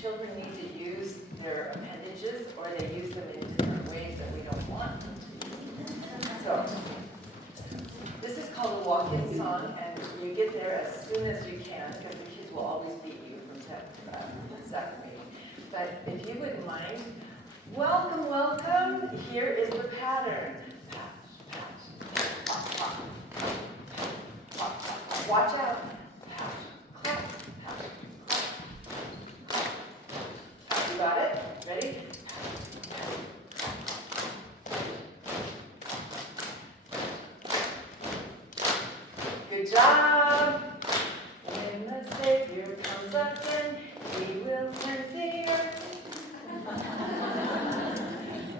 children need to use their appendages, or they use them in different ways that we don't want them to. So, this is called a walk-in song, and you get there as soon as you can, because the kids will always beat you from second meeting. But if you wouldn't mind, welcome, welcome. Here is the pattern. Pat, pat, pop, pop. Pop, pop, pop. Watch out. Pat, clap, pat, clap, clap. You got it? Ready? Good job. When the Savior comes again, he will cleanse the earth.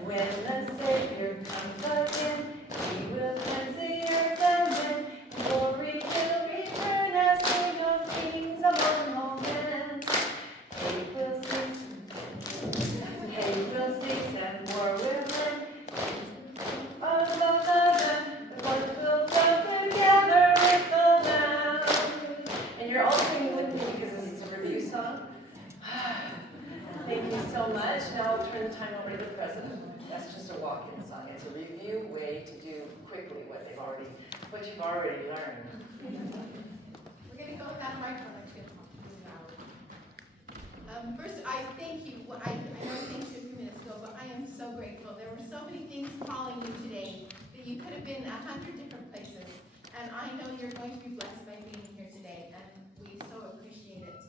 When the Savior comes again, he will cleanse the earth, and then glory will return as King of kings among all men. Hate will cease, and war will end. The blood will flow together with the Lamb. And you're all singing with me because this is a review song. Thank you so much. Now I'll turn the time over to the president. That's just a walk-in song. It's a review way to do quickly what you've already learned. We're going to go without a microphone. First, I thank you. I know I thanked you a few minutes ago, but I am so grateful. There were so many things calling you today that you could have been 100 different places. And I know you're going to be blessed by being here today, and we so appreciate it.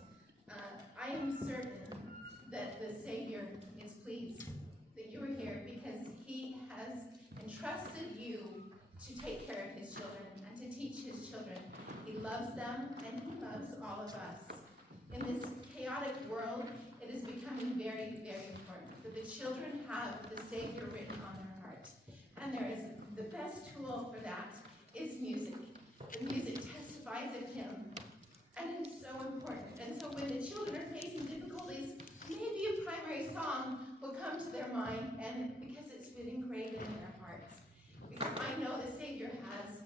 I am certain that the Savior is pleased that you are here because he has entrusted you to take care of his children and to teach his children. He loves them and he loves all of us. In this chaotic world, it is becoming very, very important that the children have the Savior written on their hearts. And there is the best tool for that is music. The music testifies of him. And it's so important. And so when the children are facing difficulties, maybe a primary song will come to their mind, and because it's been engraven in their hearts. Because I know the Savior has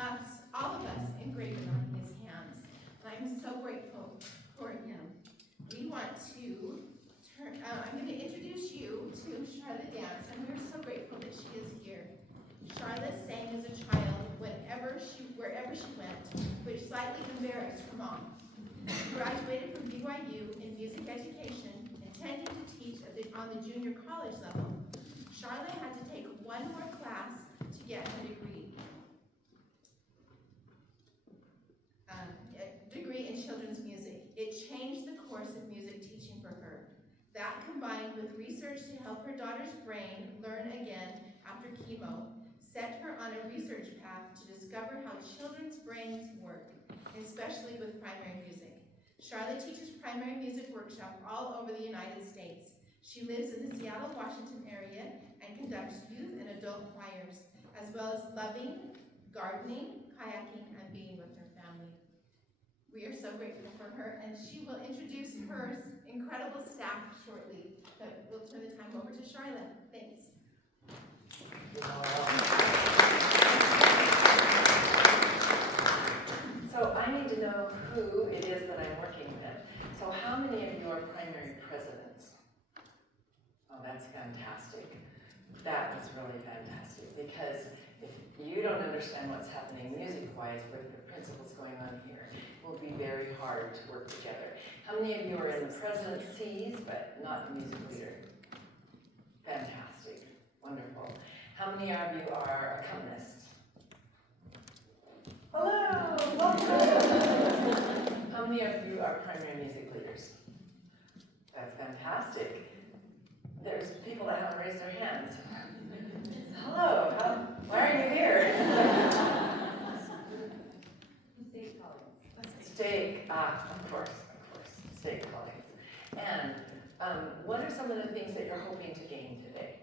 us, all of us, engraven on his hands. And I'm so grateful for him. We want to turn, I'm going to introduce you to Sharla Dance, and we're so grateful that she is here. Sharla sang as a child wherever she went, which slightly embarrassed her mom. She graduated from BYU in music education, intending to teach on the junior college level. Sharla had to take one more class to get her degree. Degree in children's music. It changed the course of music teaching for her. That, combined with research to help her daughter's brain learn again after chemo, set her on a research path to discover how children's brains work, especially with primary music. Sharla teaches primary music workshops all over the United States. She lives in the Seattle, Washington area and conducts youth and adult choirs, as well as loving, gardening, kayaking, and being with her family. We are so grateful for her, and she will introduce her incredible staff shortly. But we'll turn the time over to Sharla. Thanks. So I need to know who it is that I'm working with. So how many of you are primary presidents? Oh, that's fantastic. That was really fantastic, because if you don't understand what's happening music-wise with the principles going on here, it will be very hard to work together. How many of you are in the presidencies, but not the music leader? Fantastic. Wonderful. How many of you are accompanists? Hello, welcome. How many of you are primary music leaders? That's fantastic. There's people that haven't raised their hands. Hello, why are you here? State colleagues. Of course, state colleagues. And what are some of the things that you're hoping to gain today?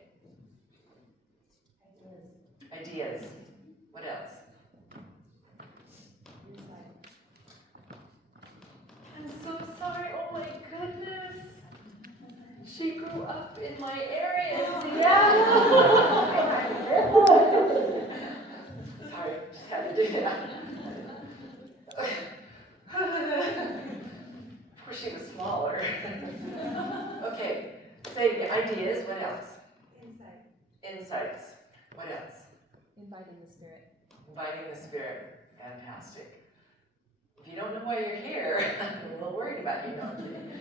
Ideas. What else? I'm so sorry. Oh my goodness. She grew up in my area in Seattle. Sorry, just had to do that. She was smaller. Okay, say ideas, what else? Insights, what else? Inviting the Spirit. Inviting the Spirit, fantastic. If you don't know why you're here, I'm a little worried about you, no, I'm kidding.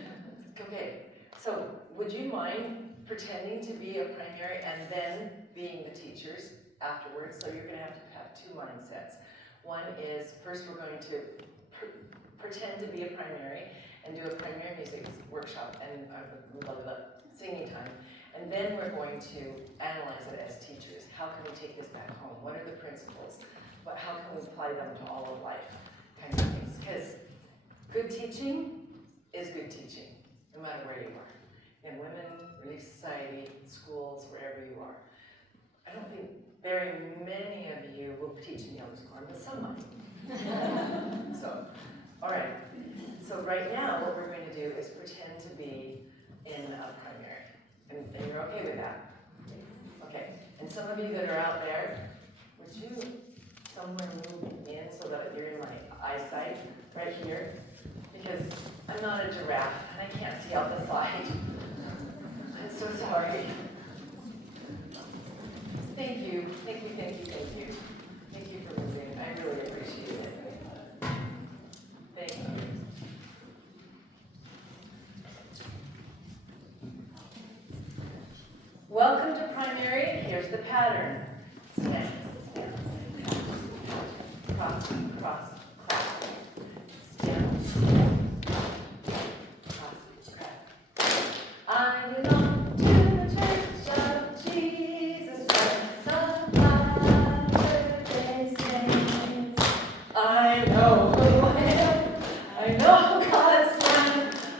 Okay, so would you mind pretending to be a primary and then being the teachers afterwards? So you're going to have two mindsets. One is, first we're going to pretend to be a primary and do a primary music workshop and singing time. And then we're going to analyze it as teachers. How can we take this back home? What are the principles? How can we apply them to all of life? Kind of things. Because good teaching is good teaching, no matter where you are. In women, relief society, schools, wherever you are. I don't think very many of you will teach in Yellowstone, but some might. So, all right. So right now, what we're going to do is pretend to be in a primary. And you're okay with that? Okay. And some of you that are out there, would you somewhere move in so that you're in my eyesight right here? Because I'm not a giraffe and I can't see out the side. I'm so sorry. Thank you. Thank you, thank you, thank you. Thank you for moving. I really appreciate it. Thank you. Welcome to primary. Here's the pattern. Stand, stand, cross, cross, cross. Stand, cross, cross. I belong to the Church of Jesus Christ of Latter-day Saints. I know who I am. I know God's plan.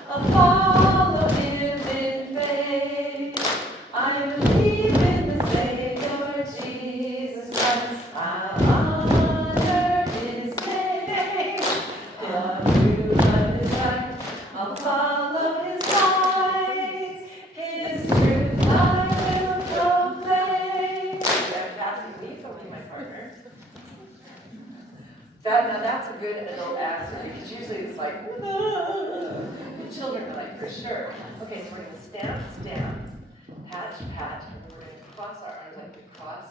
I'll follow Him in faith. I believe in the Savior Jesus Christ. I'll honor His name. I'll do what is right. I'll follow His light. His truth I will proclaim. You're passing me from my partner. Now that's a good adult answer because usually it's like, the children are like, for sure. Okay, so we're going to stamp, stamp. Pat, pat, and we're going to cross our arms like we cross,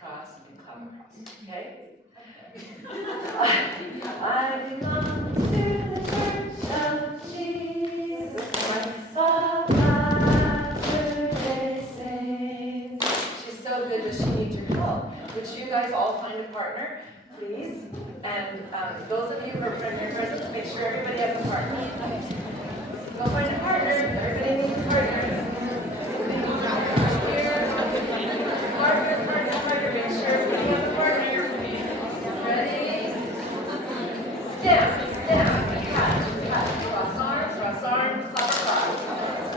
cross, and clap across. Okay? I belong to the Church of Jesus Christ of Latter-day Saints. She's so good, does she need your help? Would you guys all find a partner, please? And those of you who are primary present, make sure everybody has a partner. Go find a partner. Everybody needs a partner. Partner, make sure everybody has a partner. Ready? Step, pat, cross arms, clap, clap.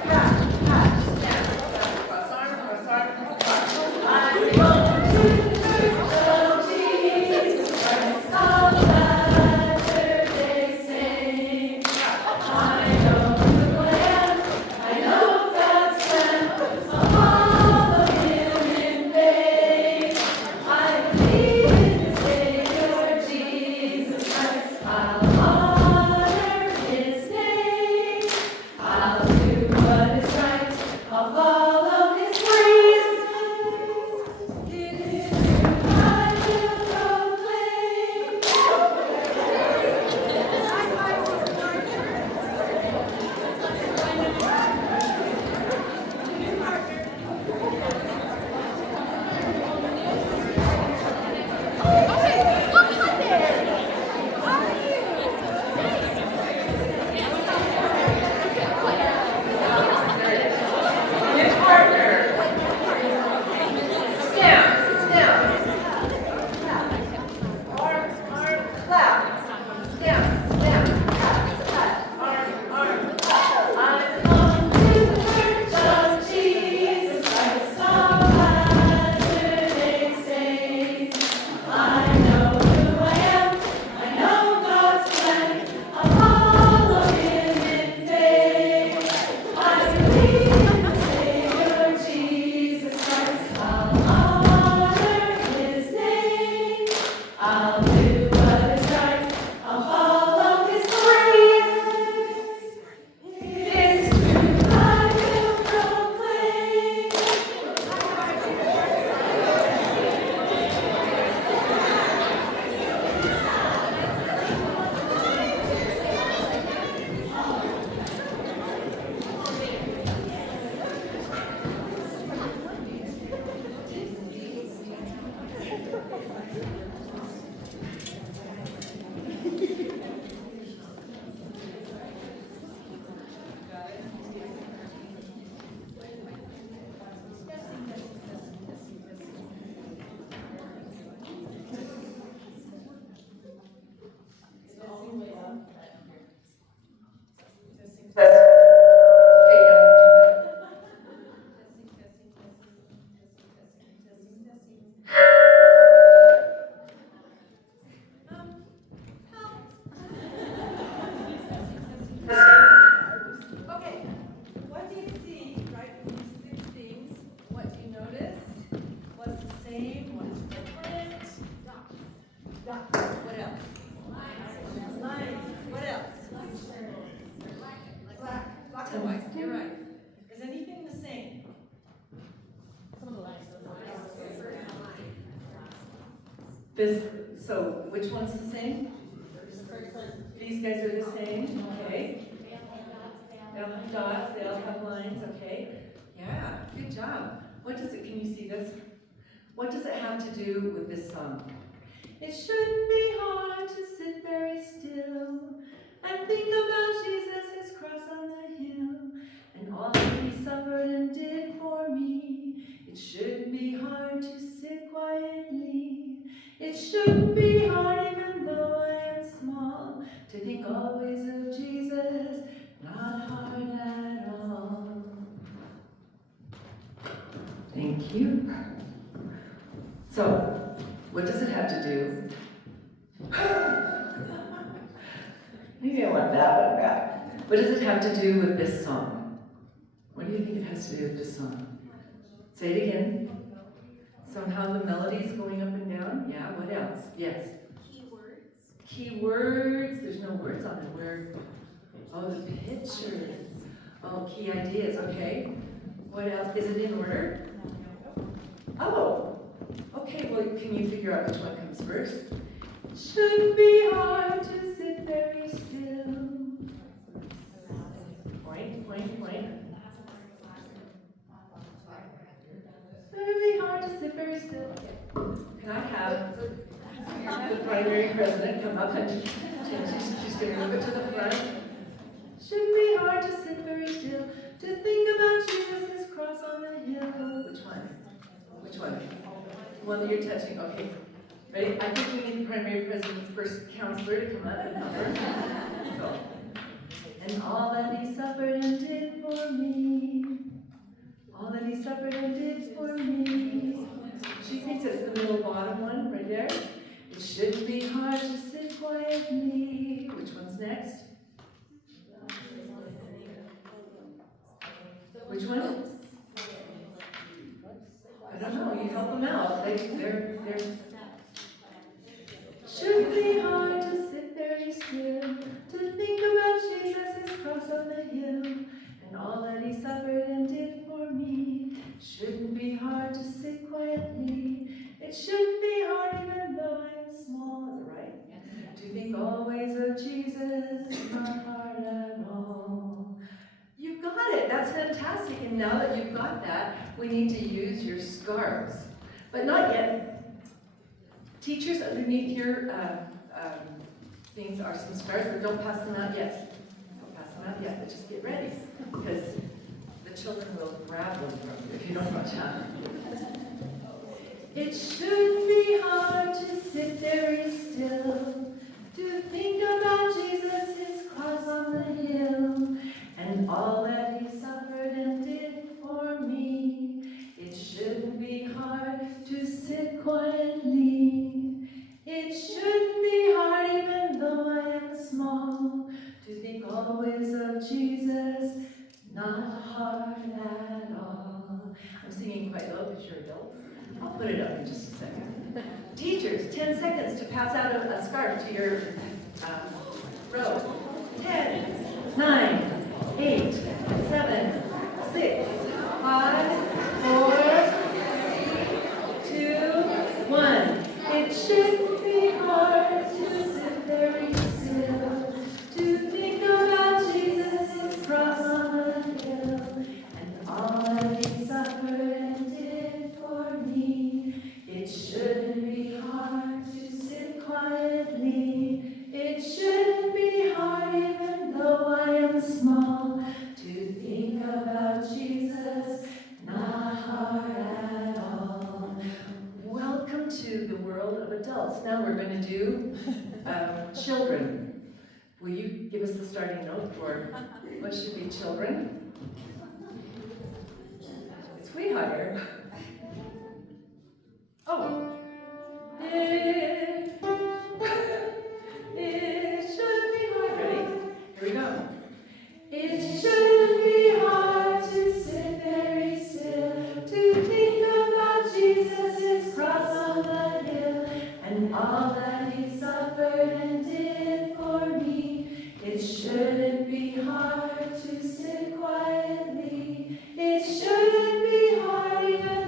Pat, step, cross arms, clap. I belong to the Church of Jesus Christ of Latter-day Saints. This, so which one's the same? These guys are the same, okay. They'll have dots, they all have lines, okay. Yeah, good job. What does it, can you see this? What does it have to do with this song? It shouldn't be hard to sit very still and think about Jesus, his cross on the hill, and all that he suffered and did for me. It shouldn't be hard to sit quietly. It shouldn't be hard, even though I am small, to think always of Jesus, not hard at all. Thank you. So, what does it have to do? Maybe I want that one back. What does it have to do with this song? What do you think it has to do with this song? Say it again. Somehow the melody is going up and down? Yeah, what else? Yes? Keywords. Keywords. There's no words on it. Oh, the pictures. Oh, key ideas. Okay. What else? Is it in order? Oh. Okay, well, can you figure out which one comes first? Shouldn't be hard to sit very still. Point, point, point. Shouldn't be hard to sit very still. Can I have the primary president come up and she's going to move it to the front? Shouldn't be hard to sit very still, to think about Jesus' cross on the hill. Which one? Which one? The one that you're touching. Okay. Ready? I think we need the primary president's first counselor to come up and help her. So. And all that he suffered and did for me. All that he suffered and did for me. She thinks it's the middle bottom one, right there. It shouldn't be hard to sit quietly. Which one's next? Which one? I don't know. You help them out. They're. Shouldn't be hard to sit very still, to think about Jesus' cross on the hill, and all that he suffered and did for me. Shouldn't be hard to sit quietly. It shouldn't be hard, even though I'm small. Is it right? To think always of Jesus, not hard at all. You got it. That's fantastic. And now that you've got that, we need to use your scarves. But not yet. Teachers, underneath your things are some scarves, but don't pass them out yet. Don't pass them out yet, but just get ready, because the children will grab one from you if you don't watch out. It shouldn't be hard to sit very still, to think about Jesus, his cross on the hill, and all that he suffered and did for me. It shouldn't be hard to sit quietly. It shouldn't be hard, even though I am small, to think always of Jesus, not hard at all. I'm singing quite low because you're adults. I'll put it up in just a second. Teachers, 10 seconds to pass out a scarf to your row. 10, 9, 8, 7, 6, 5, 4, 3, 2, 1. It shouldn't be hard to sit very still, to think about Jesus' cross on the hill, and all that he suffered and did for me. It shouldn't be hard to sit quietly. It shouldn't be hard, even though I am small, to think about Jesus, not hard at all. Welcome to the world of adults. Now we're going to do children. Will you give us the starting note for what should be children? It's way higher. Oh. It shouldn't be hard. Ready? Here we go. It shouldn't be hard to sit very still, to think about Jesus' cross on the hill, and all that he suffered and did for me. It shouldn't be hard to sit quietly. It shouldn't be hard, even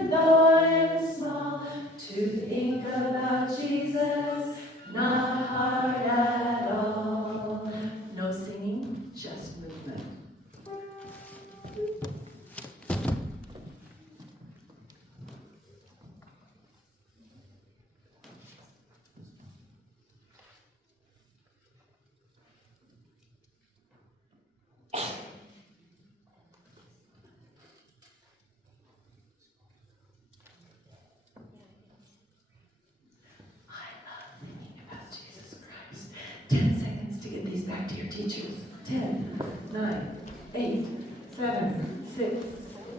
back to your teachers. 10, 9, 8, 7, 6,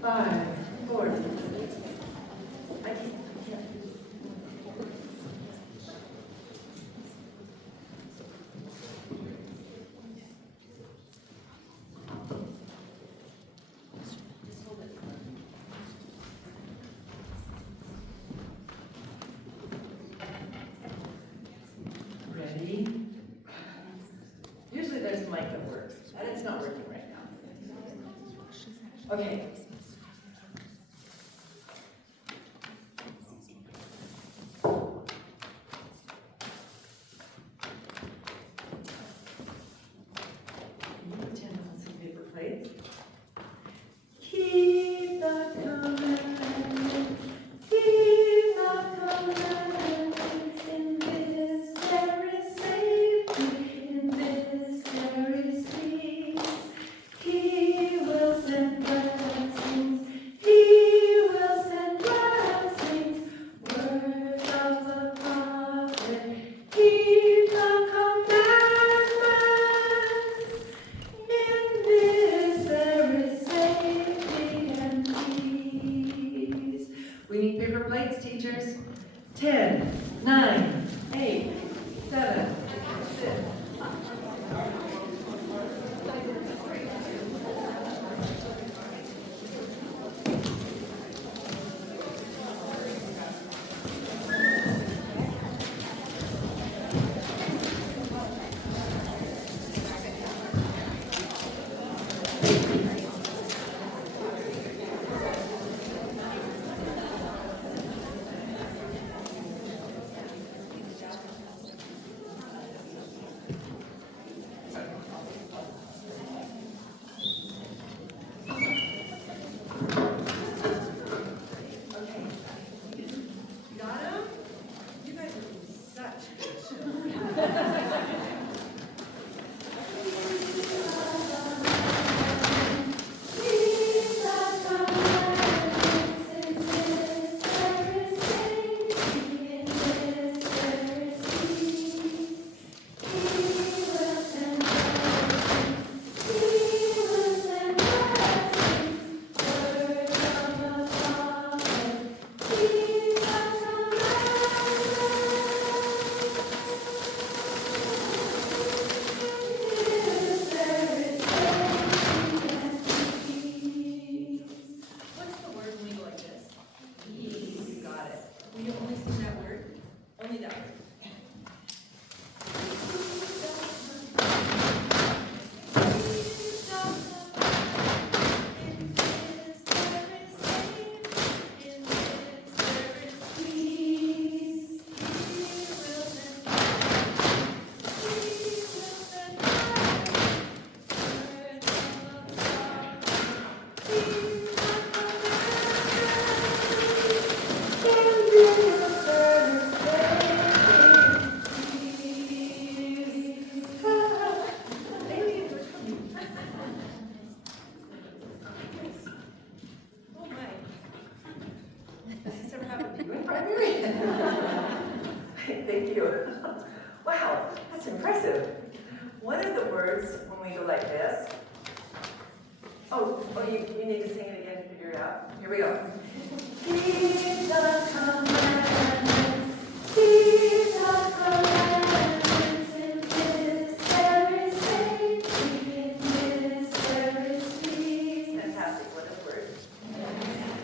5, 4. I can't do this. Ready? Usually there's a mic that works, and it's not working right now. Okay. Can you pretend on some paper plates? Keep the commandments, keep the commandments. In this there is safety, in this there is peace. He will send blessings, he will send blessings. Word of the prophet, keep the commandments. In this there is safety and peace. We need paper plates, teachers. 10, 9, 8, 7, 6. Thank you. Wow, that's impressive. What are the words when we go like this? Oh, you need to sing it again to figure it out. Here we go. Keep the commandments, keep the commandments. In this there is safety, in this there is peace. Fantastic. What are the words?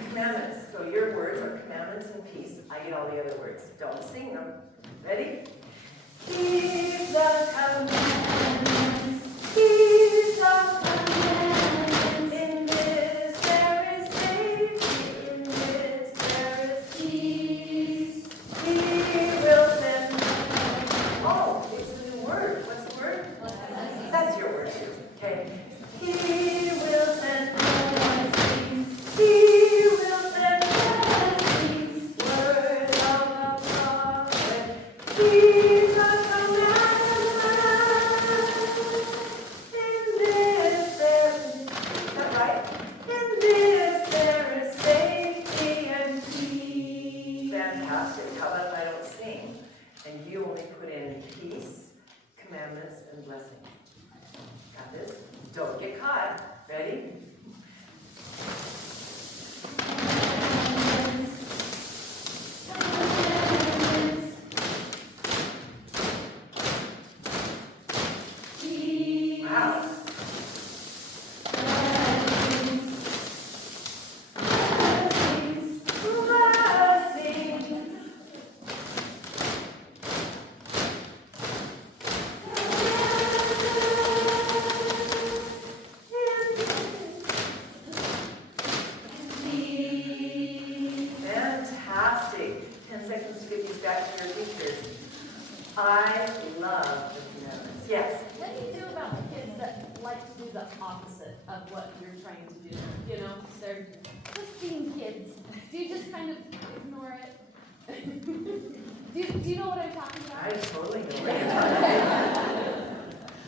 Commandments. So your words are commandments and peace. I get all the other words. Don't sing them. Ready? Keep the commandments, keep the commandments. In this there is safety, in this there is peace. He will send. Oh, it's a new word. What's the word? That's your word too. Okay. He will send blessings. He will send blessings. Word of the prophet. Keep the commandments. I love the notes. Yes. What do you do about the kids that like to do the opposite of what you're trying to do? You know, they're just being kids. Do you just kind of ignore it? do you know what I'm talking about? I totally know what you're talking about.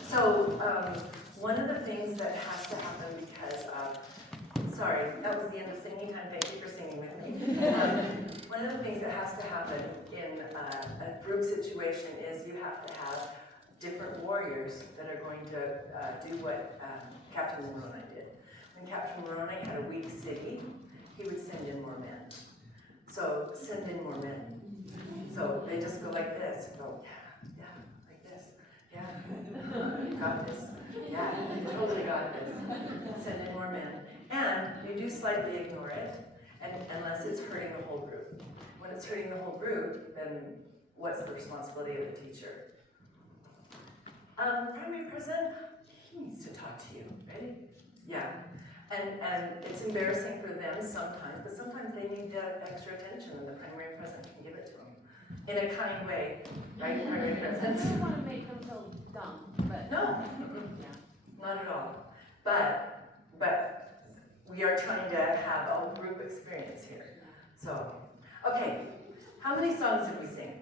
So, one of the things that has to happen because of, sorry, that was the end of singing time. Thank you for singing with me. One of the things that has to happen in a group situation is you have to have different warriors that are going to do what Captain Moroni did. When Captain Moroni had a weak city, he would send in more men. So, send in more men. So they just go like this, go, yeah, like this, yeah, got this, yeah, totally got this. Send in more men. And you do slightly ignore it, and unless it's hurting the whole group. When it's hurting the whole group, then what's the responsibility of the teacher? Primary president, he needs to talk to you, right? Yeah. And it's embarrassing for them sometimes, but sometimes they need the extra attention, and the primary president can give it to them. In a kind way, right, primary I president? don't want to make them feel dumb, but No, yeah. not at all. But we are trying to have a group experience here. So, okay, how many songs did we sing?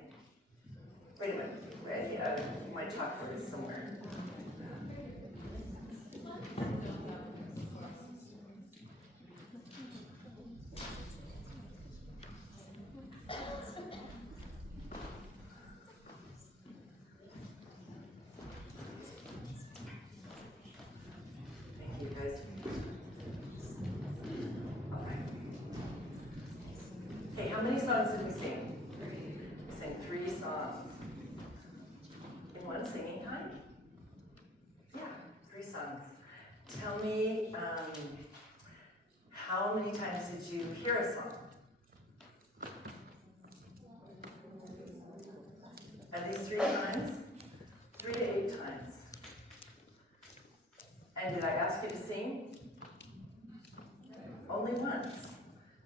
Wait a minute, my chalkboard is somewhere. Thank you guys. Okay, how many songs did we sing? We sang 3 songs. In one singing time? Yeah, 3 songs. Tell me, how many times did you hear a song? At least 3 times? 3 to 8 times. And did I ask you to sing? Only once.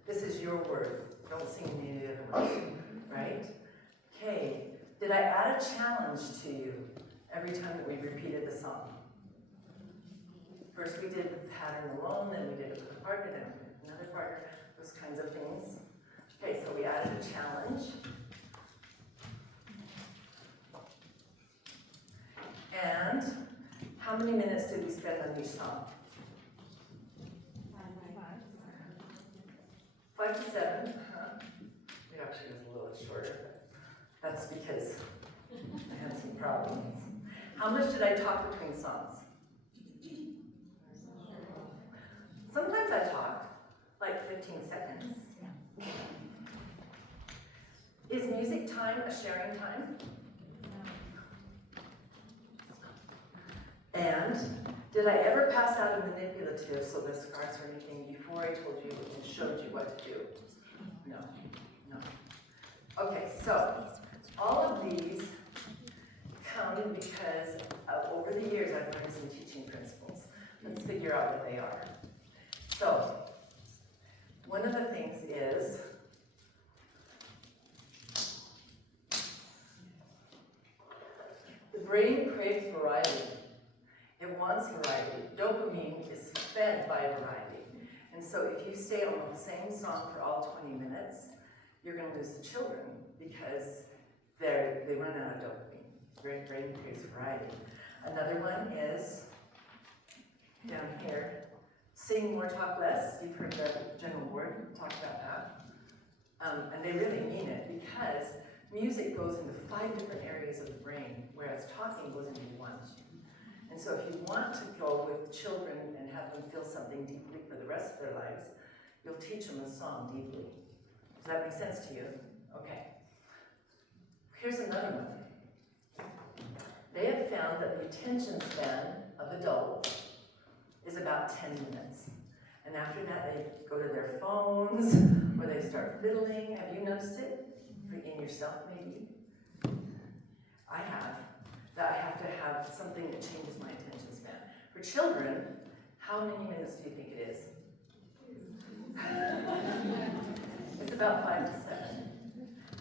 This is your word. Don't sing any of the other words, right? Okay. Did I add a challenge to you every time that we repeated the song? First we did the pattern alone, then we did it with a partner, then with another partner, those kinds of things. Okay, so we added a challenge. And how many minutes did we spend on each song? 5 to 7. It actually was a little shorter, but that's because I had some problems. How much did I talk between songs? Sometimes I talk, like 15 seconds. Is music time a sharing time? And did I ever pass out a manipulative so the scars or anything before I told you and showed you what to do? No, no. Okay, so all of these come because over the years I've learned some teaching principles. Let's figure out what they are. So, one of the things is the brain craves variety. It wants variety. Dopamine is fed by variety. And so if you stay on the same song for all 20 minutes, you're going to lose the children because they run out of dopamine. Brain craves variety. Another one is down here. Sing more, talk less. You've heard the general ward talk about that. And they really mean it because music goes into 5 different areas of the brain, whereas talking goes into 1. And so if you want to go with children and have them feel something deeply for the rest of their lives, you'll teach them a song deeply. Does that make sense to you? Okay. Here's another one. They have found that the attention span of adults is about 10 minutes. And after that, they go to their phones, or they start fiddling. Have you noticed it? In yourself, maybe? I have. That I have to have something that changes my attention span. For children, how many minutes do you think it is? It's about 5 to 7.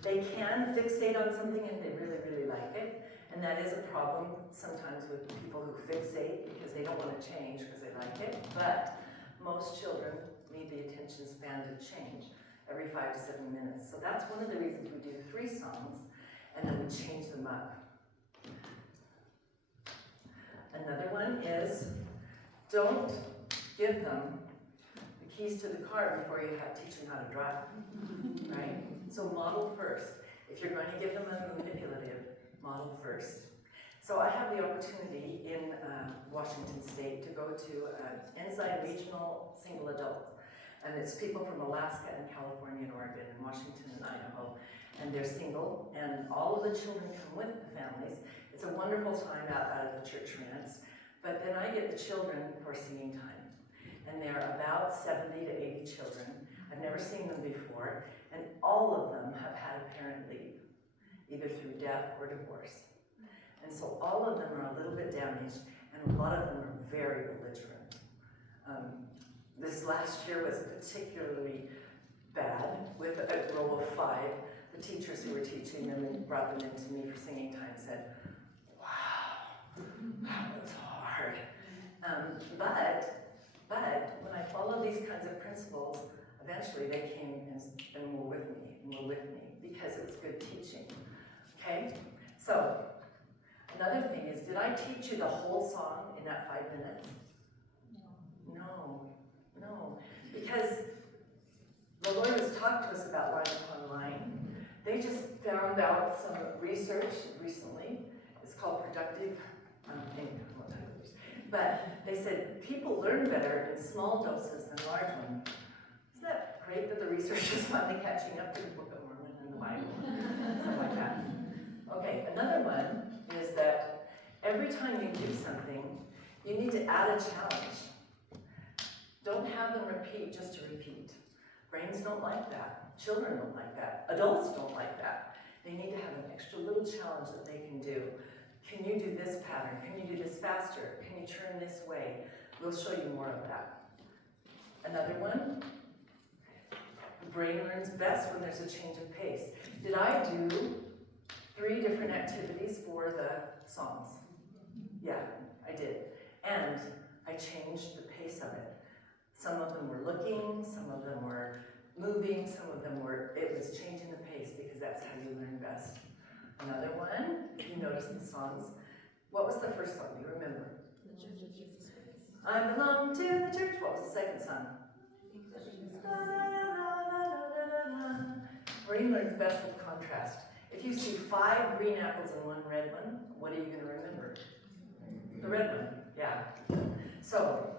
They can fixate on something if they really, really like it, And that is a problem sometimes with people who fixate because they don't want to change because they like it. But most children need the attention span to change every 5 to 7 minutes. So that's one of the reasons we do 3 songs and then we change them up. Another one is don't give them the keys to the car before you teach them how to drive, right? So model first. If you're going to give them a manipulative, model first. So I have the opportunity in Washington State to go to Ensign Regional Single Adult. And it's people from Alaska and California and Oregon and Washington and Idaho. And they're single, and all of the children come with the families. It's a wonderful time out of the church rants. But then I get the children for singing time. And there are about 70 to 80 children. I've never seen them before. And all of them have had a parent leave, either through death or divorce. And so all of them are a little bit damaged, and a lot of them are very belligerent. This last year was particularly bad with a row of 5. The teachers who were teaching them and brought them into me for singing time said, wow, that was hard. But when I followed these kinds of principles, eventually they came and were with me because it was good teaching. Okay? So, another thing is, did I teach you the whole song in that 5 minutes? No. Because the Lord has talked to us about line upon line. They just found out some research recently. It's called productive, but they said people learn better in small doses than large ones. Isn't that great that the research is finally catching up to the Book of Mormon and the Bible? Stuff like that. Okay, another one is that every time you do something, you need to add a challenge. Don't have them repeat just to repeat. Brains don't like that. Children don't like that. Adults don't like that. They need to have an extra little challenge that they can do. Can you do this pattern? Can you do this faster? Can you turn this way? We'll show you more of that. Another one, the brain learns best when there's a change of pace. Did I do 3 different activities for the songs? Yeah, I did. And I changed the pace of it. Some of them were looking, some of them were moving, some of them were, it was changing the pace because that's how you learn best. Another one, you notice the songs. What was the first song? Do you remember? The Church of Jesus Christ. I belong to the church. What was the second song? Brain learns best with contrast. If you see 5 green apples and 1 red one, what are you going to remember? The red one, yeah. So,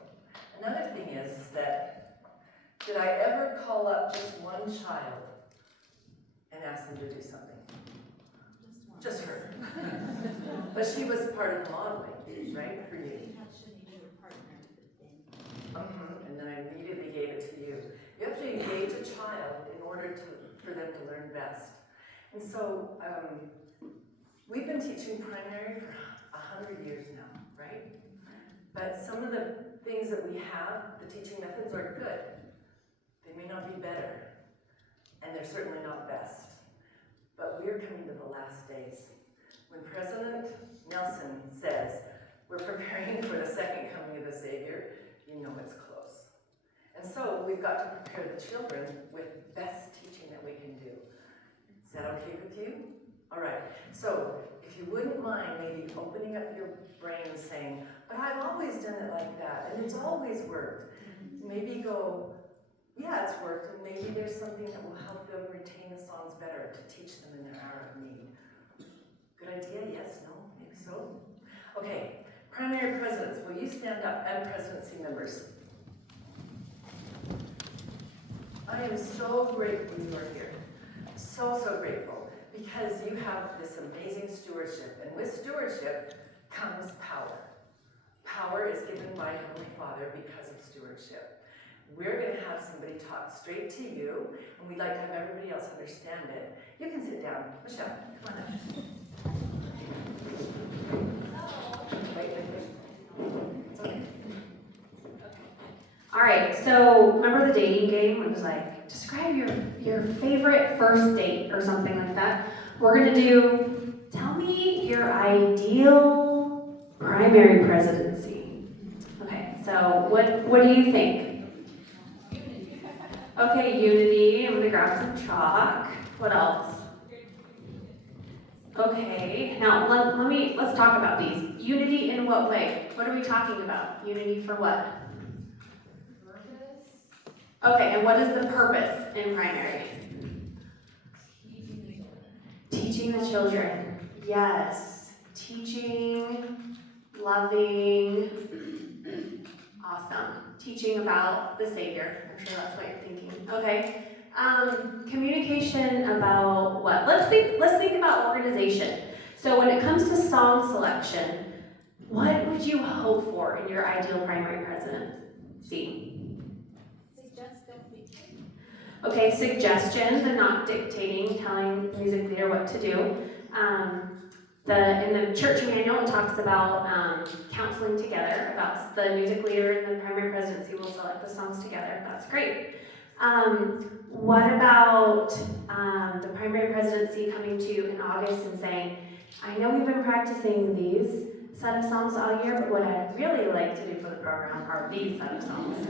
another thing is that, did I ever call up just one child and ask them to do something? Just her. But she was part of the modeling, right, for you. And then I immediately gave it to you. You have to engage a child in order for them to learn best. And so, we've been teaching primary for 100 years now, right? But some of the things that we have, the teaching methods are good. They may not be better, and they're certainly not best. But we're coming to the last days. When President Nelson says, we're preparing for the second coming of the Savior, you know it's close. And so we've got to prepare the children with best teaching that we can do. Is that okay with you? All right. So if you wouldn't mind maybe opening up your brain and saying, but I've always done it like that, and it's always worked. Maybe go, yeah, it's worked, and maybe there's something that will help them retain the songs better to teach them in their hour of need. Good idea? Yes? No? Maybe so? Okay. Primary presidents, will you stand up, and presidency members? I am so grateful you are here. So grateful. Because you have this amazing stewardship. And with stewardship comes power. Power is given by Heavenly Father because of stewardship. We're going to have somebody talk straight to you, and we'd like to have everybody else understand it. You can sit down. Michelle, come on up. Wait. It's okay. All right, so remember the dating game? It was like, describe your favorite first date or something like that. We're gonna do, tell me your ideal primary presidency. Okay, so what do you think? Okay, unity. I'm gonna grab some chalk. What else? Okay, now let's talk about these. Unity in what way? What are we talking about? Unity for what? Okay, and what is the purpose in primary? Teaching the children. Yes. Teaching, loving, awesome. Teaching about the Savior. I'm sure that's what you're thinking. Okay. Communication about what? Let's think about organization. So when it comes to song selection, what would you hope for in your ideal primary presidency? Okay, suggestions and not dictating, telling the music leader what to do. In the church manual, it talks about counseling together, about the music leader and the primary presidency will select the songs together. That's great. What about the primary presidency coming to you in August and saying, I know we've been practicing these set of songs all year, but what I'd really like to do for the program are these set of songs.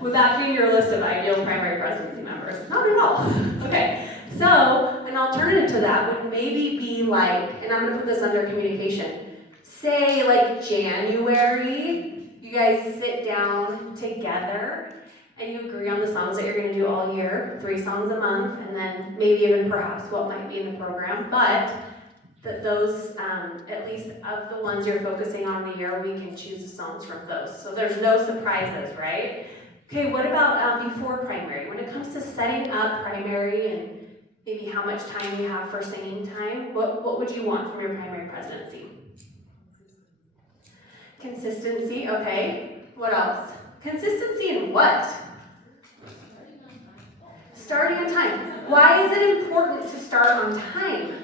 Would that be your list of ideal primary presidency members? Not at all. Okay, so an alternative to that would maybe be like, and I'm going to put this under communication, say like January, you guys sit down together and you agree on the songs that you're going to do all year, 3 songs a month, and then maybe even perhaps what might be in the program, but that those, at least of the ones you're focusing on the year, we can choose the songs from those. So there's no surprises, right? Okay, what about before primary? When it comes to setting up primary and maybe how much time you have for singing time, what would you want from your primary presidency? Consistency, okay. What else? Consistency in what? Starting on time. Why is it important to start on time?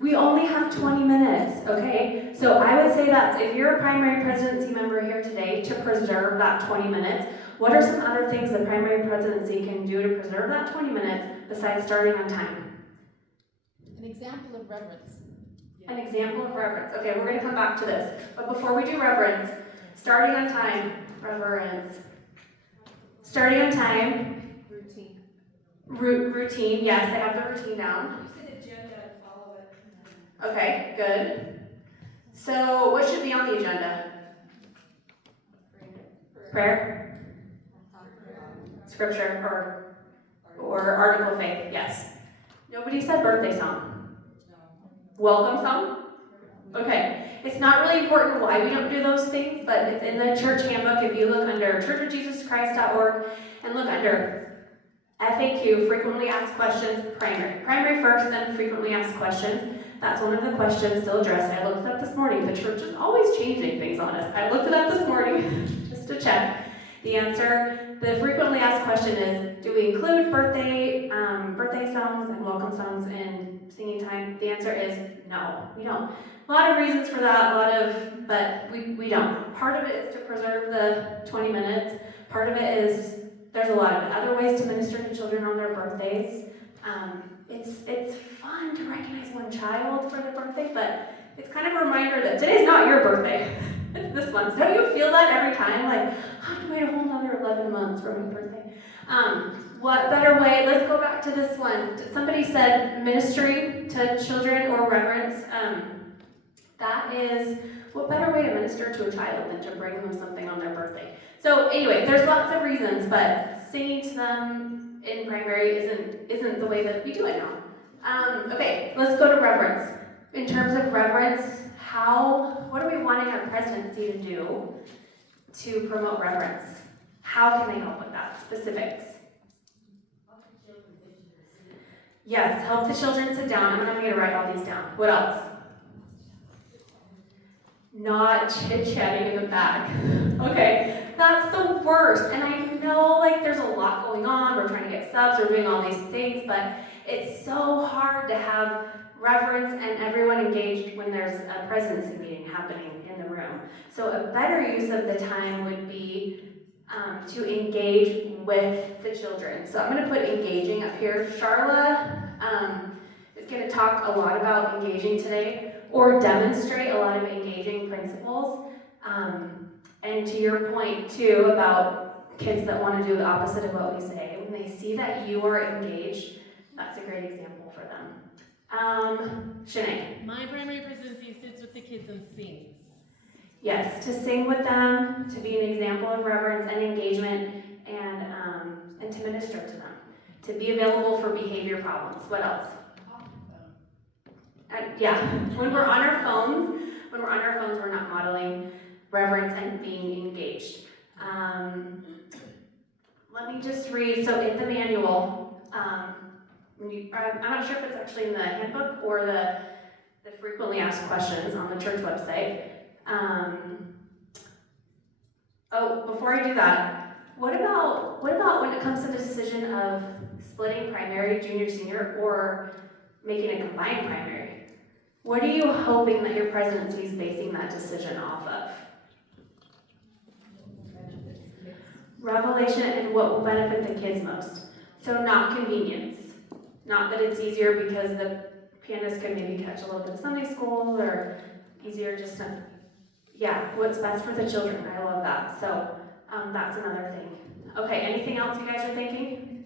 We only have 20 minutes, okay? So I would say that if you're a primary presidency member here today, to preserve that 20 minutes, what are some other things the primary presidency can do to preserve that 20 minutes besides starting on time? An example of reverence. An example of reverence. Okay, we're going to come back to this. But before we do reverence, starting on time, reverence. Starting on time. Routine. Routine, yes, I have the routine down. Okay, good. So, what should be on the agenda? Prayer? Scripture or article of faith, yes. Nobody said birthday song. Welcome song? Okay. It's not really important why we don't do those things, but it's in the church handbook. If you look under churchofjesuschrist.org and look under FAQ, frequently asked questions, primary. Primary first, then frequently asked questions. That's one of the questions still addressed. I looked it up this morning. The church is always changing things on us. I looked it up this morning just to check. The answer, the frequently asked question is, do we include birthday songs and welcome songs in singing time? The answer is no, we don't. A lot of reasons for that, but we don't. Part of it is to preserve the 20 minutes. Part of it is, there's a lot of other ways to minister to children on their birthdays. It's fun to recognize one child for their birthday, but it's kind of a reminder that today's not your birthday. It's this month. Don't you feel that every time? Like, I have to wait a whole another 11 months for my birthday. What better way? Let's go back to this one. Somebody said ministry to children or reverence. That is, what better way to minister to a child than to bring them something on their birthday? So anyway, there's lots of reasons, but singing to them in primary isn't the way that we do it now. Okay, let's go to reverence. In terms of reverence, what are we wanting our presidency to do to promote reverence? How can they help with that? Specifics. Yes, help the children sit down. I'm going to write all these down. What else? Not chit-chatting in the back. Okay, that's the worst. And I know there's a lot going on. We're trying to get subs, we're doing all these things, but it's so hard to have reverence and everyone engaged when there's a presidency meeting happening in the room. So a better use of the time would be to engage with the children. So I'm going to put engaging up here. Sharla is going to talk a lot about engaging today, or demonstrate a lot of engaging principles. And to your point too about kids that want to do the opposite of what we say, when they see that you are engaged, that's a great example for them. Shanae. My primary presidency sits with the kids and sings. Yes, to sing with them, to be an example of reverence and engagement, and to minister to them. To be available for behavior problems. What else? Yeah, when we're on our phones, we're not modeling reverence and being engaged. Let me just read, so in the manual, I'm not sure if it's actually in the handbook or the frequently asked questions on the church website. Before I do that, what about when it comes to the decision of splitting primary, junior, senior, or making a combined primary? What are you hoping that your presidency is basing that decision off of? Revelation and what will benefit the kids most. So not convenience. Not that it's easier because the pianist could maybe catch a little bit of Sunday school, or easier just to, what's best for the children. I love that. So that's another thing. Okay, anything else you guys are thinking?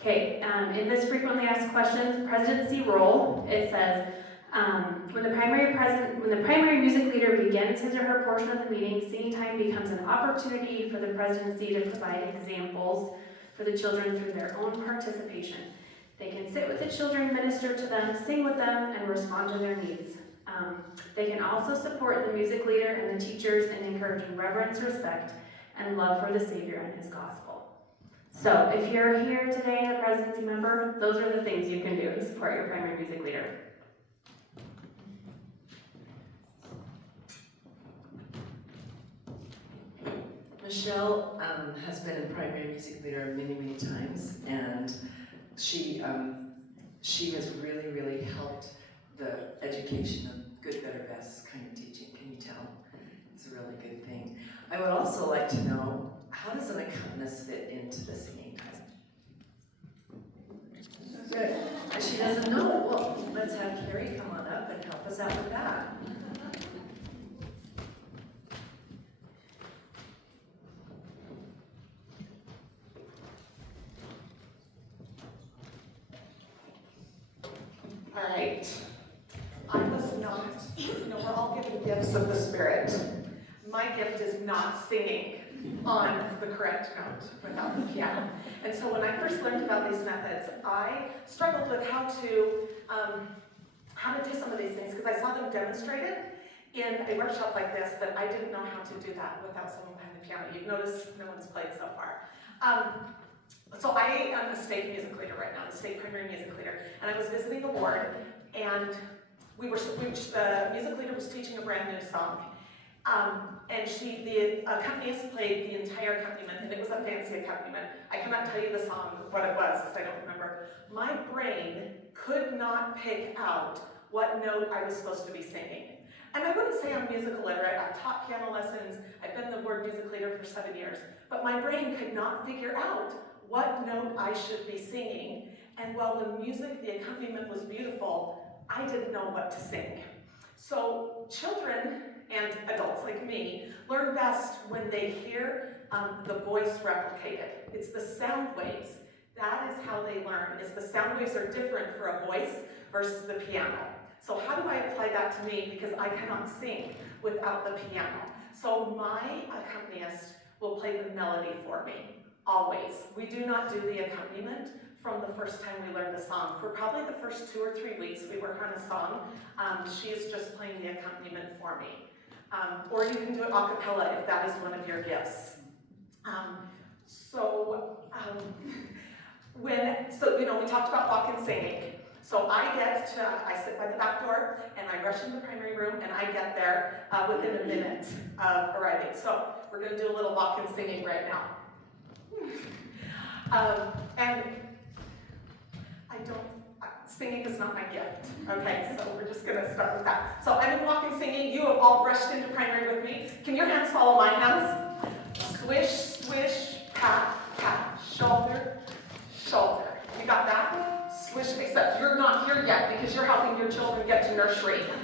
Okay, in this frequently asked questions, presidency role, it says, when the primary music leader begins his or her portion of the meeting, singing time becomes an opportunity for the presidency to provide examples for the children through their own participation. They can sit with the children, minister to them, sing with them, and respond to their needs. They can also support the music leader and the teachers in encouraging reverence, respect, and love for the Savior and His gospel. So if you're here today and a presidency member, those are the things you can do to support your primary music leader. Michelle has been a primary music leader many, many times, and she has really, really helped the education of good, better, best kind of teaching. Can you tell? It's a really good thing. I would also like to know, how does an accompanist fit into the singing time? Good. And she doesn't know. Well, let's have Carrie come on up and help us out with that. All right. I was not, we're all given gifts of the Spirit. My gift is not singing on the correct note without the piano. And so when I first learned about these methods, I struggled with how to do some of these things, because I saw them demonstrated in a workshop like this, but I didn't know how to do that without someone behind the piano. You've noticed no one's played so far. So I am the state music leader right now, the state primary music leader, and I was visiting a ward, and the music leader was teaching a brand new song, and the accompanist played the entire accompaniment, and it was a fancy accompaniment. I cannot tell you the song, what it was, because I don't remember. My brain could not pick out what note I was supposed to be singing. And I wouldn't say I'm musical literate. I've taught piano lessons. I've been the ward music leader for 7 years. But my brain could not figure out what note I should be singing. And while the music, the accompaniment was beautiful, I didn't know what to sing. So children and adults like me learn best when they hear the voice replicated. It's the sound waves. That is how they learn, is the sound waves are different for a voice versus the piano. So how do I apply that to me? Because I cannot sing without the piano. So my accompanist will play the melody for me, always. We do not do the accompaniment from the first time we learn the song. For probably the first 2 or 3 weeks we work on a song, she is just playing the accompaniment for me. Or you can do it a cappella if that is one of your gifts. We talked about walk-in singing. So I sit by the back door, and I rush into the primary room, and I get there within a minute of arriving. So we're going to do a little walk-in singing right now. Singing is not my gift. Okay, so we're just going to start with that. So I'm in walk-in singing. You have all rushed into primary with me. Can your hands follow my hands? Swish, swish, pat, pat, shoulder, shoulder. You got that? Swish, except you're not here yet.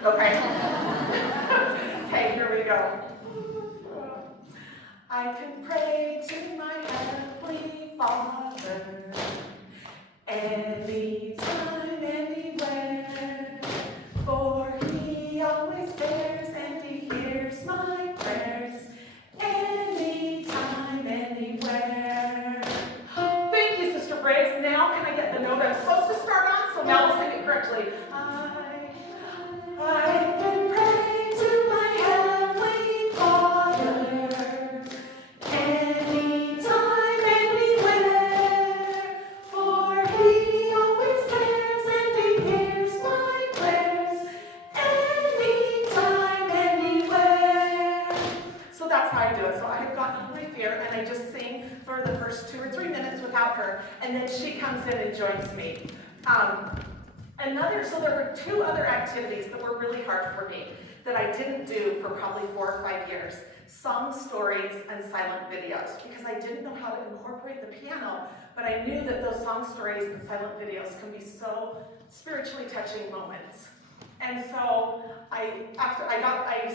Okay. Okay, here we go. I can pray to my Heavenly Father anytime, anywhere, for He always cares and He hears my prayers anytime, anywhere. Thank you, Sister Briggs. Now can I get the note I'm supposed to start on? So now we'll sing it correctly. I can pray to my Heavenly Father anytime, anywhere, for He always cares and He hears my prayers anytime, anywhere. So that's how I do it. So I've got Holy Fear, and I just sing for the first 2 or 3 minutes without her, and then she comes in and joins me. So there were 2 other activities that were really hard for me that I didn't do for probably 4 or 5 years. Song stories and silent videos, because I didn't know how to incorporate the piano, but I knew that those song stories and silent videos can be so spiritually touching moments. And so I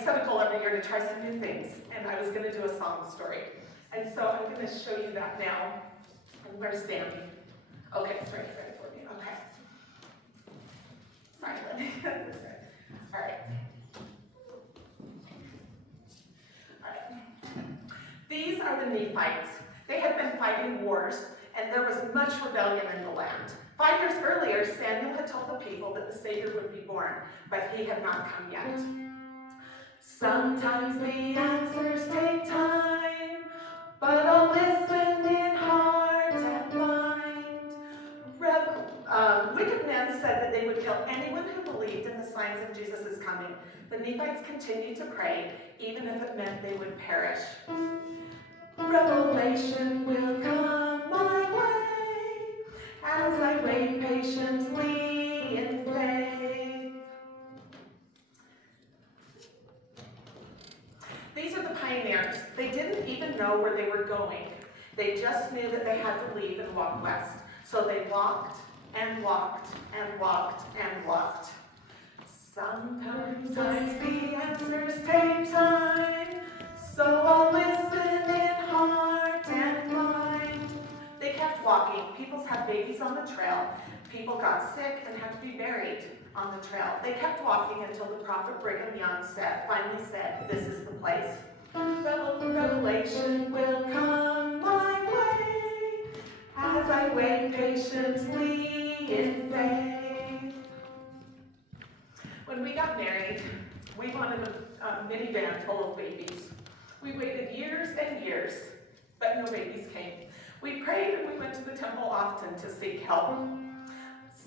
set a goal every year to try some new things, and I was going to do a song story. And so I'm going to show you that now. And where's Danny? Okay, it's right for me. Okay. Sorry, Lynn. All right. These are the Nephites. They had been fighting wars, and there was much rebellion in the land. 5 years earlier, Samuel had told the people that the Savior would be born, but he had not come yet. Sometimes the answers take time, but I'll listen in heart and mind. Wicked men said that they would kill anyone who believed in the signs of Jesus' coming. The Nephites continued to pray, even if it meant they would perish. Revelation will come my way as I wait patiently in faith. These are the pioneers. They didn't even know where they were going. They just knew that they had to leave and walk west. So they walked and walked and walked and walked. Sometimes the answers take time, so I'll listen in heart and mind. They kept walking. People had babies on the trail. People got sick and had to be buried on the trail. They kept walking until the prophet Brigham Young finally said, "This is the place." Revelation will come my way as I wait patiently in faith. When we got married, we wanted a minivan full of babies. We waited years and years, but no babies came. We prayed and we went to the temple often to seek help.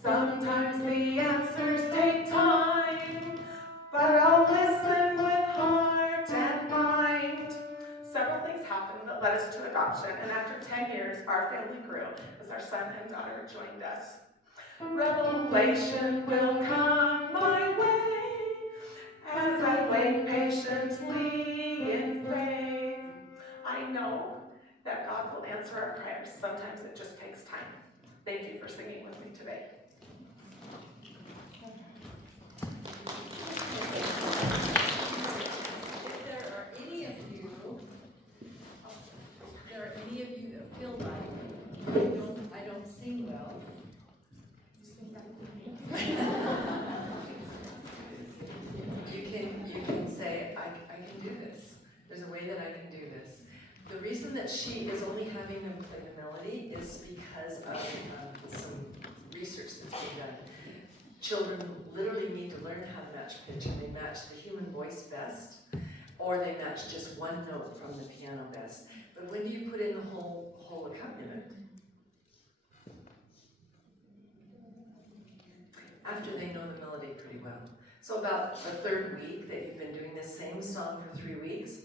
Sometimes the answers take time, but I'll listen with heart and mind. Several things happened that led us to adoption, and after 10 years, our family grew as our son and daughter joined us. Revelation will come my way as I wait patiently in faith. I know that God will answer our prayers. Sometimes it just takes time. Thank you for singing with me today. If there are any of you that feel like I don't sing well, You can say, I can do this. There's a way that I can do this. The reason that she is only having them play the melody is because of some research that's been done. Children literally need to learn how to match pitch, and they match the human voice best, or they match just one note from the piano best. But when do you put in the whole accompaniment? After they know the melody pretty well. So about the 3rd week that you've been doing this same song for 3 weeks,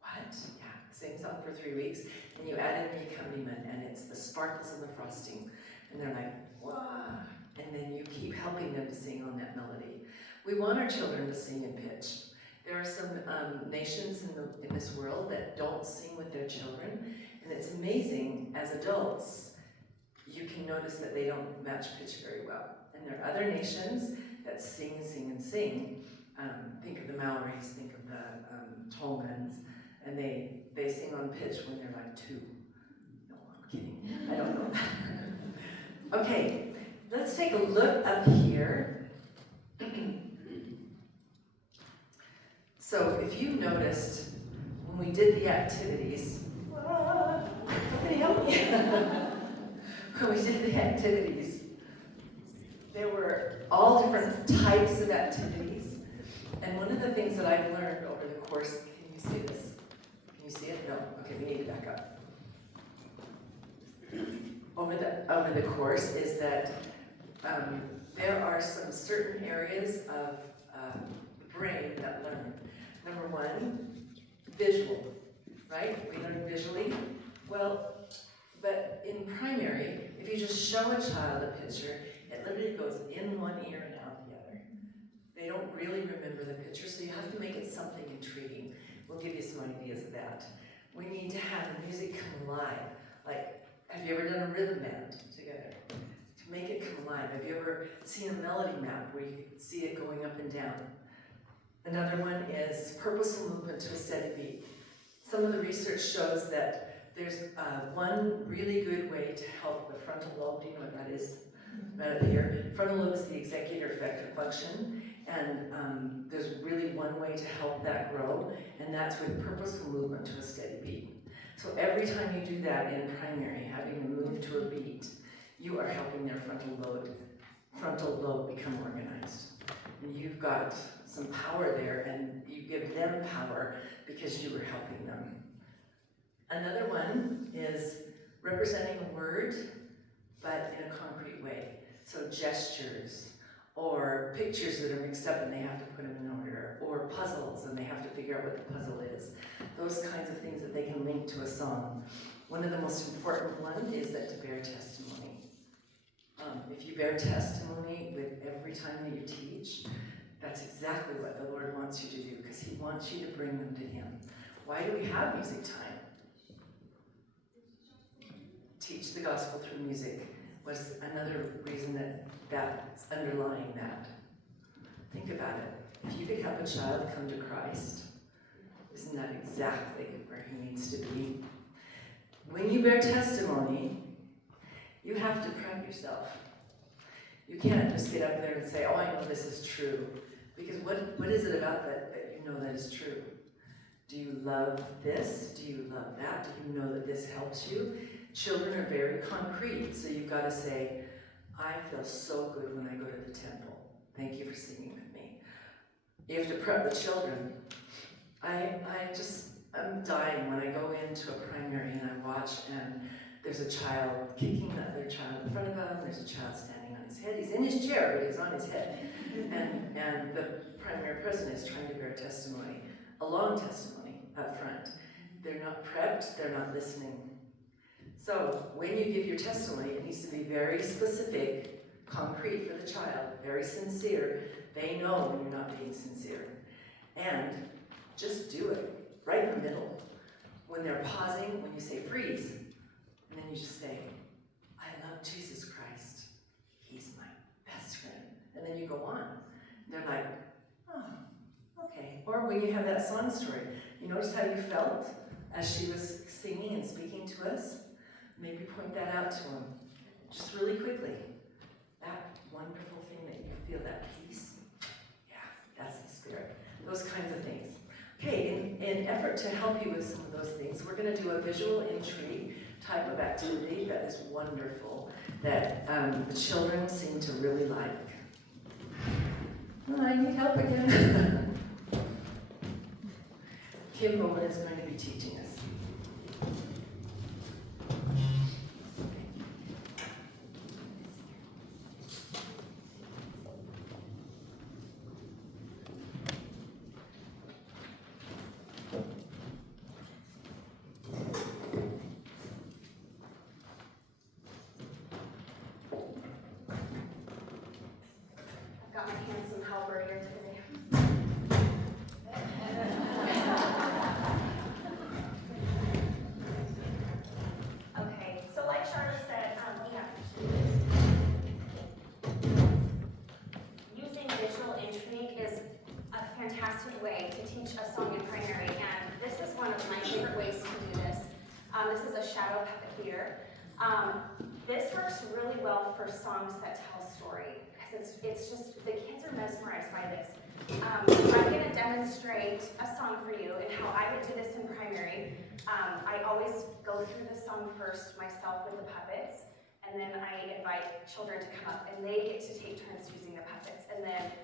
what? Yeah, same song for 3 weeks, and you add in the accompaniment, and it's the sparkles and the frosting, and they're like, wow, and then you keep helping them to sing on that melody. We want our children to sing in pitch. There are some nations in this world that don't sing with their children, and it's amazing, as adults, you can notice that they don't match pitch very well. And there are other nations that sing, sing, and sing, think of the Mallories, think of the Tolmans, and they sing on pitch when they're like 2. No, I'm kidding. I don't know that. Okay, let's take a look up here. So if you noticed when we did the activities, somebody help me. When we did the activities, there were all different types of activities. And one of the things that I've learned over the course, can you see this? Can you see it? No? Okay, we need to back up. Over the course is that there are some certain areas of the brain that learn. Number 1, visual, right? We learn visually. Well, but in primary, if you just show a child a picture, it literally goes in one ear and out the other. They don't really remember the picture, so you have to make it something intriguing. We'll give you some ideas of that. We need to have the music come alive. Like, have you ever done a rhythm band together? To make it come alive. Have you ever seen a melody map where you can see it going up and down? Another one is purposeful movement to a steady beat. Some of the research shows that there's one really good way to help the frontal lobe. Do you know what that is? Right up here. Frontal lobe is the executive effective function, and there's really one way to help that grow, and that's with purposeful movement to a steady beat. So every time you do that in primary, having them move to a beat, you are helping their frontal lobe become organized. And you've got some power there, and you give them power because you were helping them. Another one is representing a word, but in a concrete way. So gestures, or pictures that are mixed up and they have to put them in order, or puzzles and they have to figure out what the puzzle is. Those kinds of things that they can link to a song. One of the most important ones is that to bear testimony. If you bear testimony with every time that you teach, that's exactly what the Lord wants you to do, because He wants you to bring them to Him. Why do we have music time? Teach the gospel through music was another reason that's underlying that. Think about it. If you could help a child come to Christ, isn't that exactly where he needs to be? When you bear testimony, you have to prep yourself. You can't just get up there and say, oh, I know this is true. Because what is it about that you know that is true? Do you love this? Do you love that? Do you know that this helps you? Children are very concrete, so you've got to say, I feel so good when I go to the temple. Thank you for singing with me. You have to prep the children. I'm dying when I go into a primary and I watch and there's a child kicking the other child in front of him, there's a child standing on his head. He's in his chair, but he's on his head. And the primary president is trying to bear testimony, a long testimony up front. They're not prepped, they're not listening. So when you give your testimony, it needs to be very specific, concrete for the child, very sincere. They know when you're not being sincere. And just do it, right in the middle. When they're pausing, when you say freeze, and then you just say, I love Jesus Christ. He's my best friend. And then you go on. They're like, oh, okay. Or when you have that song story, you notice how you felt as she was singing and speaking to us? Maybe point that out to them, just really quickly. That wonderful thing that you feel, that peace, yeah, that's the Spirit. Those kinds of things. Okay, in effort to help you with some of those things, we're going to do a visual intrigue type of activity that is wonderful, that the children seem to really like. Oh, I need help again. Kim Bowman is going to be teaching us. Got my handsome helper here today. puppet theater. This works really well for songs that tell story, because it's just, the kids are mesmerized by this. I'm going to demonstrate a song for you and how I would do this in primary. I always go through the song first myself with the puppets, and then I invite children to come up, and they get to take turns using the puppets, and then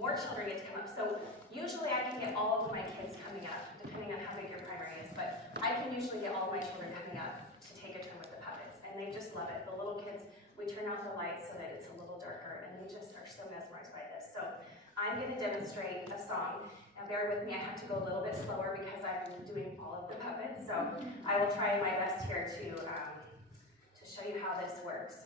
more children get to come up. So usually I can get all of my kids coming up, depending on how big your primary is, but I can usually get all of my children coming up to take a turn with the puppets, and they just love it. The little kids, we turn out the lights so that it's a little darker, and they just are so mesmerized by this. So I'm going to demonstrate a song. Now bear with me, I have to go a little bit slower because I'm doing all of the puppets, so I will try my best here to show you how this works.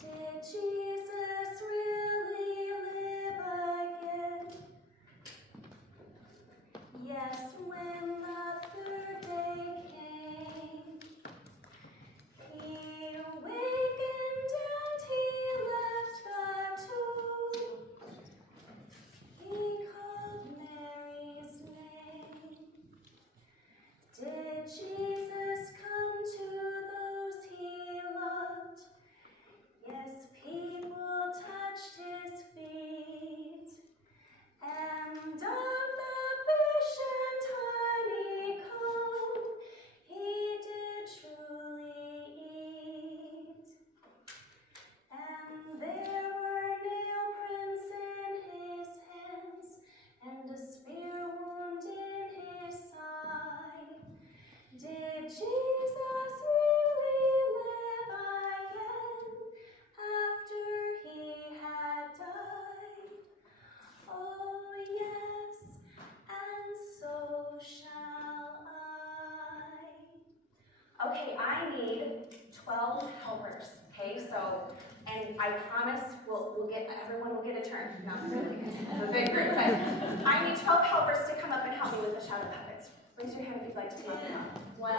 Did Jesus really live again? Yes, when the third day came, he awakened and he left the tomb. He called Mary's name. Did Jesus come to those he loved? Yes, people touched his feet, and of the fish and honeycomb he did truly eat. And there were nail prints in his hands, and a spear wound in his side. Did Jesus really live again after he had died? Oh yes, and so shall I. Okay, I need 12 helpers, okay? So, and I promise everyone will get a turn. Not really, because it's a big group, but I need 12 helpers to come up and help me with the shadow puppets. Raise your hand if you'd like to come up and help. 1,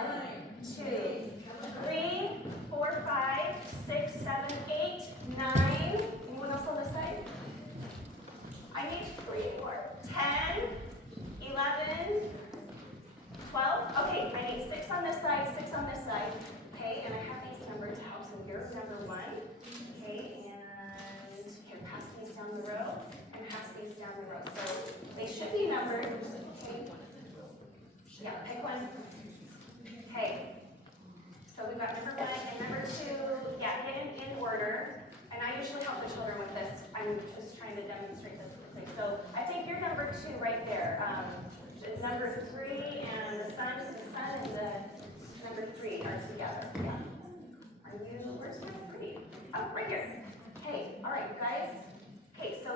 2, 3, 4, 5, 6, 7, 8, 9. Anyone else on this side? I need 3 more. 10, 11, 12. Okay, I need 6 on this side, 6 on this side. Okay, and I have these numbered to help. So you're number 1. Okay, and here, pass these down the row, and pass these down the row. So they should be numbered. Okay. Yeah, pick one. Okay. So we've got number 1 and number 2. Yeah, get in order. And I usually help the children with this. I'm just trying to demonstrate this quickly. So I think you're number 2 right there. Number 3 and the sun and the number 3 are together. Yeah. Are you, where's my 3? Oh, right here. Okay, all right, guys. Okay, so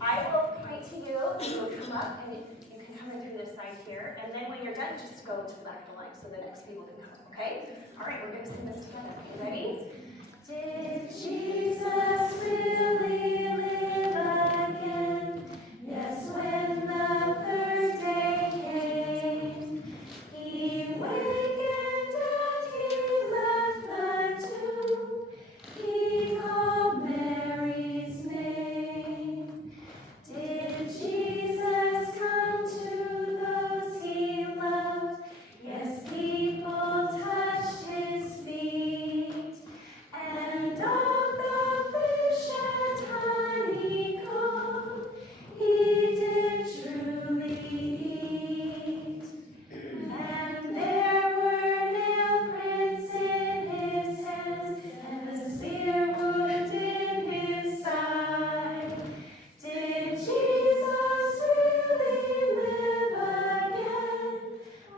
I will point to you, you'll come up, and you can come in through this side here, and then when you're done, just go to the back of the line so the next people can come, okay? All right, we're going to sing this together. Okay, ready? Did Jesus really live again? Yes, when the third day came, he wakened and he left the tomb. He called Mary's name. Did Jesus come to those he loved? Yes, people touched his feet, and of the fish and honeycomb he did truly eat. And there were nail prints in his hands, and the spear wound in his side. Did Jesus really live again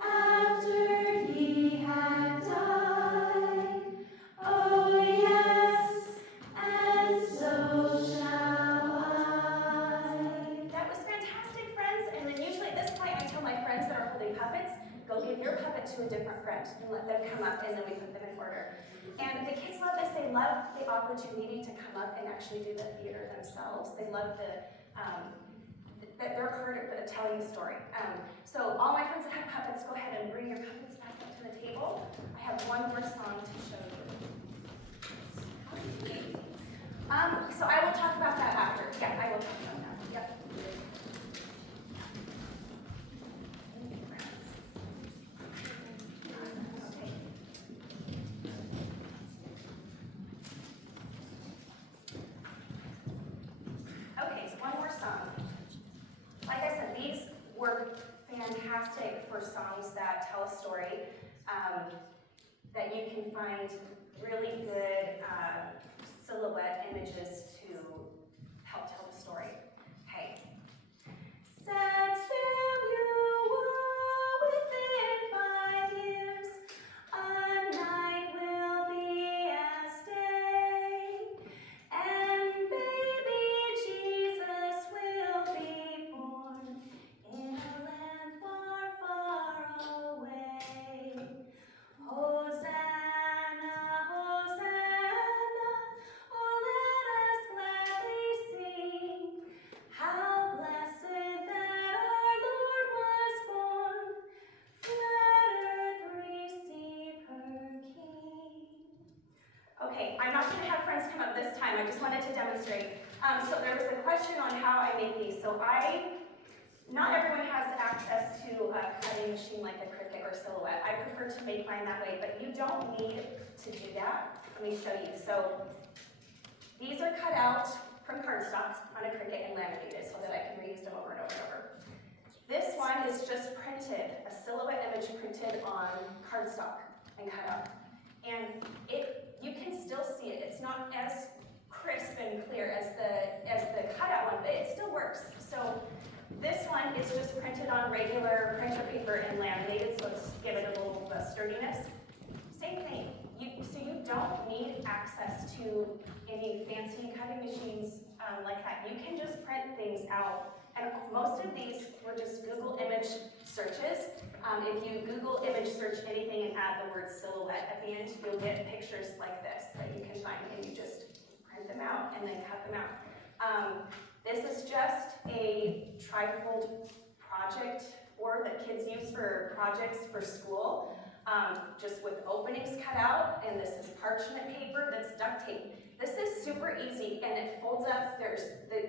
after he had died? Oh yes, and so shall I. That was fantastic, friends. And then usually at this point I tell my friends that are holding puppets, go give your puppet to a different friend and let them come up, and then we put them in order. And the kids love this. They love the opportunity to come up and actually do the theater themselves. They love that they're part of telling the story. So all my friends that have puppets, go ahead and bring your puppets back up to the table. I have one more song to show you. So I will talk about that after. Yeah, I will talk about that. Yep. for songs that tell a story, that you can find really good silhouette images to help tell the story. Okay. Set sail you all within 5 years, a night will be as day, and baby Jesus will be born in a land far, far away. Hosanna, Hosanna, oh let us gladly sing. How blessed that our Lord was born, let earth receive her King. Okay, I'm not going to have friends come up this time. I just wanted to demonstrate. So there was a question on how I make these. So not everyone has access to a cutting machine like a Cricut or Silhouette. I prefer to make mine that way, but you don't need to do that. Let me show you. So these are cut out from cardstock on a Cricut and laminated so that I can reuse them over and over and over. This one is just printed, a silhouette image printed on cardstock and cut out. And you can still see it. It's not as crisp and clear as the cutout one, but it still works. So this one is just printed on regular printer paper and laminated, so it's give it a little sturdiness. Same thing. So you don't need access to any fancy cutting machines like that. You can just print things out. And most of these were just Google image searches. If you Google image search anything and add the word silhouette at the end, you'll get pictures like this that you can find, and you just print them out and then cut them out. This is just a trifold project board that kids use for projects for school, just with openings cut out, and this is parchment paper that's duct tape. This is super easy, and it folds up.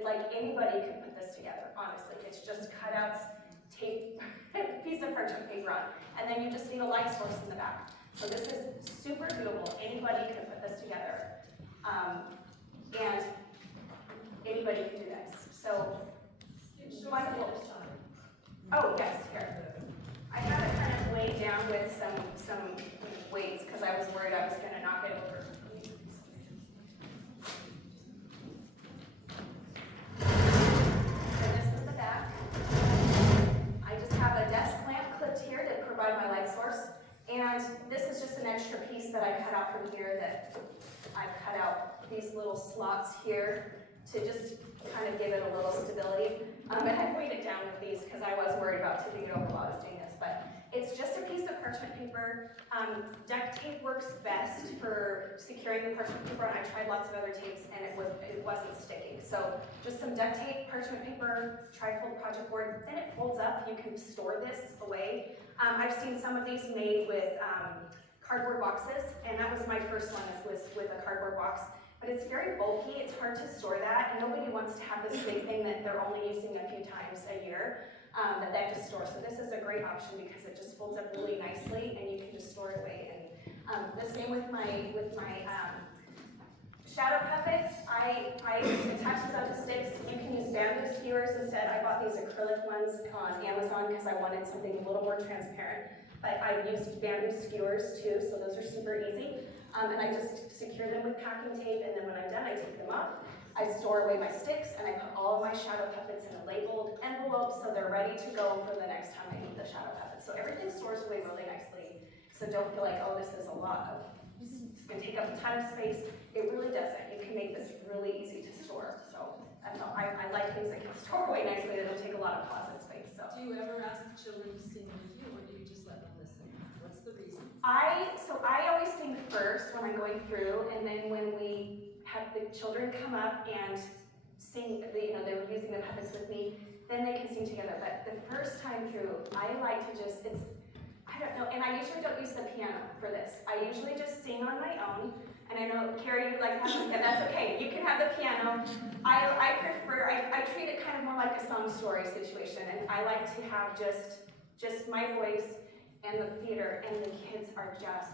Like anybody can put this together, honestly. It's just cutouts, tape, piece of parchment paper on, and then you just need a light source in the back. So this is super doable. Anybody can put this together, and anybody can do this. So wonderful. Oh yes, here. I have it kind of weighed down with some weights because I was worried I was going to knock it over. So this is the back. I just have a desk lamp clipped here to provide my light source. And this is just an extra piece that I cut out from here that I cut out these little slots here to just kind of give it a little stability. And I've weighed it down with these because I was worried about tipping it over while I was doing this. But it's just a piece of parchment paper. Duct tape works best for securing the parchment paper. I tried lots of other tapes and it wasn't sticking. So just some duct tape, parchment paper, trifold project board. Then it folds up. You can store this away. I've seen some of these made with cardboard boxes, and that was my first one, was with a cardboard box. But it's very bulky, it's hard to store that, and nobody wants to have this big thing that they're only using a few times a year that they have to store. So this is a great option because it just folds up really nicely, and you can just store it away. And the same with my shadow puppets. I attach those out to sticks. You can use bamboo skewers instead. I bought these acrylic ones on Amazon because I wanted something a little more transparent. But I've used bamboo skewers too, so those are super easy. And I just secure them with packing tape, and then when I'm done, I take them off. I store away my sticks, and I put all of my shadow puppets in a labeled envelope so they're ready to go for the next time I need the shadow puppets. So everything stores away really nicely. So don't feel like, oh, this is a lot of, it's gonna take up a ton of space. It really doesn't. You can make this really easy to store. So that's all. I like things that can store away nicely that don't take a lot of closet space. So. Do you ever ask the children to sing with you, or do you just let them listen? What's the reason? I always sing first when I'm going through, and then when we have the children come up and sing, they were using the puppets with me, then they can sing together. But the first time through, I like to just, I don't know, and I usually don't use the piano for this. I usually just sing on my own, and I know, Carrie, you like that, and that's okay. You can have the piano. I prefer, I treat it kind of more like a song story situation, and I like to have just my voice and the theater, and the kids are just,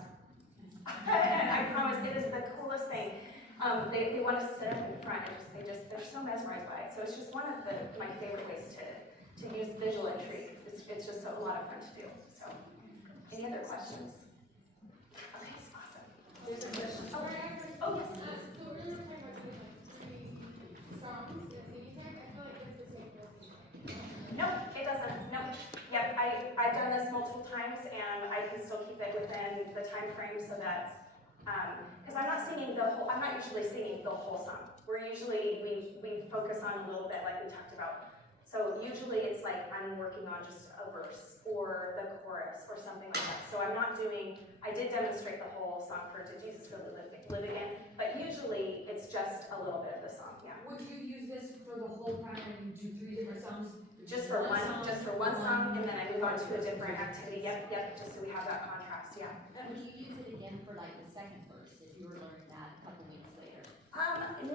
and I promise it is the coolest thing. They want to sit up in front. They're so mesmerized by it. So it's just one of my favorite ways to use visual entry. It's just a lot of fun to do. So, any other questions? Okay, awesome. There's a question. Oh, yes. So we were talking about doing like 3 songs and singing time. I feel like this would take this. Nope, it doesn't. Nope. Yep, I've done this multiple times, and I can still keep it within the time frame so that, because I'm not usually singing the whole song. We focus on a little bit like we talked about. So usually it's like I'm working on just a verse or the chorus or something like that. So I did demonstrate the whole song for To Jesus Really Live Again, but usually it's just a little bit of the song, yeah. Would you use this for the whole program and you do 3 different songs? Just for one song, and then I move on to a different activity. Yep, just so we have that contrast, yeah. Would you use it again for like the second verse if you were learning that a couple weeks later?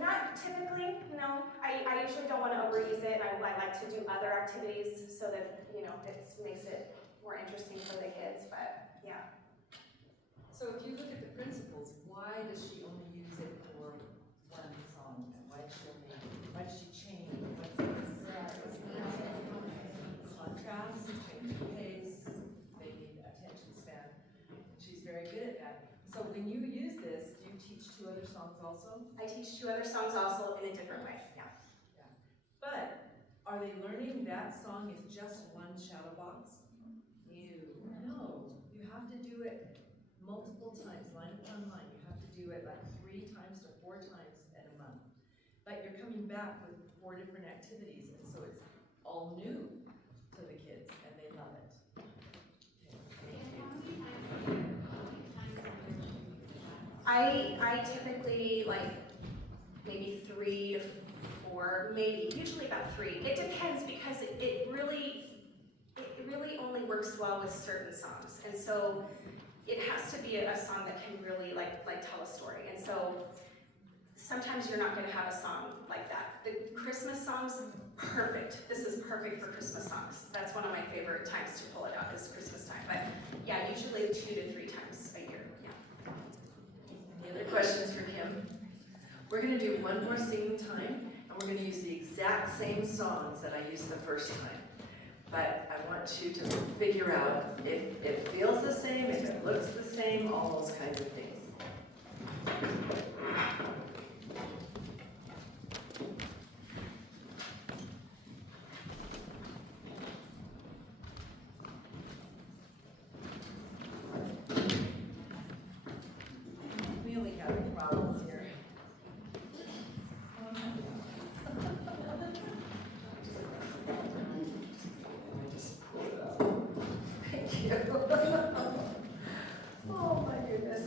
Not typically, no. I usually don't want to overuse it. I like to do other activities so that, it makes it more interesting for the kids, but yeah. So if you look at the principles, why does she only use it for one song? Why does she change? Contrast, change the pace, they need attention span. She's very good at that. So when you use this, do you teach 2 other songs also? I teach 2 other songs also in a different way, yeah. But are they learning that song is just one shadow box? No, you have to do it multiple times, line upon line. You have to do it like 3 times to 4 times in a month. But you're coming back with 4 different activities, and so it's all new to the kids, and they love it. I typically like maybe 3 to 4, maybe, usually about 3. It depends because it really only works well with certain songs. And so it has to be a song that can really like tell a story. And so sometimes you're not gonna have a song like that. The Christmas songs, perfect. This is perfect for Christmas songs. That's one of my favorite times to pull it out is Christmas time. But yeah, usually 2 to 3 times a year, yeah. Any other questions for Kim? We're going to do one more singing time, and we're going to use the exact same songs that I used the first time. But I want you to figure out if it feels the same, if it looks the same, all those kinds of things. Really having problems here. Thank you. Oh my goodness.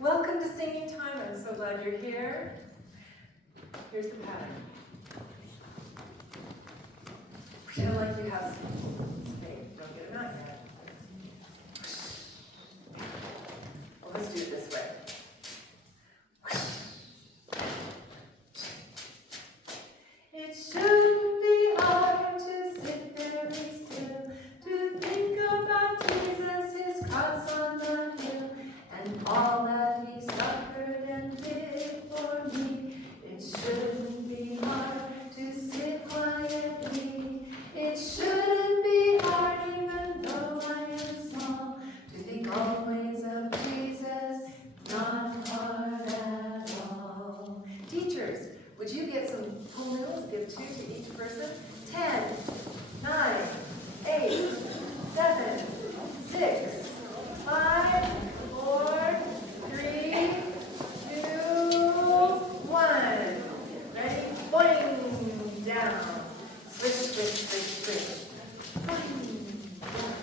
Welcome to singing time. I'm so glad you're here. Here's the pattern. Pretend like you have some space. Don't get a knot yet. Well, let's do it this way. It shouldn't be hard to sit very still, to think about Jesus, his cross on the hill, and all that he suffered and did for me. It shouldn't be hard to sit quietly. It shouldn't be hard, even though I am small, to think always of Jesus, not hard at all. Teachers, would you get some pool noodles? Give 2 to each person. 10, 9, 8, 7, 6, 5, 4, 3, 2, 1. Ready? Boing! Down. Switch, switch, switch, switch. Boing! Down.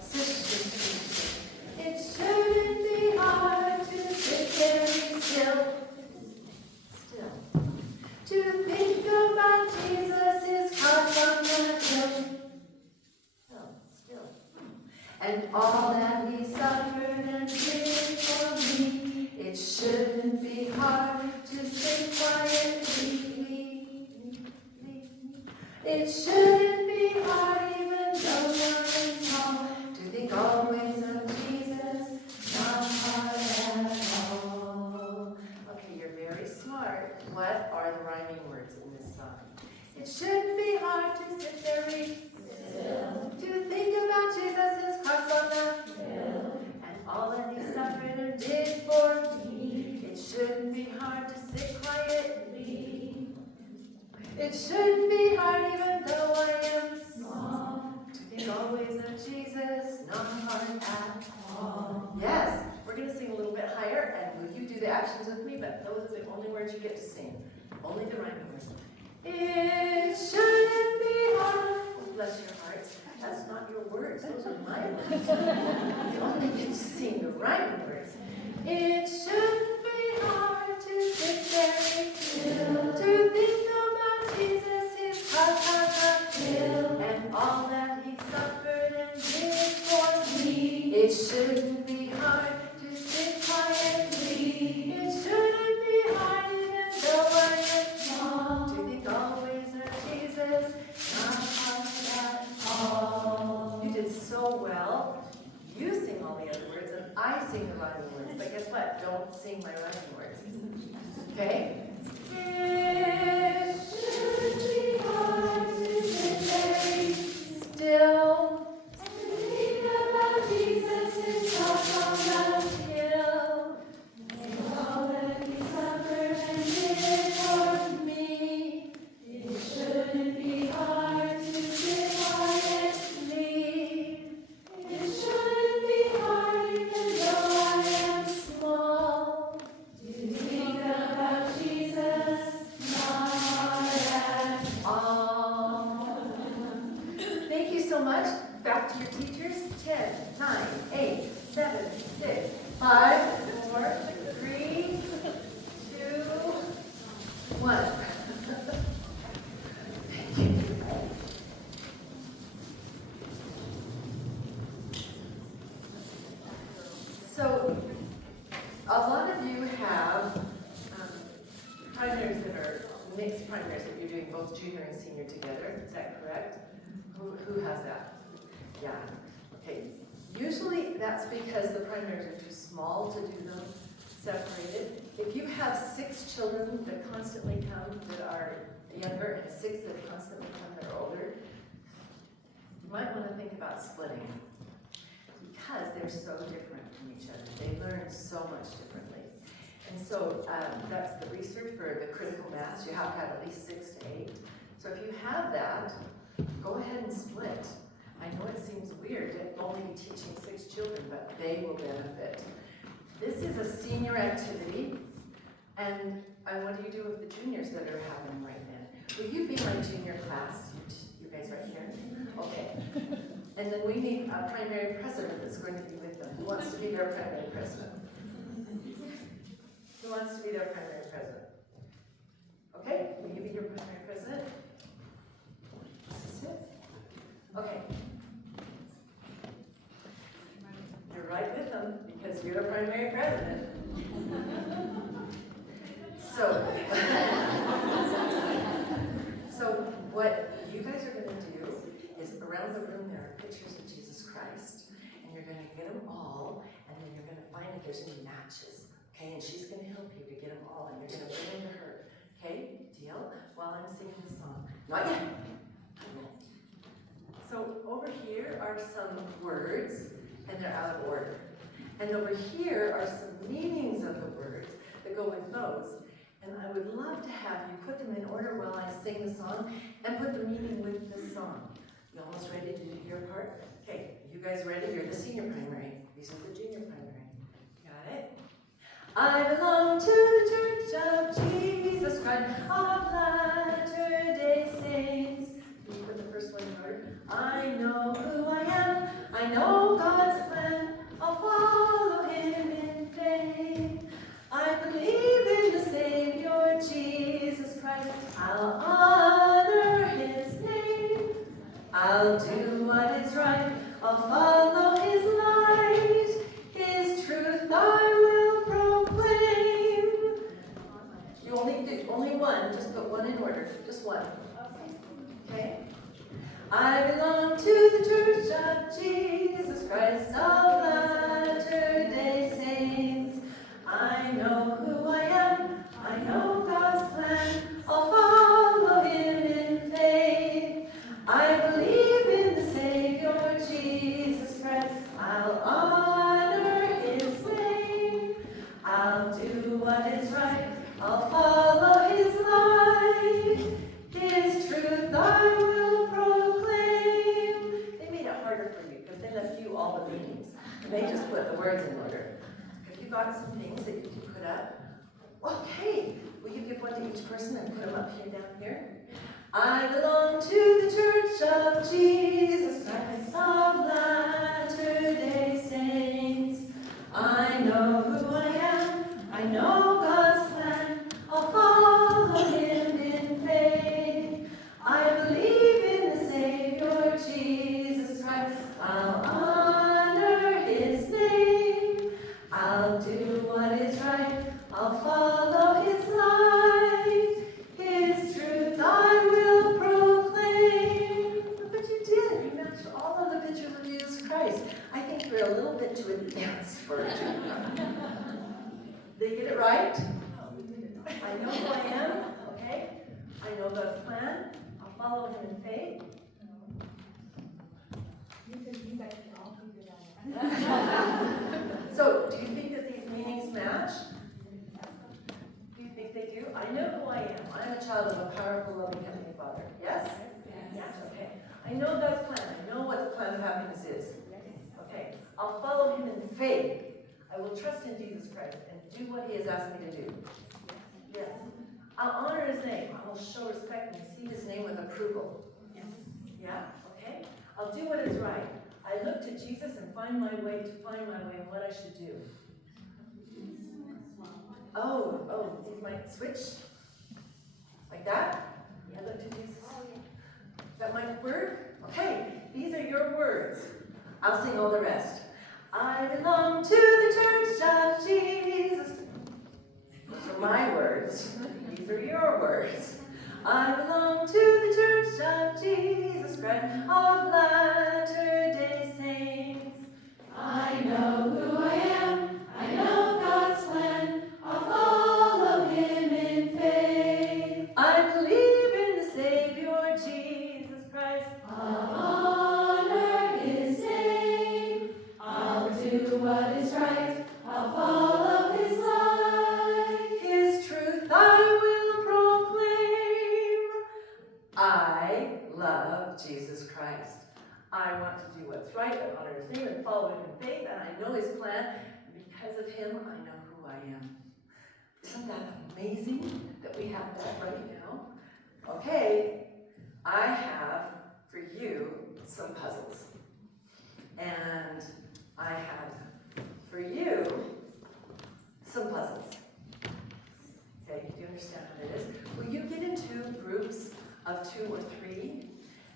Switch, switch, switch, switch. It shouldn't be hard to sit very still. To think about Jesus, his cross on the hill. Still. And all that he suffered and did for me. It shouldn't be hard to sit quietly. It shouldn't be hard, even though I'm small, to think always of Jesus, not hard at all. Okay, you're very It shouldn't be hard to sit there read still, to think about Jesus' cross on the hill, and all that he suffered and did for me. It shouldn't be hard to sit quietly. It shouldn't be hard even though I am small, to think always of Jesus, not hard at all. Yes, we're going to sing a little bit higher, and will you do the actions with me? But those are the only words you get to sing. Only the rhyming words. It shouldn't be hard. Oh, bless your hearts. That's not your words. Those are my words. You only get to sing the rhyming words. It shouldn't be hard to sit very still, to think about Jesus, his cross on the hill, and all that he suffered and did for me. It shouldn't be hard to sit quietly. It shouldn't be hard even though I am small, to think always of Jesus, not hard at all. You did so well. You sing all the other words, and I sing the rhyming words. But guess what? Don't sing my rhyming words. Okay? It should be hard to sit very still, to think about Jesus' cross on the hill, and all that he suffered and did for me. It shouldn't be hard to sit quietly. It shouldn't be hard even though I am small, to think about Jesus, not hard at all. Thank you so much. Back to your teachers. 10, 9, 8, 7, 6, 5, 4, 3, 2, 1. Thank you. So, a lot of you have primaries that are mixed primaries that you're doing both junior and senior together. Is that correct? Who has that? Yeah. Okay. Usually that's because the primaries are too small to do them separated. If you have 6 children that constantly come that are younger and 6 that constantly come that are older, you might want to think about splitting, because they're so different from each other. They learn so much differently. And so that's the research for the critical mass. You have to have at least 6 to 8. So if you have that, go ahead and split. I know it seems weird to only be teaching 6 children, but they will benefit. This is a senior activity, and what do you do with the juniors that are happening right then? Will you be my junior class? You guys right here? Okay. And then we need a primary president that's going to be with them. Who wants to be their primary president? Who wants to be their primary president? Okay, will you be your primary president? This is it. Okay. You're right with them because you're the primary president. So, so what you guys are going to do is around the room there are pictures of Jesus Christ, and you're going to get them all, and then you're going to find if there's any matches, okay? And she's going to help you to get them all, and you're going to bring them to her, okay? Deal? While I'm singing the song. Not yet. So over here are some words, and they're out of order. And over here are some meanings of the words that go with those. And I would love to have you put them in order while I sing the song, and put the meaning with the song. You almost ready to do your part? Okay, you guys ready? You're the senior primary. These are the junior primary. Got it? I belong to the Church of Jesus Christ of Latter-day Saints. Can you put the first one in order? I know who I am. I know God's plan. I'll follow him in faith. I believe in the Savior, Jesus Christ. I'll honor his name. I'll do what is right. I'll follow his light. His truth I will proclaim. You only one. Just put one in order. Just one. Okay? I belong to the Church of Jesus Christ of Latter-day Saints. I know who I am. I know God's plan. I'll follow him in faith. words in order. Have you got some things that you can put up? Okay, will you give one to each person and put them up here, down here? I belong to the Church of Jesus Christ of Latter-day Saints. I know who I am, I know God's plan, I'll follow Him in faith. I believe in the Savior Jesus Christ, I'll honor His name. I'll do what is right, I'll follow His light. His truth I will proclaim. Look what you did. You matched all of the pictures of Jesus Christ. I think you're a little bit too advanced for it. They get it right? I know who I am, okay? I know God's plan. I'll follow Him in faith. So, do you think that these meanings match? Do you think they do? I know who I am. I'm a child of a powerful, loving Heavenly Father. Yes? Yes. Okay. I know God's plan. I know what the plan of happiness is. Okay. I'll follow Him in faith. I will trust in Jesus Christ and do what He has asked me to do. Yes. I'll honor His name. I will show respect and see His name with approval. Yeah? Okay? I'll do what is right. I look to Jesus and find my way in what I should do. Oh, these might switch. Like that? I look to Jesus. Is that my word? Okay, these are your words. I'll sing all the rest. I belong to the Church of Jesus. Those are my words. These are your words. I belong to the Church of Jesus Christ of Latter-day Saints. I know who I am. I know God's plan. I'll follow Him in faith. I believe in the Savior Jesus Christ. I'll honor His name. I'll do what is right. I'll follow His light. His truth I will proclaim. I love Jesus Christ. I want to do what's right and honor His name and follow Him in faith, and I know His plan. Because of Him, I know who I am. Isn't that amazing that we have that right now? Okay, I have for you some puzzles. And I have for you some puzzles. Okay, do you understand what it is? Will you get into groups of 2 or 3?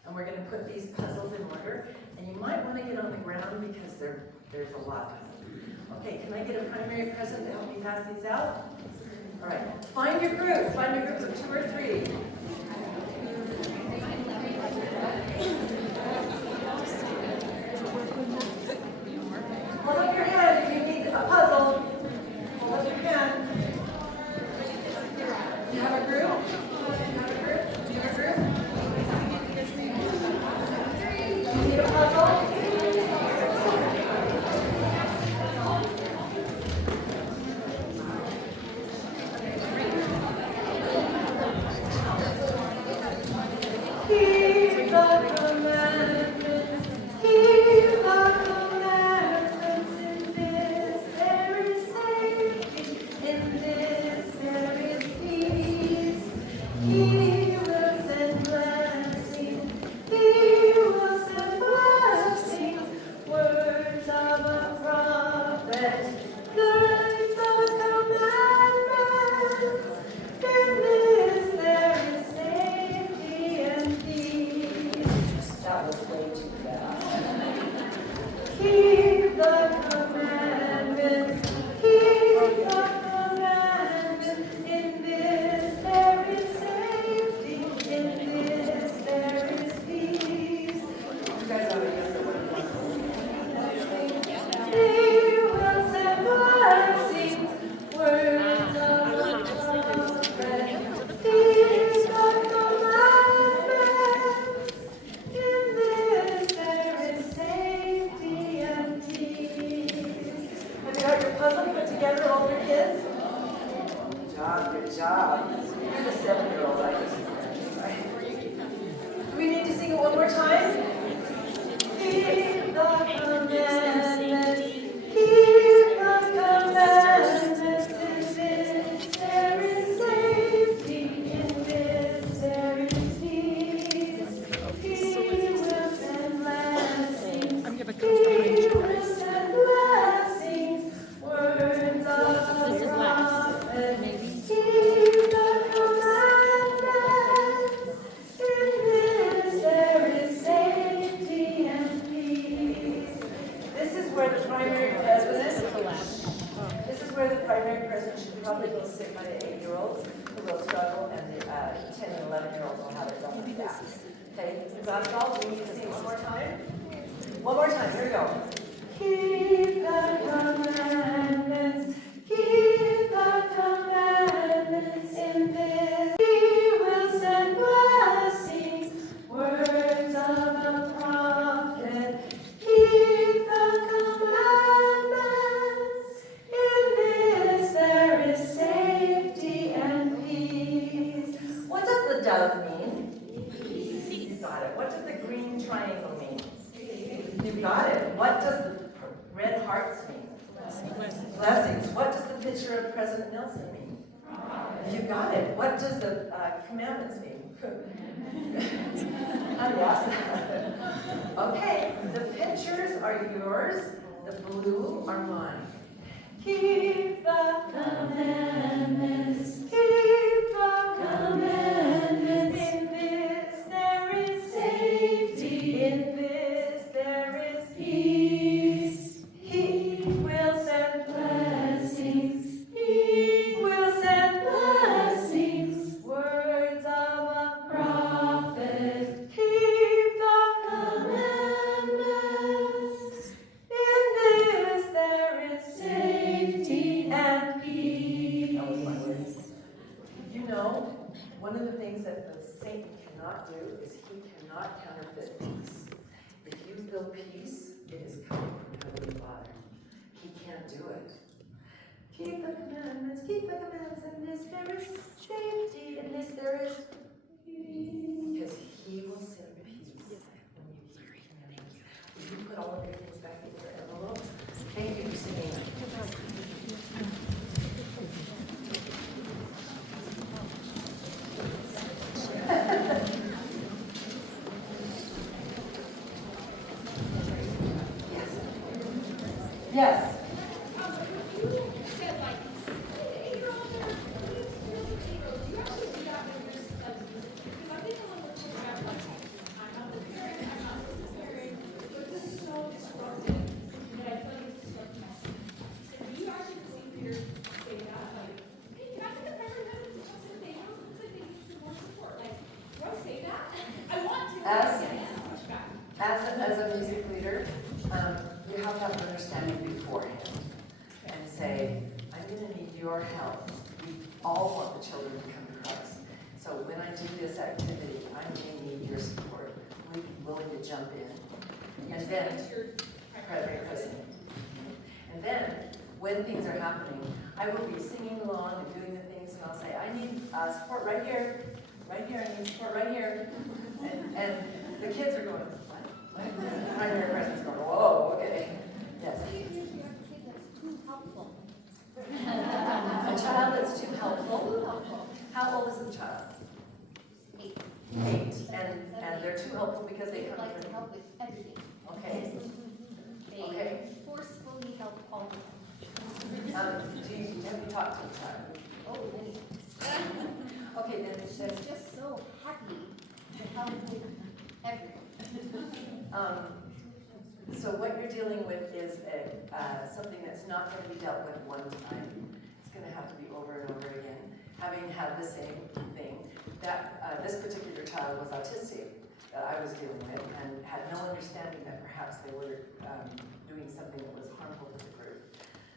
And we're going to put these puzzles in order. And you might want to get on the ground because there's a lot. Okay, can I get a primary present to help me pass these out? All right, find your groups. Find your groups of 2 or 3. Hold up your hand if you need a puzzle. Hold up your hand. You have a group? Do you have a group? You need a puzzle? You got it all? Do we need to sing one more time? One more time, here we go. Keep the commandments, keep the commandments in this. He will send blessings, words of the prophet. Keep the commandments. In this there is safety and peace. What does the dove mean? You got it. What does the green triangle mean? You got it. What does the red hearts mean? Blessings. What does the picture of President Nelson mean? You got it. What does the commandments mean? Yes. Okay, the pictures are yours. The blue are mine. Keep the commandments. Keep the commandments. In this there is safety. In this there is peace. He will send blessings. He will send blessings. Words of a prophet. Keep the commandments. In this there is safety and peace. That was my words. You know, one of the things that the saint cannot do is he cannot counterfeit peace. If you feel peace, it is coming from Heavenly Father. He can't do it. Keep the commandments, in this there is safety, in this there is peace. Because he will send peace when you keep the commandments. Will you put all of your things back in your envelopes? Thank you for singing. Yes. As a music leader, you have to have an understanding beforehand and say, I'm going to need your help. We all want the children to come to Christ. So when I do this activity, I may need your support. Will you be willing to jump in? And then, primary president. And then, when things are happening, I will be singing along and doing the things, and I'll say, I need support right here, I need support right here. And the kids are going, what? The primary president's going, whoa, okay. Yes. A child that's too helpful. How old is the child? 8. 8. And they're too helpful because they come like from. to help with everything. Okay. They Okay. forcefully help all the time. Have you talked to the child? Oh, many. Okay, then She's just so happy to help with everything. So what you're dealing with is something that's not going to be dealt with one time. It's going to have to be over and over again. Having had the same thing, that this particular child was autistic that I was dealing with and had no understanding that perhaps they were doing something that was harmful to the group.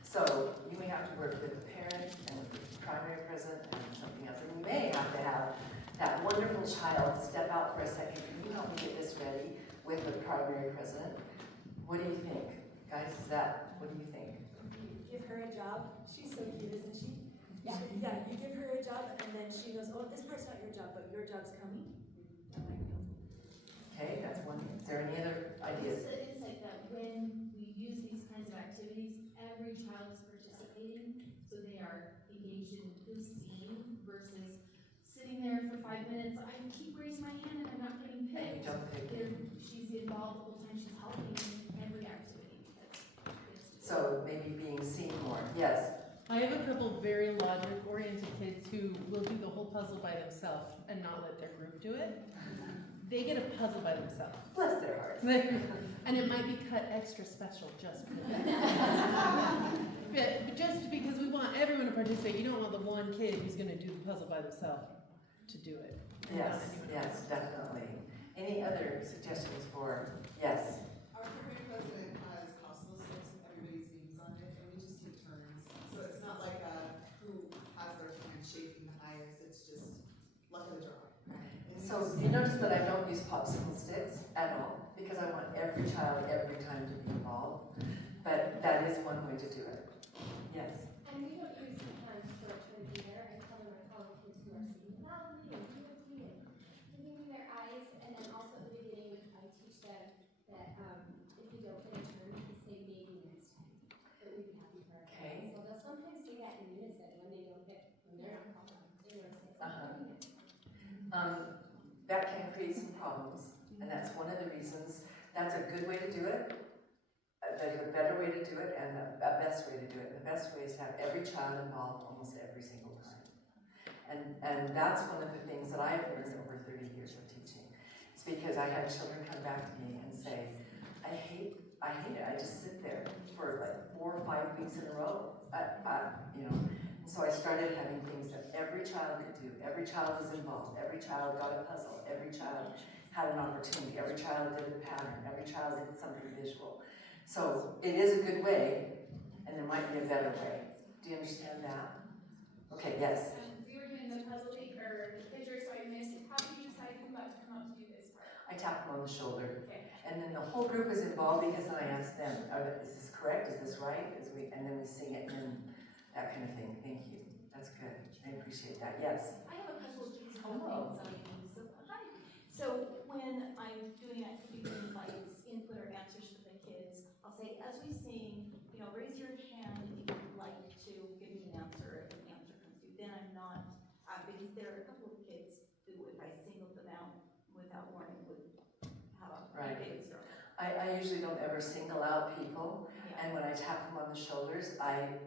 So you may have to work with the parent and with the primary president and something else. And you may have to have that wonderful child step out for a second. Can you help me get this ready with the primary president? What do you think? Guys, what do you think? Give her a job. She's so cute, isn't she? Yeah. Yeah, you give her a job and then she goes, oh, this part's not your job, but your job's coming. That might be helpful. Okay, that's one. Is there any other ideas? Just the insight that when we use these kinds of activities, every child is participating, so they are engaged in who's seen versus sitting there for 5 minutes. I keep raising my hand and I'm not getting And you picked. don't pick. She's involved the whole time. She's helping in every activity. So maybe being seen more. Yes. I have a couple very logic-oriented kids who will do the whole puzzle by themselves and not let their group do it. They get a puzzle by themselves. Bless their hearts. And it might be cut extra special just for them. But just because we want everyone to participate, you don't want the one kid who's going to do the puzzle by themselves to do it. Yes, yes, definitely. Any other suggestions for, yes? Our program president has popsicle sticks with everybody's names on it, and we just take turns. So it's not like who has their hand shaping the highest, it's just luck of the draw. And So you notice that I don't use popsicle sticks at all, because I want every child every time to be involved. But that is one way to do it. Yes? And we don't use hands for a turn either. I tell them I call the kids who are singing loudly and beautifully and looking in their eyes. And then also at the beginning, I teach them that if you don't get a turn, you can say maybe next time. But we'd be happy for our Okay. So they'll sometimes say that in unison when they don't get, when they're not called on. They want to say, maybe next time. That can create some problems, and that's one of the reasons. That's a good way to do it. There's a better way to do it and a best way to do it. And the best way is to have every child involved almost every single time. And that's one of the things that I've learned over 30 years of teaching. It's because I had children come back to me and say, I hate it. I just sit there for like 4 or 5 weeks in a row, you know. And so I started having things that every child could do. Every child was involved. Every child got a puzzle. Every child had an opportunity. Every child did a pattern. Every child did something visual. So it is a good way, and there might be a better way. Do you understand that? Okay, yes? We were doing the puzzle or the picture, so I missed. How did you decide who got to come up to do this part? I tap them on the shoulder. Okay. And then the whole group is involved because then I ask them, is this correct? Is this right? And then we sing it and that kind of thing. Thank you. That's good. I appreciate that. Yes? I have a couple of things Hello. I use. Hi. So when I'm doing activities and invites input or answers for the kids, I'll say, as we sing, raise your hand if you would like to give me an answer. If an answer comes through, then I'm not, because there are a couple of kids who, if I singled them out without warning, would have a Right. big struggle. I usually don't ever single out people, Yeah. and when I tap them on the shoulders,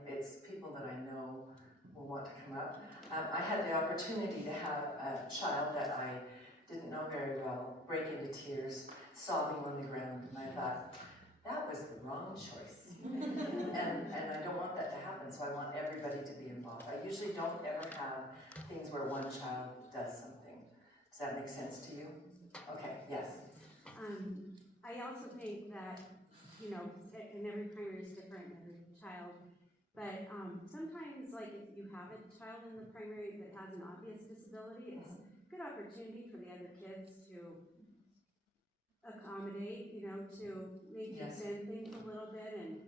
it's people that I know will want to come up. I had the opportunity to have a child that I didn't know very well break into tears, sobbing on the ground, and I thought, that was the wrong choice. and I don't want that to happen, so I want everybody to be involved. I usually don't ever have things where one child does something. Does that make sense to you? Okay, yes. I also think that, and every primary is different, every child, but sometimes, like, if you have a child in the primary that has an obvious disability, it's a good opportunity for the other kids to accommodate, to maybe Yes. bend things a little bit and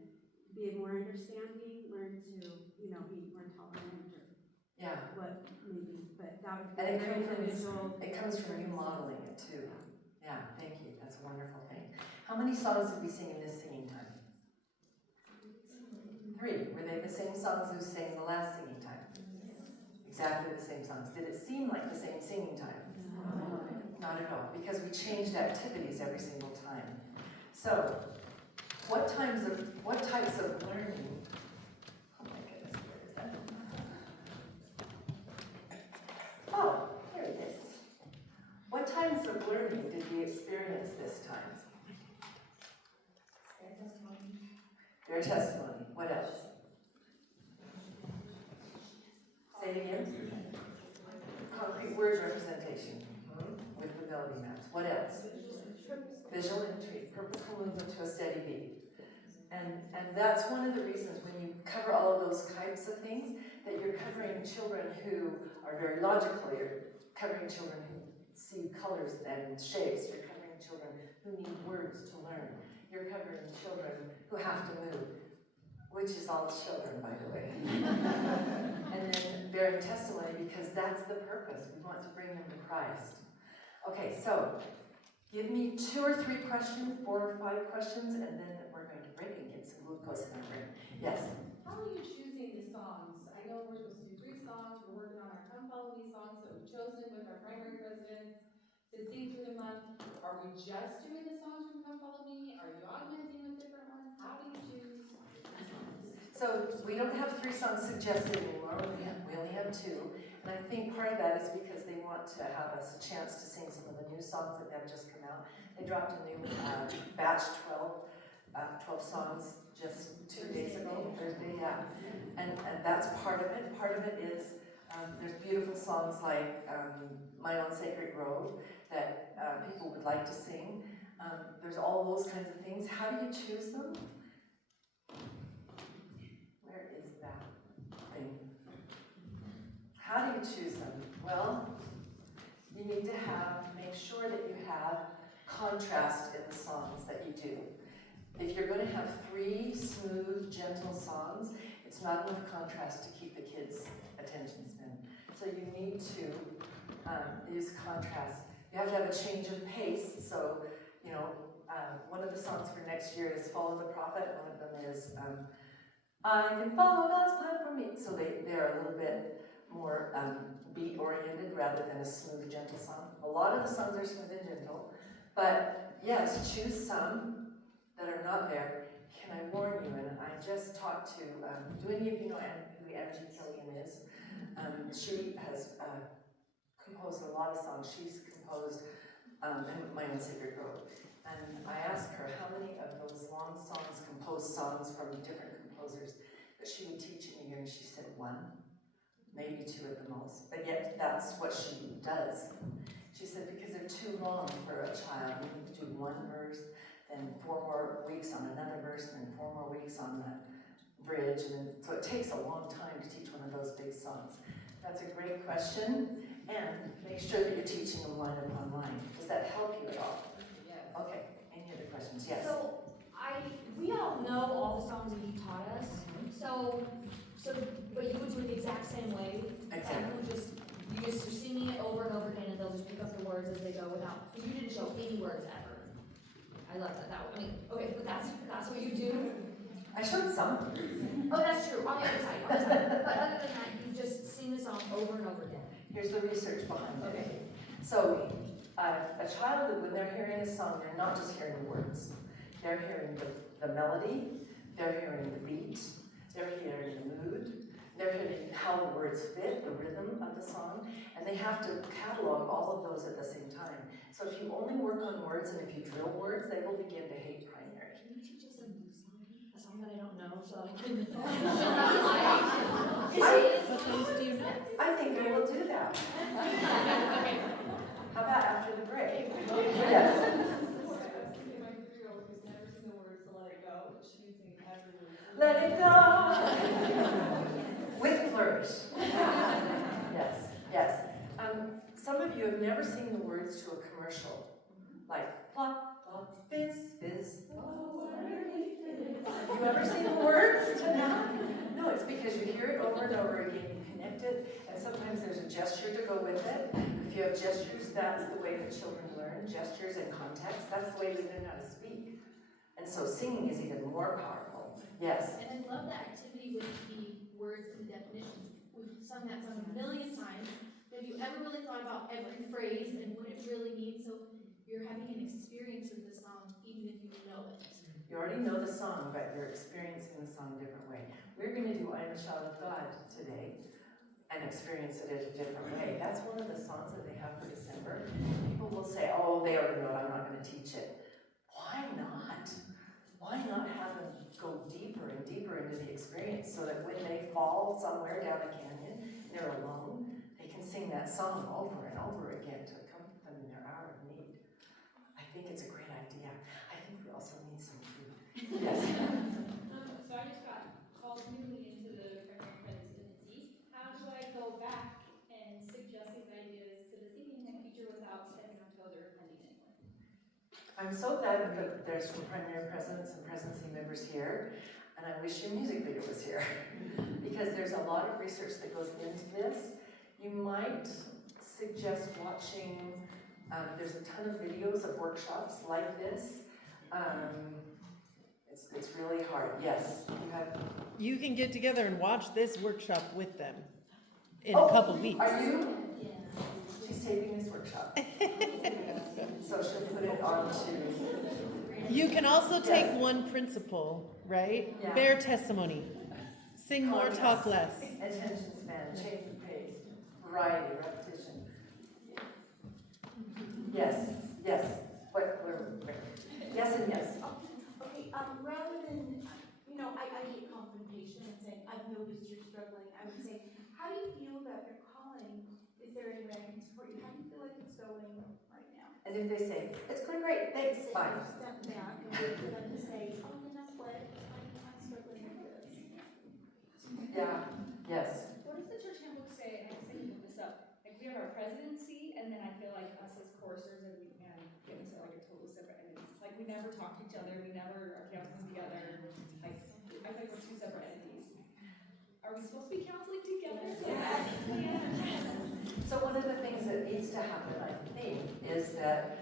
be more understanding, learn to, be more tolerant or Yeah. what maybe, but that would be And very individual. it comes from you modeling it too. Yeah, thank you. That's a wonderful thing. How many songs did we sing in this singing time? 3. Were they the same songs we sang the last singing time? Exactly the same songs. Did it seem like the same singing time? No. Not at all, because we changed activities every single time. So, what types of learning? Oh my goodness, where is that? Oh, here it is. What types of learning did we experience this time? Their testimony. What else? Say it again. Concrete word representation with the melody maps. What else? Visual imagery, purposeful movement to a steady beat. And that's one of the reasons when you cover all of those types of things, that you're covering children who are very logical, you're covering children who see colors and shapes, you're covering children who need words to learn, you're covering children who have to move, which is all children, by the way. And then bearing testimony, because that's the purpose. We want to bring them to Christ. Okay, so give me 2 or 3 questions, 4 or 5 questions, and then we're going to break and get some glucose in our brain. Yes? How are you choosing the songs? I know we're supposed to do 3 songs. We're working on our Come Follow Me songs that we've chosen with our primary residents to sing through the month. Are we just doing the songs from Come Follow Me? Are you augmenting with different ones? How do you choose? So we don't have 3 songs suggested anymore. We only have 2. And I think part of that is because they want to have us a chance to sing some of the new songs that have just come out. They dropped a new batch 12 songs just 2 days ago, Thursday, yeah. And that's part of it. Part of it is there's beautiful songs like My Own Sacred Road that people would like to sing. There's all those kinds of things. How do you choose them? Where is that thing? How do you choose them? Well, you need to make sure that you have contrast in the songs that you do. If you're going to have 3 smooth, gentle songs, it's not enough contrast to keep the kids' attention span. So you need to use contrast. You have to have a change of pace. So, you know, one of the songs for next year is Follow the Prophet. One of them is I Can Follow God's Plan for Me. So they're a little bit more beat-oriented rather than a smooth, gentle song. A lot of the songs are smooth and gentle. But yes, choose some that are not there. Can I warn you, and I just talked to, do any of you know who Angie Killian is? She has composed a lot of songs. She's composed My Own Sacred Grove. And I asked her how many of those long songs, composed songs from different composers, that she would teach in a year, and she said 1, maybe 2 at the most, but yet that's what she does. She said because they're too long for a child. You need to do 1 verse, then 4 more weeks on another verse, then 4 more weeks on the bridge, and then, so it takes a long time to teach one of those big songs. That's a great question, and make sure that you're teaching them line upon line. Does that help you at all? Yes. Okay, any other questions? Yes? So, we all know all the songs that you taught us, but you would do it the exact same way? Exactly. And you're singing it over and over again, and they'll just pick up the words as they go without, because you didn't show any words ever. I love that. Okay, but that's what you do? I showed some. Oh, that's true, on the other side. But other than that, you just sing the song over and over again. Here's the research behind it. Okay. So, a child, when they're hearing a song, they're not just hearing the words. They're hearing the melody, they're hearing the beat, they're hearing the mood, they're hearing how the words fit, the rhythm of the song, and they have to catalog all of those at the same time. So if you only work on words and if you drill words, they will begin to hate primary. Can you teach us a song that I don't know, so I can... What songs do you know? I think I will do that. How about after the break? Yes. My 3-year-old who's never seen the words to Let It Go, she can sing every word. Let it go! With flourish. Yes, yes. Some of you have never seen the words to a commercial, like plop, plop, fizz, fizz. Have you ever seen the words to that? No, it's because you hear it over and over again, you connect it, and sometimes there's a gesture to go with it. If you have gestures, that's the way that children learn, gestures and context, that's the way we learn how to speak. And so singing is even more powerful. Yes? And I love that activity with the words and the definitions. We've sung that song a million times. Have you ever really thought about every phrase and what it really means? So you're having an experience with the song, even if you know it. You already know the song, but you're experiencing the song a different way. We're going to do I Am a Child of God today and experience it in a different way. That's one of the songs that they have for December. People will say, oh, they already know it, I'm not going to teach it. Why not? Why not have them go deeper and deeper into the experience so that when they fall somewhere down a canyon and they're alone, they can sing that song over and over again to comfort them in their hour of need. I think it's a great idea. I think we also need some food. Yes. So I just got called newly into the primary presidency. How do I go back and suggest these ideas to the singing teacher without stepping on toes or offending anyone? I'm so glad that there's some primary presidents and presidency members here, and I wish your music leader was here, because there's a lot of research that goes into this. You might suggest watching, there's a ton of videos of workshops like this. It's really hard. Yes, You can get together and watch this workshop with them in a couple weeks. Are you? She's taping this workshop. So she'll put it on to... You can also take one principle, right? Yeah. Bear testimony. Sing more, talk less. Attention span, change the pace, variety, repetition. Yes, yes. Yes and yes. Okay, rather than, I hate confrontation and saying, I've noticed you're struggling, I would say, how do you feel about your calling? Is there any way I can support you? How do you feel like it's going right now? And if they say, it's going great, thanks, Then bye. you step back and wait for them to say, oh, you know what, I'm struggling with this. Yeah, yes. What does the church handbook say? And I guess I can look this up. Like we have our presidency, and then I feel like us as choristers and goodness are like a totally separate entity. Like we never talk to each other. We never are counseling together. Like I feel like we're two separate entities. Are we supposed to be counseling together? Yes. Yes. So one of the things that needs to happen, I think, is that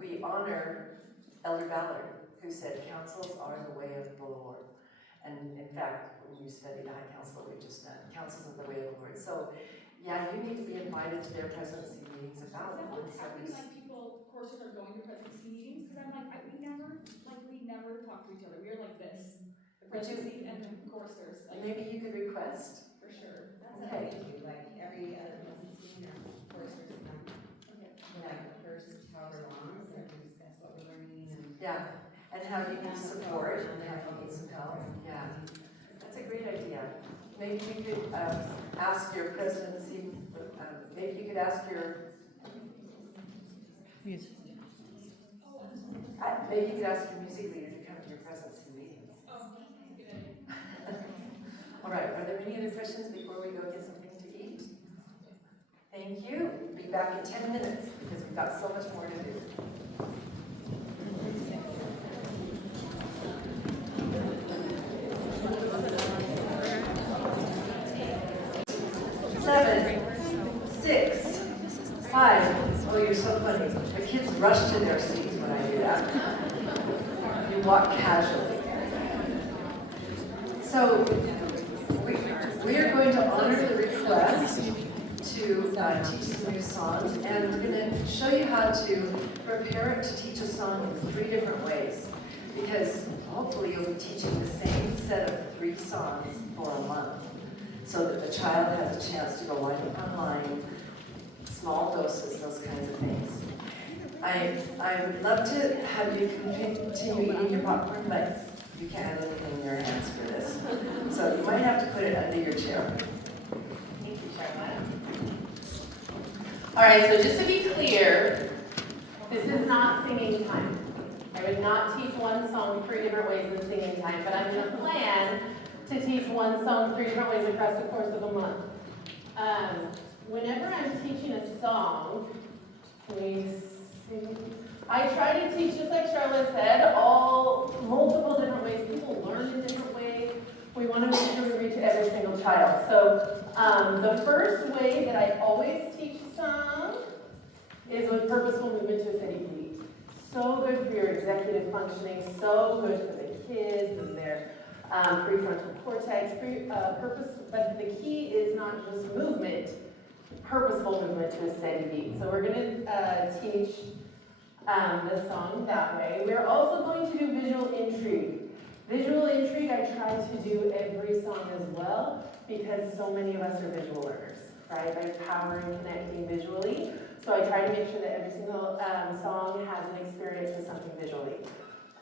we honor Elder Ballard, who said, counsels are the way of the Lord. And in fact, when you study the High Council that we've just done, counsels are the way of the Lord. So yeah, you need to be invited to their presidency meetings Is about that what's once happening? every. Like people, choristers are going to presidency meetings? Because I'm like, we never talk to each other. We are like this. The presidency and the choristers. Like, Maybe you could request. for sure. That's what we do, like every other presidency meeting, our choristers come. Okay. Like the first however long, so we discuss what we're learning and. Yeah, and how you need support and how you need some help. Yeah, that's a great idea. Maybe you could ask your presidency, maybe you could ask your, maybe you could ask your music leader to come to your presidency meetings. Oh, good idea. All right, are there any other questions before we go get something to eat? Thank you. Be back in 10 minutes because we've got so much more to do. Seven, 6, 5. Oh, you're so funny. The kids rush to their seats when I do that. You walk casually. So we are going to honor the request to teach some new songs, and we're going to show you how to prepare it to teach a song in 3 different ways, because hopefully you'll be teaching the same set of 3 songs for a month, so that the child has a chance to go online, small doses, those kinds of things. I would love to have you continue eating your popcorn, but you can't have anything in your hands for this. So you might have to put it under your chair. Thank you, Sharla. All right, so just to be clear, this is not singing time. I would not teach one song 3 different ways in singing time, but I'm going to plan to teach one song 3 different ways across the course of a month. Whenever I'm teaching a song, I try to teach, just like Sharla said, multiple different ways. People learn in different ways. We want to make sure we reach every single child. So the first way that I always teach a song is with purposeful movement to a steady beat. So good for your executive functioning, so good for the kids and their prefrontal cortex, but the key is not just movement, purposeful movement to a steady beat. So we're going to teach the song that way. We're also going to do visual intrigue. Visual intrigue I try to do every song as well, because so many of us are visual learners, right? Like power and connecting visually. So I try to make sure that every single song has an experience with something visually.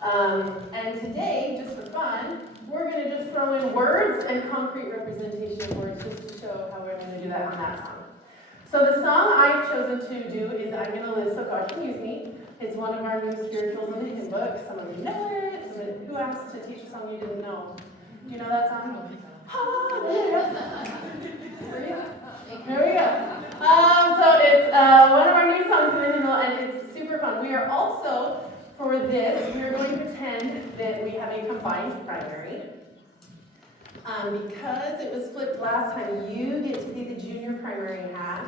And today, just for fun, we're going to just throw in words and concrete representation of words just to show how we're going to do that on that song. So the song I've chosen to do is I'm going to list, so God Can Use Me. It's one of our new spirituals in the hymn book. Some of you know it. Who asked to teach a song you didn't know? Do you know that song? Hallelujah. Here we go. So it's one of our new songs in the hymnal, and it's super fun. We are also, for this, we are going to pretend that we have a combined primary. Because it was flipped last time, you get to be the junior primary half,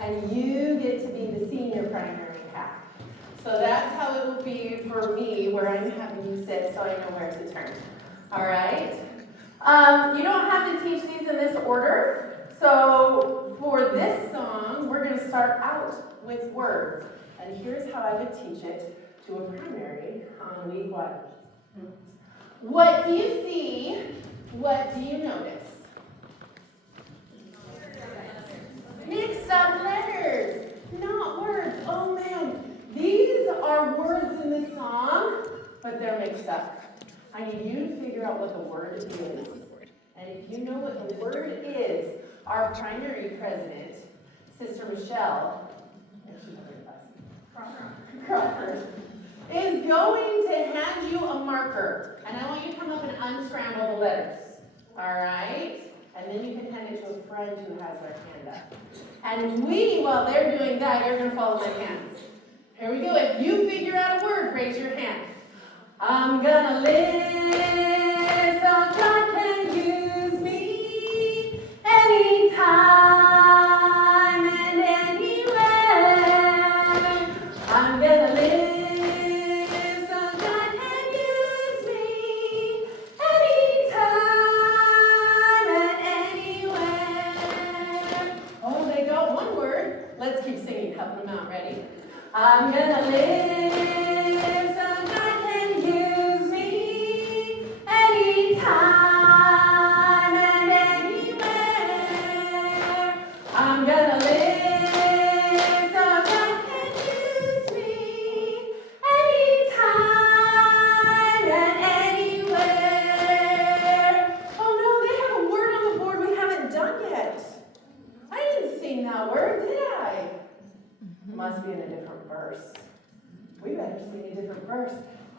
and you get to be the senior primary half. So that's how it will be for me, where I'm having you sit so I know where to turn. All right? You don't have to teach these in this order. So for this song, we're going to start out with words. And here's how I would teach it to a primary on week 1. What do you see? What do you notice? Mixed up letters, not words. Oh man, these are words in the song, but they're mixed up. I need you to figure out what the word is. And if you know what the word is, our primary president, Sister Michelle, and she's very fast, Crawford, is going to hand you a marker. And I want you to come up and unscramble the letters. All right? And then you can hand it to a friend who has their hand up. And while they're doing that, you're going to follow my hands. Here we go. If you figure out a word, raise your hand. I'm gonna live so God can use me anytime and anywhere. I'm gonna live so God can use me anytime and anywhere. Oh, they got one word. Let's keep singing, help them out. Ready? I'm gonna live so God can use me anytime and anywhere. I'm gonna live so God can use me anytime and anywhere. Oh no, they have a word on the board we haven't done yet. I didn't sing that word, did I? Must be in a different verse. We better sing a different verse.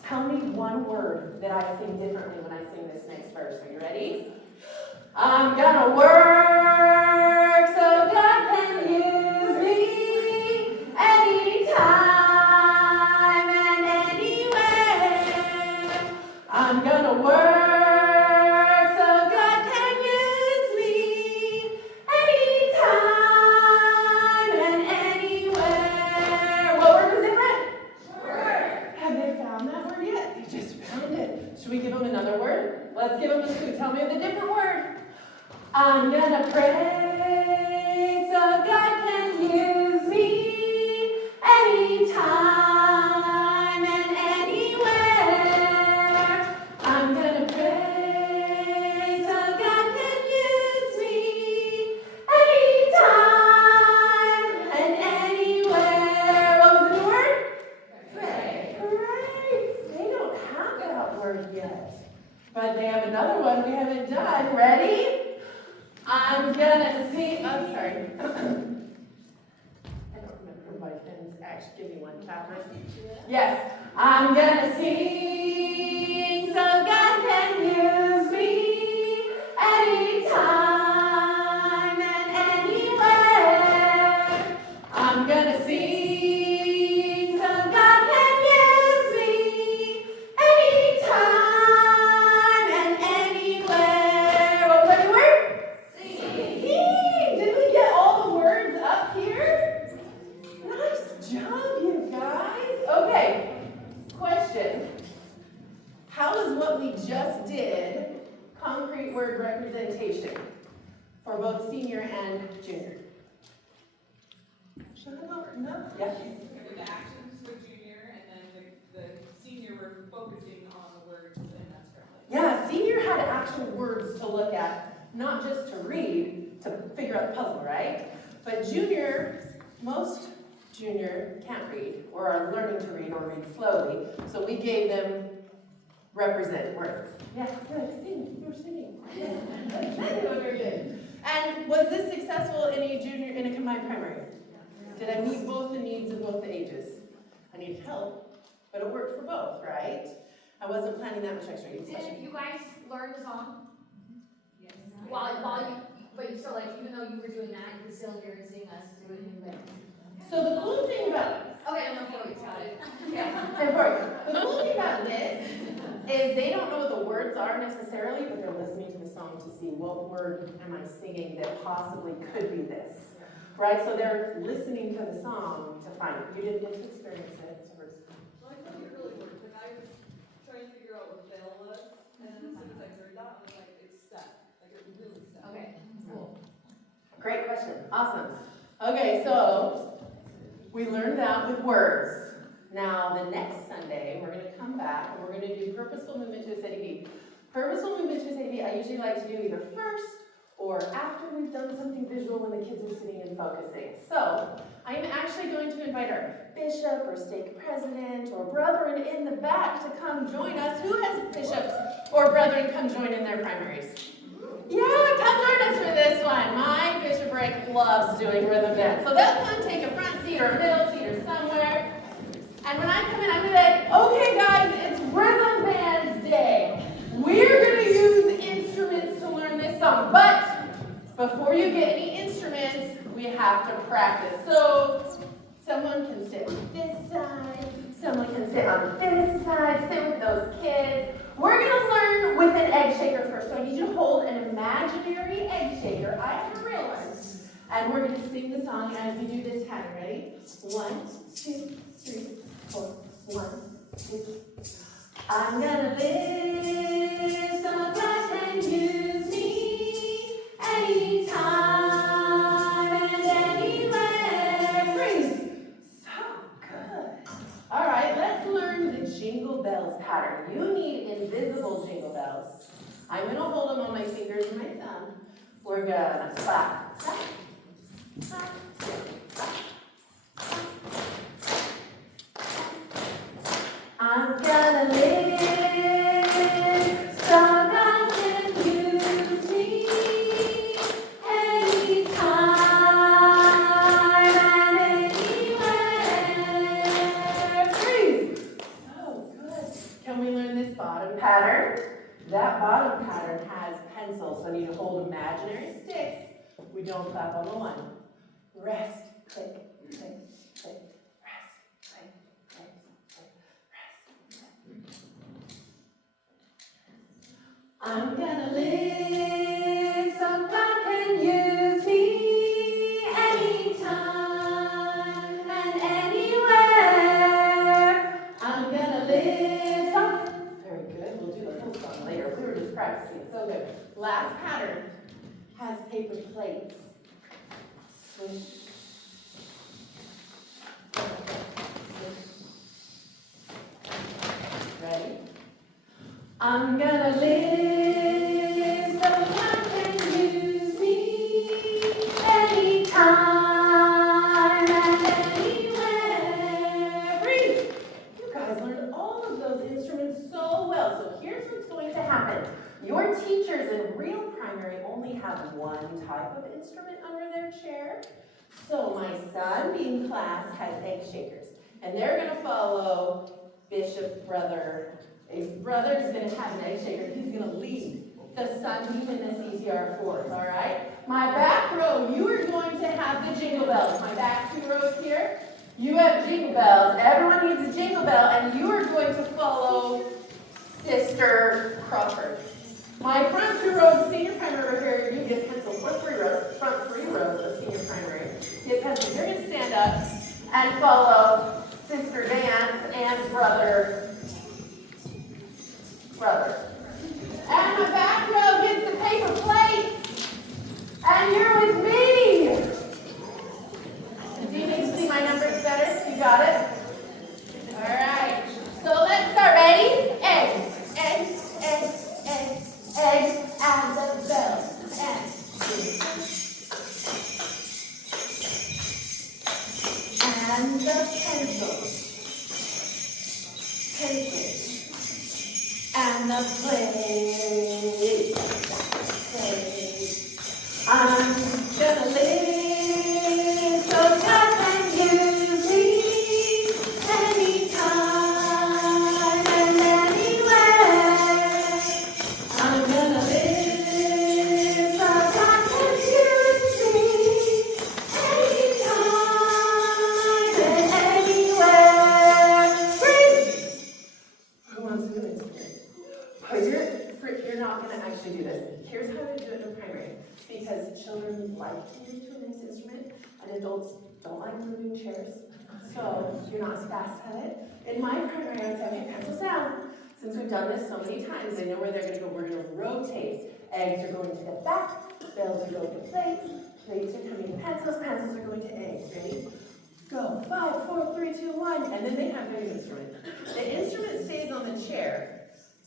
Tell me one word that I sing differently when I sing this next verse. Are you ready? I'm gonna work so God can use me anytime and anywhere. I'm gonna work so God can use me anytime and anywhere. What word was different? Word. Have they found that word yet? They just found it. Should we give them another word? Let's give them a clue. Tell me the different word. I'm gonna pray so God can use me anytime and anywhere. I'm gonna pray so God can use me anytime and anywhere. What was the word? Pray. Pray. They don't have that word yet. But they have another one we haven't done. Ready? I'm gonna sing. I'm sorry. I don't remember my pens. Actually, give me one, Catherine. Yes. I'm gonna sing so God can use me anytime and anywhere. I'm gonna sing so God can use me anytime and anywhere. What was that word? Sing. Did we get all the words up here? Nice job, you guys. Okay, question. How is what we just did concrete word representation for both senior and junior? No? Yeah. The actions for junior, and then the senior were focusing on the words, and that's correct. Yeah, senior had actual words to look at, not just to read, to figure out the puzzle, right? But junior, most junior can't read, or are learning to read, or read slowly, so we gave them represent words. Yeah, good, sing, you were singing. Yeah, very good. And was this successful in a combined primary? Did I meet both the needs of both the ages? I needed help, but it worked for both, right? I wasn't planning that much extra. Did you guys learn the song? Yes. But you still, like, even though you were doing that, you could still hear and sing us doing it. So the cool thing about Okay, I'm not got it. the cool thing about this is they don't know what the words are necessarily, but they're listening to the song to see what word am I singing that possibly could be this. Right? So they're listening to the song to find it. You didn't get to experience it. Well, I think it really worked. Like, I was trying to figure out what fail was, and then as soon as I heard that, I was like, it's stuck. Like, it really stuck. Okay, cool. Great question. Awesome. Okay, so we learned that with words. Now, the next Sunday, we're going to come back and we're going to do purposeful movement to a steady beat. Purposeful movement to a steady beat, I usually like to do either first or after we've done something visual when the kids are sitting and focusing. So, I am actually going to invite our bishop or stake president or brethren in the back to come join us. Who has bishops or brethren come join in their primaries? Yeah, come join us for this one. My bishopric loves doing rhythm dance. So they'll come take a front seat or a middle seat or somewhere. And when I come in, I'm gonna be like, okay guys, it's rhythm band day. We're gonna use instruments to learn this song, but before you get any instruments, we have to practice. So someone can sit on this side, someone can sit on this side, sit with those kids. We're gonna learn with an egg shaker first. So I need you to hold an imaginary egg shaker. I have a real one. And we're gonna sing the song as we do this pattern. Ready? 1, 2, 3, 4. 1, 2. I'm gonna live so God can use me anytime and anywhere. Freeze. So good. All right, let's learn the jingle bells pattern. You need invisible jingle bells. I'm gonna hold them on my fingers and my thumb. We're gonna clap, clap, clap, clap. I'm gonna live so God can use me anytime and anywhere. Freeze. So good. Can we learn this bottom pattern? That bottom pattern has pencils, so I need to hold imaginary sticks. We don't clap on the one. Rest, click, click, click. Rest, click, click, click. I'm gonna live so God can use me anytime and anywhere. I'm gonna live so. Very good. We'll do the whole song later. We were just practicing. So good. Last pattern has paper plates. Swish. Ready? I'm gonna live so God can use me anytime and anywhere. Breathe. You guys learned all of those instruments so well. So here's what's going to happen. Your teachers in real primary only have one type of instrument under their chair. So my son, being class, has egg shakers. And they're going to follow Bishop's brother. His brother's going to have an egg shaker. He's going to lead the Sunbeam and the CCR4s, all right? My back row, you are going to have the jingle bells. My back 2 rows here, you have jingle bells. Everyone needs a jingle bell, and you are going to follow Sister Crawford. My front 2 rows of senior primary over here, you get pencils. Or 3 rows, front 3 rows of senior primary. Get pencils. You're going to stand up and follow Sister Vance and brother. And my back row gets the paper plate. And you're with me. Do you need to see my numbers better? You got it? All right. So let's start. Ready? Eggs, eggs, eggs, eggs, eggs, and the bells. And the pencils. Pencils. And the plate. I'm gonna live so God can use me anytime and anywhere. I'm gonna live so God can use me anytime and anywhere. Freeze! Who wants to do it? You're not going to actually do this. Here's how to do it in primary. Because children like to move to a nice instrument, and adults don't like moving chairs. So you're not as fast at it. In my primary, I would say, okay, pencils down. Since we've done this so many times, they know where they're going to go. We're going to rotate. Eggs are going to the back. Bells are going to plates. Plates are coming to pencils. Pencils are going to eggs. Ready? Go. 5, 4, 3, 2, 1. And then they have their instrument. The instrument stays on the chair,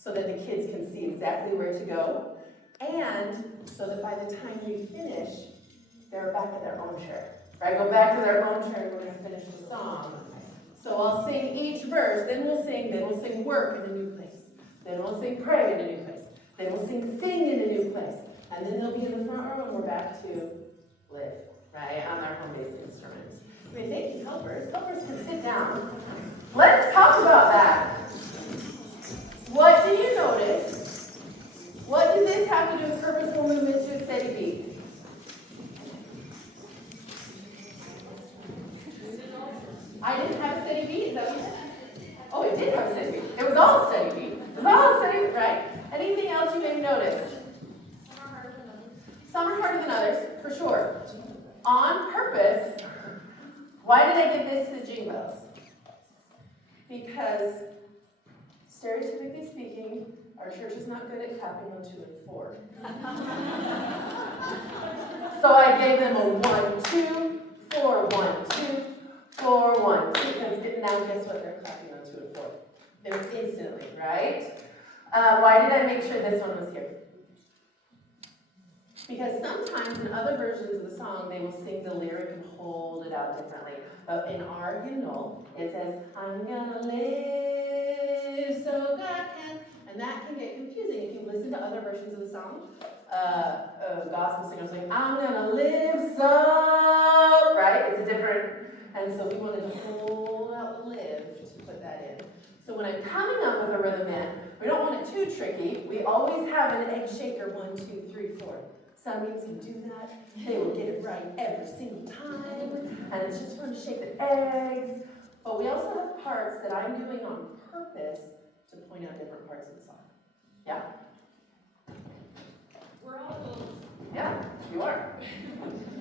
so that the kids can see exactly where to go, and so that by the time we finish, they're back at their own chair. Right? Go back to their own chair, we're going to finish the song. So I'll sing each verse, then we'll sing work in a new place. Then we'll sing pray in a new place. Then we'll sing in a new place. And then they'll be in the front row and we're back to live, right, on our home-based instruments. I mean, thank you, helpers. Helpers can sit down. Let's talk about that. What do you notice? What does this have to do with purposeful movement to a steady beat? I didn't have a steady beat, is that what you said? Oh, it did have a steady beat. It was all a steady beat. It was all steady, right? Anything else you may notice? Some are harder than others, for sure. On purpose, why did I give this to Jingle Bells? Because, stereotypically speaking, our church is not good at clapping on 2 and 4. So I gave them a 1, 2, 4, 1, 2, 4, 1, 2. Because now guess what? They're clapping on 2 and 4. They're instantly, right? Why did I make sure this one was here? Because sometimes in other versions of the song, they will sing the lyric and hold it out differently. But in our hymnal, it says, I'm gonna live so God can. And that can get confusing if you listen to other versions of the song. Gospel singers like, I'm gonna live so, right? It's a different, and so we wanted to hold out the live to put that in. So when I'm coming up with a rhythm band, we don't want it too tricky. We always have an egg shaker, 1, 2, 3, 4. Sunbeams can do that. They will get it right every single time. And it's just fun to shake the eggs. But we also have parts that I'm doing on purpose to point out different parts of the song. Yeah? We're all adults. Yeah, you are.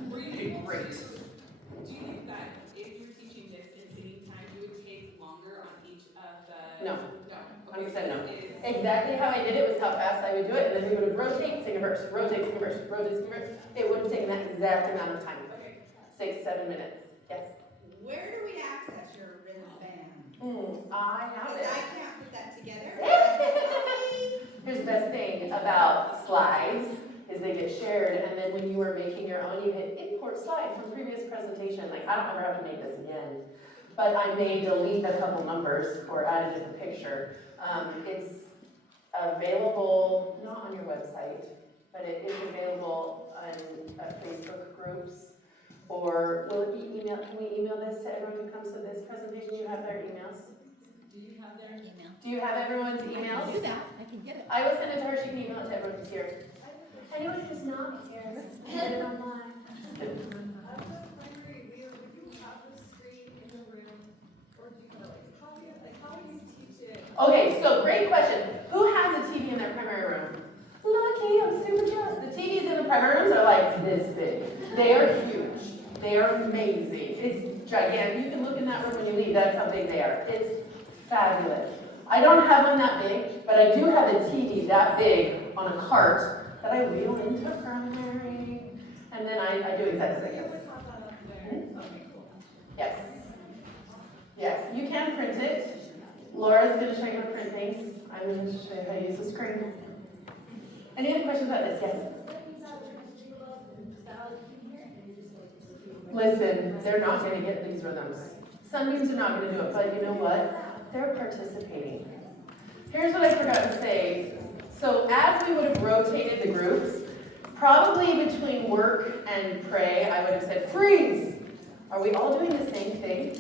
Were you able Great. do you think that if you're teaching this in singing time, you would take longer on each of the... No. No. 100% no. Exactly how I did it was how fast I would do it, and then we would have rotate, sing a verse, rotate, sing a verse, rotate, sing a verse. It would have taken that exact amount of time. Okay. 6, 7 minutes. Yes? Where do we access your rhythm band? I have it. I can't put that together. Here's the best thing about slides is they get shared, and then when you are making your own, you hit import slide from previous presentation. Like, I don't ever have to make this again. But I may delete a couple numbers or add it as a picture. It's available, not on your website, but it is available on Facebook groups. Or will it be email? Can we email this to everyone who comes to this presentation? You have their emails? Do you have their email? Do you have everyone's emails? I can do that. I can get it. I will send it to her. She can email it to everyone who's here. Anyone who's not here, get it online. Okay, so great question. Who has a TV in their primary room? Lucky, I'm super jealous. The TVs in the primary rooms are like this big. They are huge. They are amazing. It's gigantic. You can look in that room when you leave. That's how big they are. It's fabulous. I don't have one that big, but I do have a TV that big on a cart that I wheel into primary. And then I do exactly like this. Yes. Yes, you can print it. Laura's going to show you how to print things. I'm going to show you how to use the screen. Any other questions about this? Yes? Listen, they're not going to get these rhythms. Sunbeams are not going to do it, but you know what? They're participating. Here's what I forgot to say. So as we would have rotated the groups, probably between work and pray, I would have said, freeze! Are we all doing the same thing?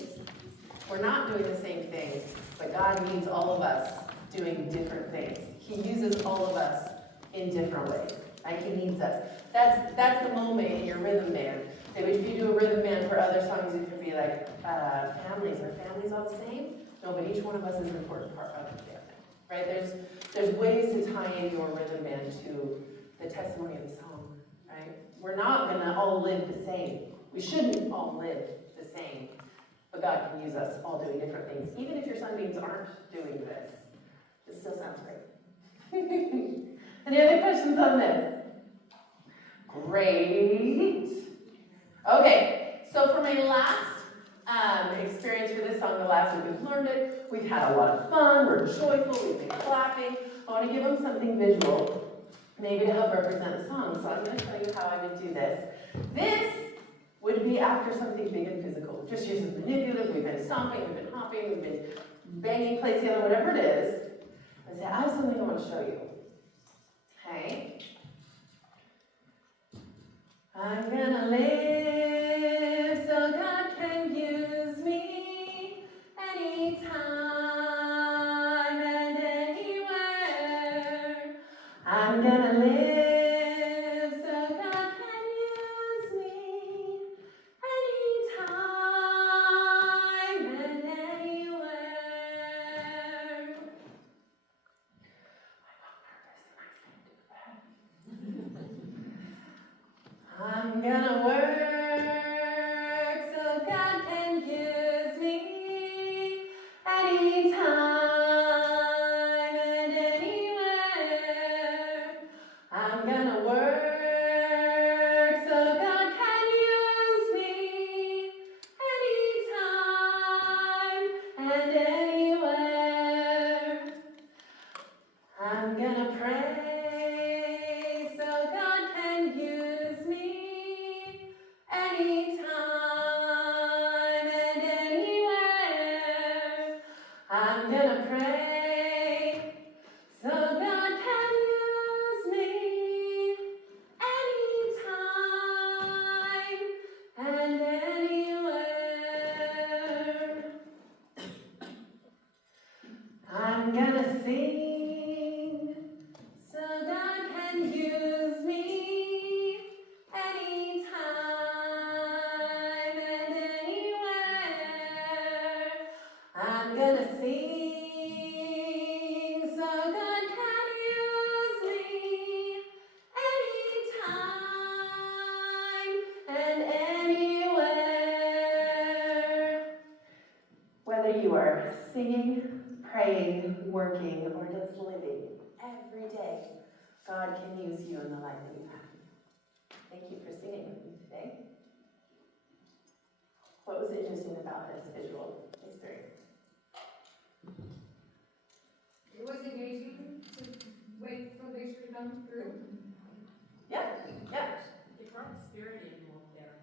We're not doing the same thing, but God needs all of us doing different things. He uses all of us in different ways. Right? He needs us. That's the moment in your rhythm band. So if you do a rhythm band for other songs, it could be like families. Are families all the same? No, but each one of us is an important part of the family. Right? There's ways to tie in your rhythm band to the testimony of the song. Right? We're not going to all live the same. We shouldn't all live the same. But God can use us all doing different things. Even if your sunbeams aren't doing this, it still sounds great. Any other questions on this? Great. Okay, so for my last experience for this song, the last week we've learned it, we've had a lot of fun, we're joyful, we've been clapping. I want to give them something visual, maybe to help represent the song. So I'm going to show you how I would do this. This would be after something big and physical. Just using manipulative, we've been stomping, we've been hopping, we've been banging plates together, whatever it is. I say, I have something I want to show you. Okay? I'm gonna live so God can use me anytime. I'm gonna live so God can use me anytime and anywhere. I'm gonna work so God can use me anytime and anywhere. I'm gonna work so God can use me anytime and anywhere. I'm gonna pray so God can use me anytime and anywhere. I'm gonna pray so God can use me anytime and anywhere. I'm gonna sing so God can use me anytime and anywhere. I'm gonna sing so God can use me anytime and anywhere. Whether you are singing, praying, working, or just living every day, God can use you in the life that you have. Thank you for singing with me today. What was interesting about this visual experience? It was engaging to wait for the picture to come through. Yeah, yeah. It brought the spirit in more there.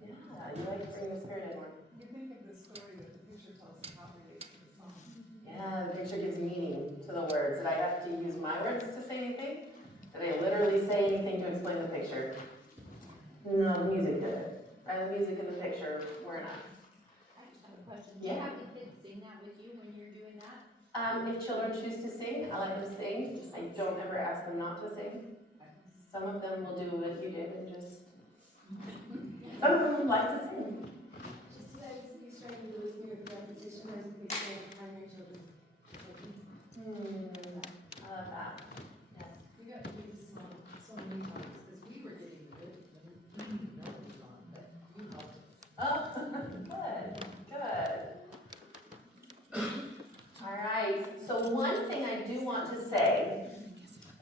Yeah, you like to bring the spirit in more. You think of the story that the picture tells and how it relates to the song. Yeah, the picture gives meaning to the words. Did I have to use my words to say anything? Did I literally say anything to explain the picture? No, the music did it. And the music and the picture were enough. I just have a question. Do Yeah. you have the kids sing that with you when you're doing that? If children choose to sing, I let them sing. I don't ever ask them not to sing. Some of them will do what you did and just, some of them like to sing. Just as you started to lose me with repetition, there's a picture of primary children. I love that. We got to do this so many times, because we were getting good, we didn't even know it was on, but you helped us. Oh, good. All right, so one thing I do want to say,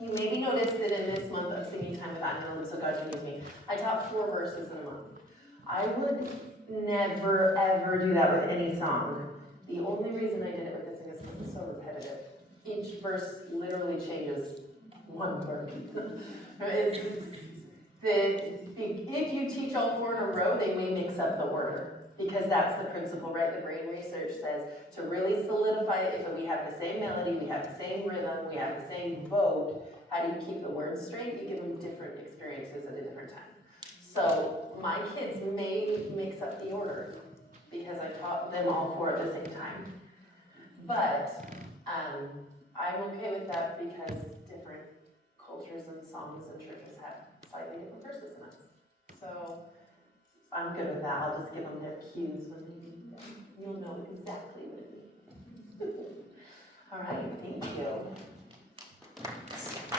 you maybe noticed that in this month of singing time with Admiral, so God can use me, I taught 4 verses in a month. I would never, ever do that with any song. The only reason I did it with this thing is because it's so repetitive. Each verse literally changes one word. If you teach all 4 in a row, they may mix up the order. Because that's the principle, right? The brain research says to really solidify it, if we have the same melody, we have the same rhythm, we have the same boat, how do you keep the words straight? You give them different experiences at a different time. So my kids may mix up the order because I taught them all 4 at the same time. But I'm okay with that because different cultures and songs and churches have slightly different verses in us. So I'm good with that. I'll just give them their cues when they need them. You'll know exactly what it means. All right, thank you.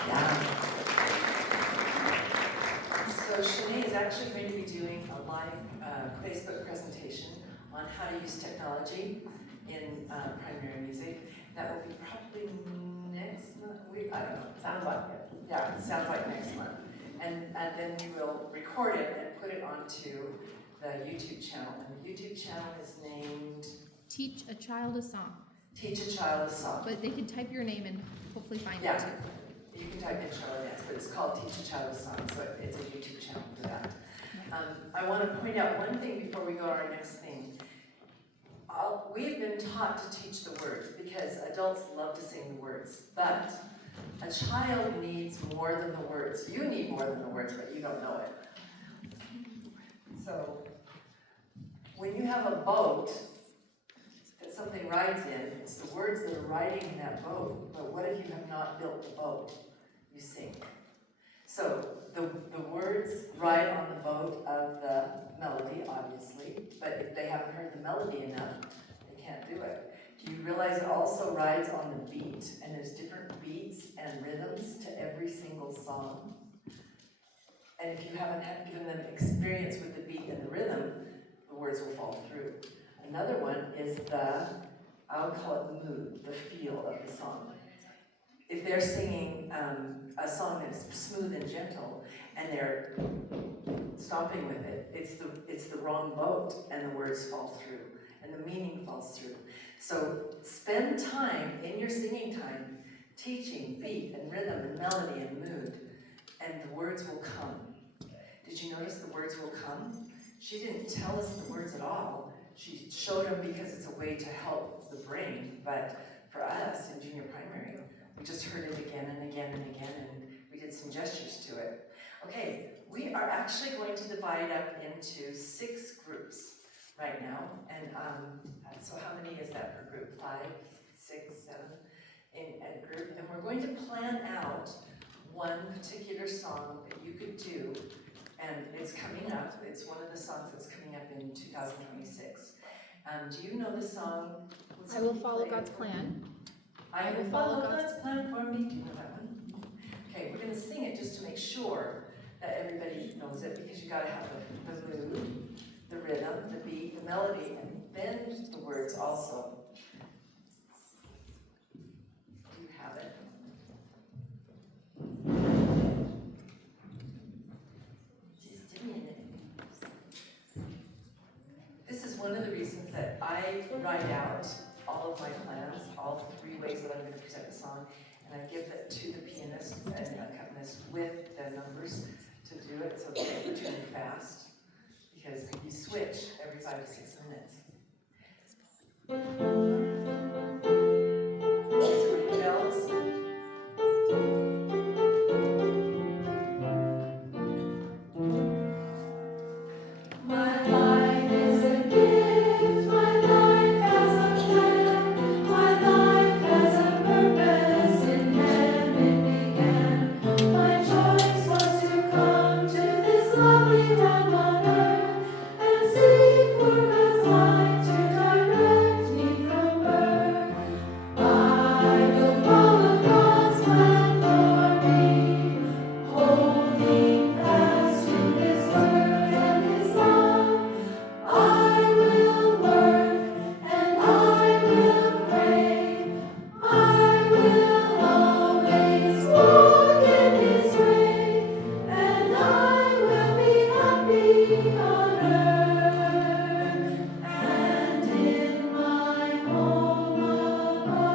Yeah. So Shanae is actually going to be doing a live Facebook presentation on how to use technology in primary music. That will be probably next month. I don't know. Sounds like it. Yeah, it sounds like next month. And then we will record it and put it onto the YouTube channel. And the YouTube channel is named Teach a Child a Song. Teach a Child a Song. But they can type your name and hopefully find Yeah. it too. You can type in Sharla Dance, but it's called Teach a Child a Song, so it's a YouTube channel for that. I want to point out one thing before we go to our next thing. We've been taught to teach the words because adults love to sing the words, but a child needs more than the words. You need more than the words, but you don't know it. So when you have a boat that something rides in, it's the words that are riding in that boat. But what if you have not built the boat? You sink. So the words ride on the boat of the melody, obviously, but if they haven't heard the melody enough, they can't do it. Do you realize it also rides on the beat, and there's different beats and rhythms to every single song? And if you haven't given them experience with the beat and the rhythm, the words will fall through. Another one is I would call it mood, the feel of the song. If they're singing a song that's smooth and gentle, and they're stomping with it, it's the wrong boat, and the words fall through, and the meaning falls through. So spend time in your singing time teaching beat and rhythm and melody and mood, and the words will come. Did you notice the words will come? She didn't tell us the words at all. She showed them because it's a way to help the brain, but for us in junior primary, we just heard it again and again and again, and we did some gestures to it. Okay, we are actually going to divide up into 6 groups right now, and so how many is that per group? 5, 6, 7 in a group, and we're going to plan out one particular song that you could do, and it's coming up. It's one of the songs that's coming up in 2026. Do you know the song? I will follow God's plan. I will follow God's plan for me. Do you know that one? Okay, we're going to sing it just to make sure that everybody knows it, because you got to have the mood, the rhythm, the beat, the melody, and then the words also. Do you have it? Just a minute. This is one of the reasons that I write out all of my plans, all 3 ways that I'm going to present the song, and I give it to the pianist and accompanist with the numbers to do it, so that they return fast, because you switch every 5 to 6 minutes. Bells. My life is a gift, my life has a plan, my life has a purpose, in heaven began. My choice was to come to this lovely realm on earth, and seek for God's light to direct me from birth. I will follow God's plan for me, holding fast to His word and His love. I will work and I will pray. I will always walk in His way, and I will be happy on earth and in my home above.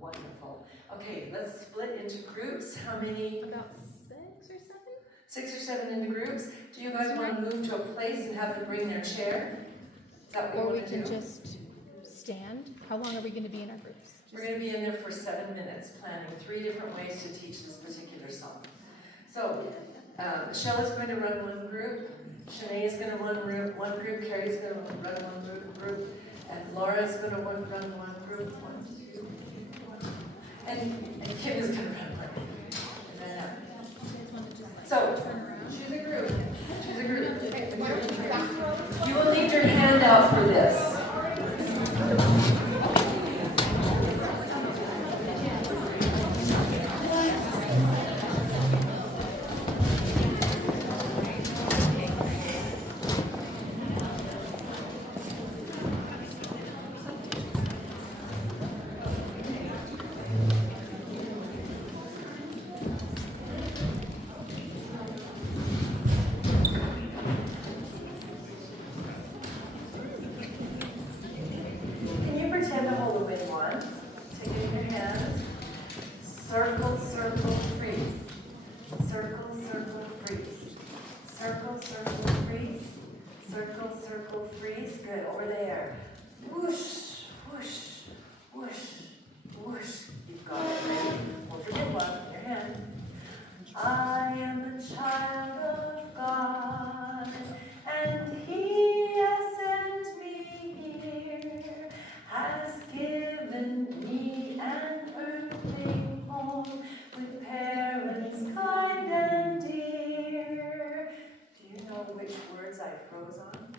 Wonderful. Okay, let's split into groups. How many? About 6 or 7? 6 or 7 in the groups. Do you guys want to move to a place and have them bring their chair? Is that what Or you we want to can do? just stand. How long are we going to be in our groups? We're going to be in there for 7 minutes, planning 3 different ways to teach this particular song. So, Sharla's going to run one group, Shanae is going to run one group, Carrie's going to run one group, and Laura's going to run one group. 1, 2, 3, 4. And Kim is going to run one group. So, choose a group. Choose a group. You will need your handout for this. Can you pretend to hold a wing wand? Take it in your hand. Circle, circle, freeze. Circle, circle, freeze. Circle, circle, freeze. Circle, circle, freeze. Good. Over there. Whoosh, whoosh, whoosh, whoosh. You've got it. Ready? Hold your wing wand in your hand. I am a child of God, and words I froze on.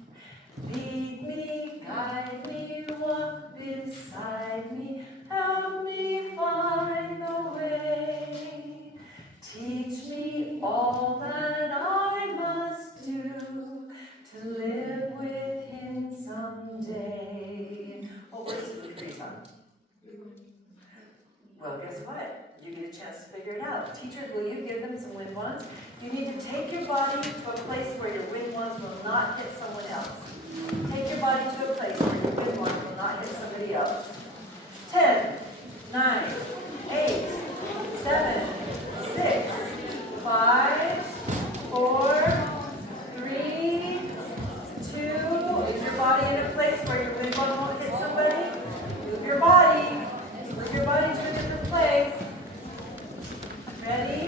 Lead me, guide me, walk beside me, help me find the way. Teach me all that I must do to live with him someday. What words did we freeze on? Well, guess what? You get a chance to figure it out. Teachers, will you give them some wind wands? You need to take your body to a place where your wind wands will not hit someone else. Take your body to a place where your wind wands will not hit somebody else. 10, 9, 8, 7, 6, 5, 4, 3, 2. Is your body in a place where your wind wand won't hit somebody? Move your body. Move your body to a different place. Ready?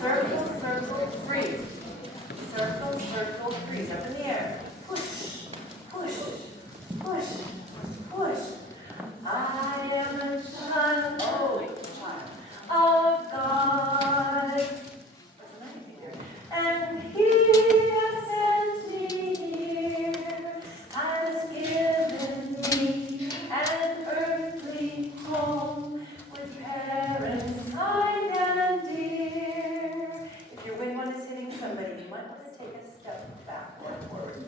Circle, circle, freeze. Circle, circle, freeze. Up in the air. Push, push, push, push. I am a child, of God. And he has sent me here, has given me an earthly home with parents kind and dear. If your wind one is hitting somebody, you might want to take a step back or forward.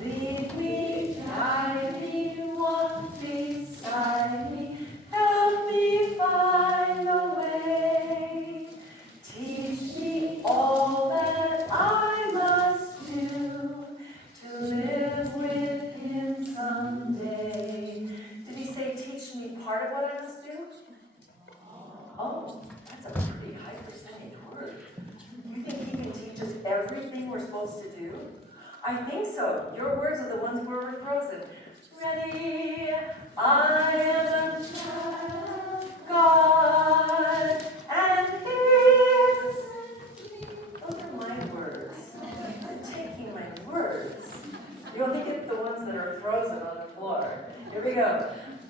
Lead me, guide me, walk beside me, help me find the way. Teach me all that I must do to live with him someday. Did he say teach me part of what I must do? Oh, that's a pretty high percentage word. You think he can teach us everything we're supposed to do? I think so. Your words are the ones where we're frozen. Ready? I am a child of God, and he has sent me. Those are my words. You're taking my words. You only get the ones that are frozen on the floor. Here we go.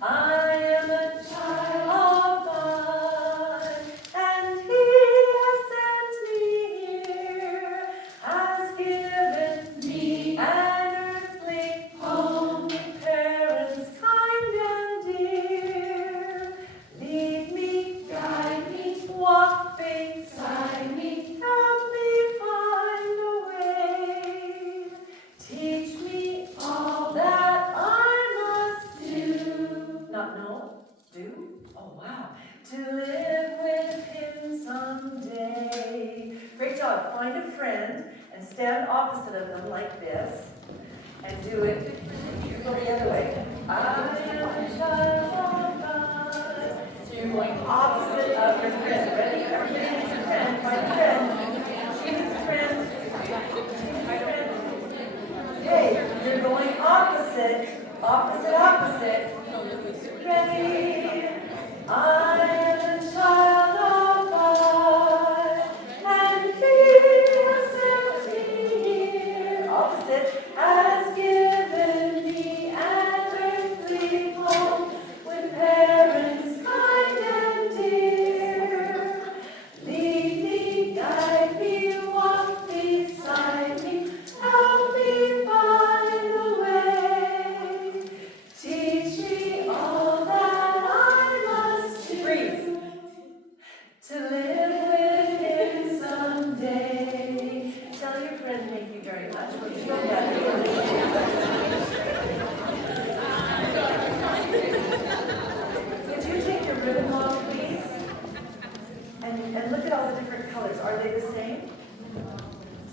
I am a child of God, and he has sent me here, has given me an earthly home, parents kind and dear. Lead me, guide me, walk beside me, help me find a way. Teach me all that I must do. Not know, do? Oh, wow. To live with him someday. Great job. Find a friend and stand opposite of them like this. And do it. You go the other way. I am a child of God. So you're going opposite of your friend. Ready? Everybody needs a friend. Find a friend. She needs a friend. Okay, you're going opposite. Opposite, opposite. Ready? I am a child of God, and he has sent me here. Opposite. Has given me an earthly home with parents kind and dear. Lead me, guide me, walk beside me, help me find the way. Teach me all that I must do. Breathe. To live with him someday. Tell your friend thank you very much. We'll be so happy. Could you take your ribbon off, please? And look at all the different colors. Are they the same?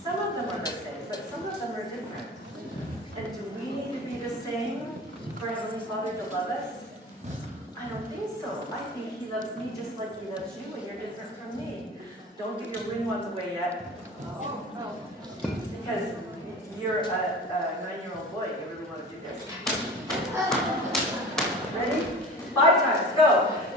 Some of them are the same, but some of them are different. And do we need to be the same for Heavenly Father to love us? I don't think so. I think he loves me just like he loves you, and you're different from me. Don't give your wind wands away yet. Because you're a 9-year-old boy. You really want to do this. Ready? 5 times. Go.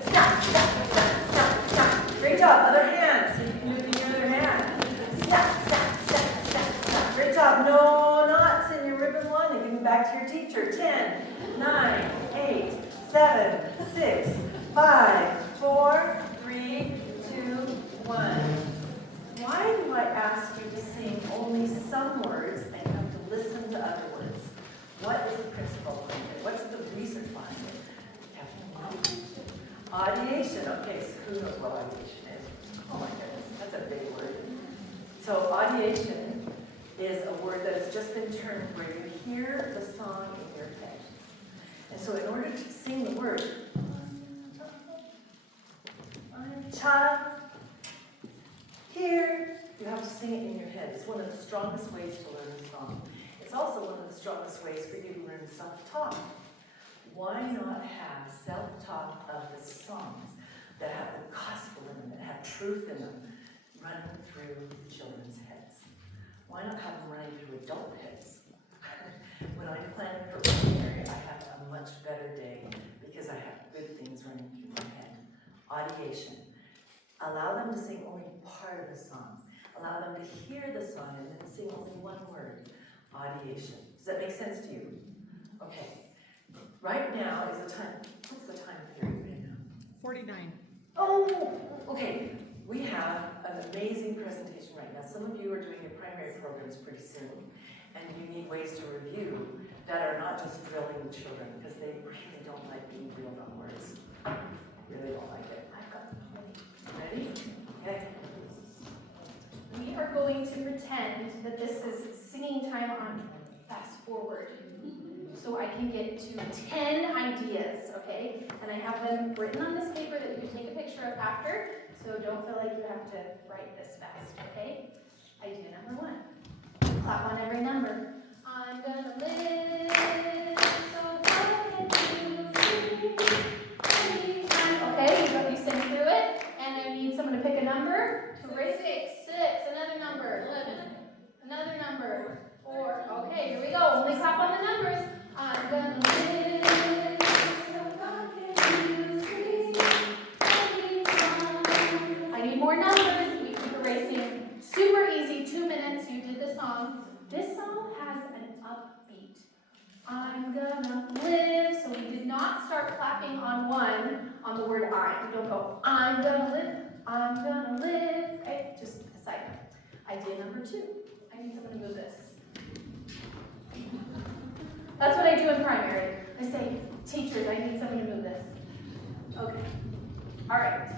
Snap, snap, snap, snap, snap. Great job. Other hand. See if you can do it in your other hand. Snap, snap, snap, snap, snap. Great job. No knots in your ribbon wand. And give them back to your teacher. 10, 9, 8, 7, 6, 5, 4, 3, 2, 1. Why do I ask you to sing only some words and in turn where you hear the song in your head. And so in order to sing the word, I'm a child, here, you have to sing it in your head. It's one of the strongest ways to learn a song. It's also one of the strongest ways for you to learn self-talk. Why not have self-talk of the songs that have the gospel in them, that have truth in them, running through children's heads? Why not have them running through adult heads? When I'm planning for primary, I have a much better day because I have good things running through my head. Audiation. Allow them to sing only part of the song. Allow them to hear the song and then sing only one word. Audiation. Does that make sense to you? Okay. Right now is the time. What's the time period right now? 49. Oh, okay. We have an amazing presentation right now. Some of you are doing your primary programs pretty soon, and you need ways to review that are not just drilling the children, because they really don't like being drilled on words. Really don't like it. I've got them ready. Okay. We are going to pretend that this is singing time on fast forward. So I can get to 10 ideas, okay? And I have them written on this paper that you can take a picture of after, so don't feel like you have to write this fast, okay? Idea number 1. Clap on every number. I'm gonna live so I can do anytime. Okay, you sing through it, and I need someone to pick a number. 6, another number, 11, another number, 4. Okay, here we go. Only clap on the numbers. I'm gonna live so God can use me anytime. I need more numbers. We keep erasing. Super easy, 2 minutes. You did the song. This song has an upbeat. I'm gonna live. So we did not start clapping on 1 on the word I. We don't go, I'm gonna live. I'm gonna live. Okay, just a side note. Idea number 2. I need someone to move this. That's what I do in primary. I say, teachers, I need someone to move this. Okay. All right.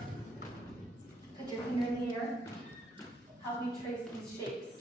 Put your finger in the air. Help me trace these shapes.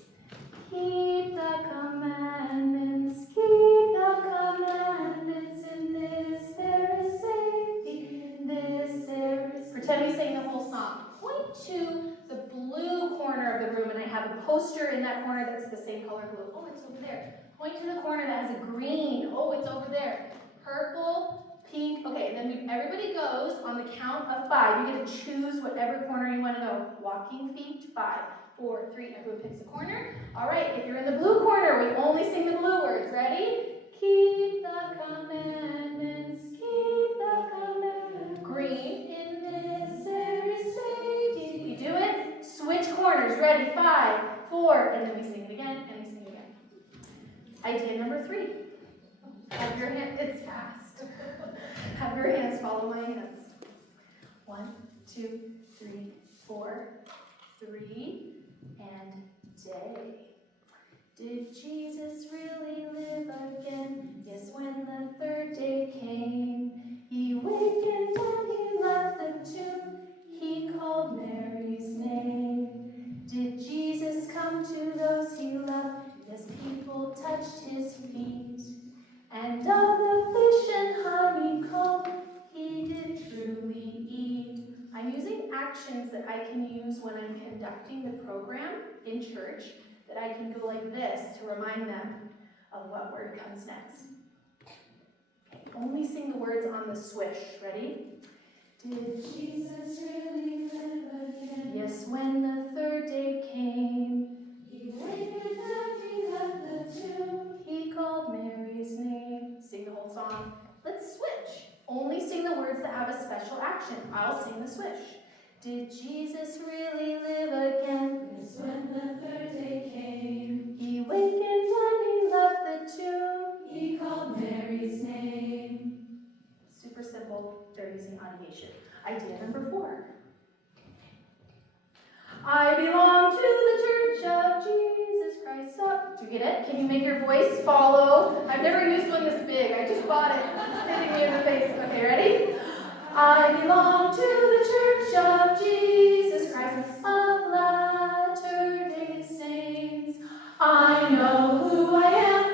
Keep the commandments, keep the commandments. In this there is safety, in this there is. Pretend we sang the whole song. Point to the blue corner of the room, and I have a poster in that corner that's the same color blue. Oh, it's over there. Point to the corner that has a green. Oh, it's over there. Purple, pink. Okay, and then everybody goes on the count of 5. You get to choose whatever corner you want to go. Walking feet, 5, 4, 3. Everyone picks a corner. All right, if you're in the blue corner, we only sing the blue words. Ready? Keep the commandments, keep the commandments. Green, in this there is safety. You do it? Switch corners. Ready? 5, 4, and then we sing it again, and we sing it again. Idea number 3. Have your hand, it's fast. Have your hands follow my hands. 1, 2, 3, 4, 3, and day. Did Jesus really live again? Yes, when the 3rd day came, he wakened and he left the tomb. He called Mary's name. Did Jesus come to those he loved? Yes, people touched his feet. And of the fish and honeycomb, he did truly eat. I'm using actions that I can use when I'm conducting the program in church, that I can go like this to remind them of what word comes next. Okay, only sing the words on the swish. Ready? Did Jesus really live again? Yes, when the 3rd day came, he wakened and he left the tomb. He called Mary's name. Sing the whole song. Let's switch. Only sing the words that have a special action. I'll sing the swish. Did Jesus really live again? Yes, when the 3rd day came. He wakened and he left the tomb. He called Mary's name. Super simple. They're using audiation. Idea number 4. I belong to the Church of Jesus Christ. Stop. Did you get it? Can you make your voice follow? I've never used one this big. I just bought it. Hitting me in the face. Okay, ready? I belong to the Church of Jesus Christ of Latter-day Saints. I know who I am.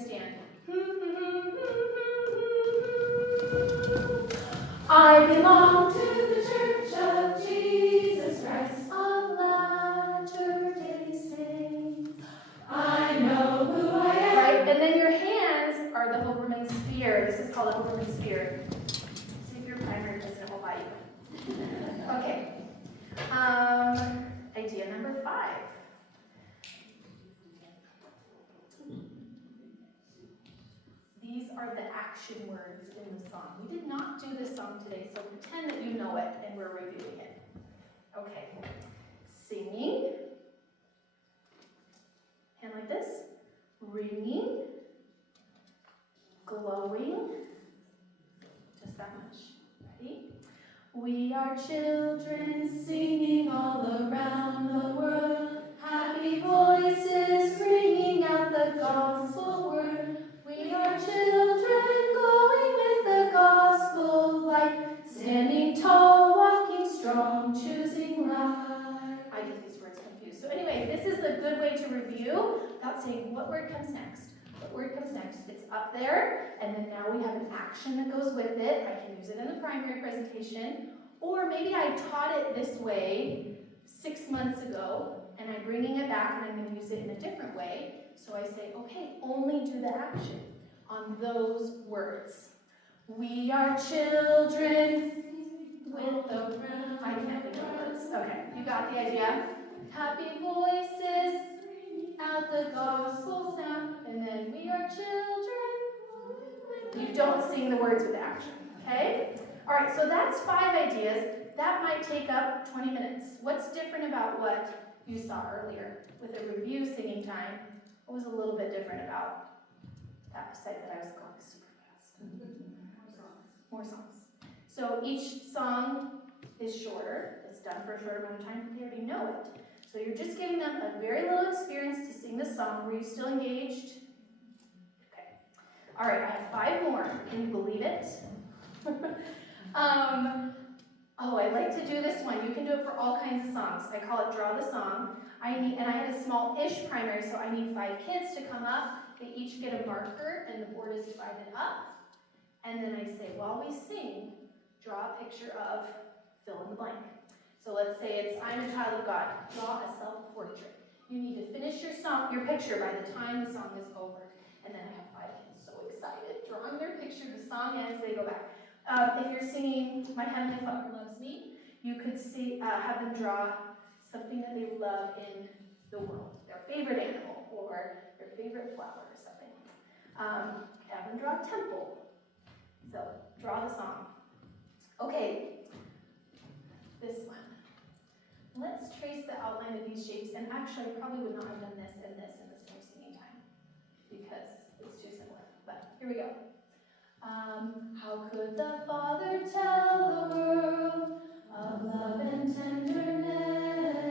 stand. I belong to the Church of Jesus Christ of Latter-day Saints. I know who I am. Right, and then your hands are the Hoberman sphere. This is called a Hoberman sphere. See if your primary president will buy you. Okay. Idea number 5. These are the action words in the song. We did not do this song today, so pretend that you know it and we're reviewing it. Okay. Singing. Hand like this. Ringing. Glowing. Just that much. Ready? We are children singing all around the world. Happy voices ringing out the gospel word. We are children glowing with the gospel light. Standing tall, walking strong, choosing right. I get these words confused. So anyway, this is a good way to review without saying what word comes next. What word comes next? It's up there, and then now we have an action that goes with it. I can use it in the primary presentation, or maybe I taught it this way 6 months ago, and I'm bringing it back, and I'm going to use it in a different way. So I say, okay, only do the action on those words. We are children with the I can't think of words. Okay, you got the idea? Happy voices out the gospel sound, and then we are children. You don't sing the words with action, okay? All right, so that's 5 ideas. That might take up 20 minutes. What's different about what you saw earlier with the review singing time? What was a little bit different about that besides that I was going super fast? More songs. So each song is shorter. It's done for a short amount of time. They already know it. So you're just giving them a very little experience to sing the song. Were you still engaged? Okay. All right, I have 5 more. Can you believe it? I like to do this one. You can do it for all kinds of songs. I call it Draw the Song. And I had a small-ish primary, so I need 5 kids to come up. They each get a marker, and the board is divided up. And then I say, while we sing, draw a picture of fill in the blank. So let's say it's I'm a child of God. Draw a self-portrait. You need to finish your picture by the time the song is over. And then I have 5 kids so excited, drawing their picture. The song ends, they go back. If you're singing My Heavenly Father Loves Me, you could have them draw something that they love in the world, their favorite animal or their favorite flower or something. Have them draw a temple. So draw the song. Okay, this one. Let's trace the outline of these shapes, and actually I probably would not have done this and this in the same singing time because it's too similar, but here we go. How could the Father tell the world of love and tenderness?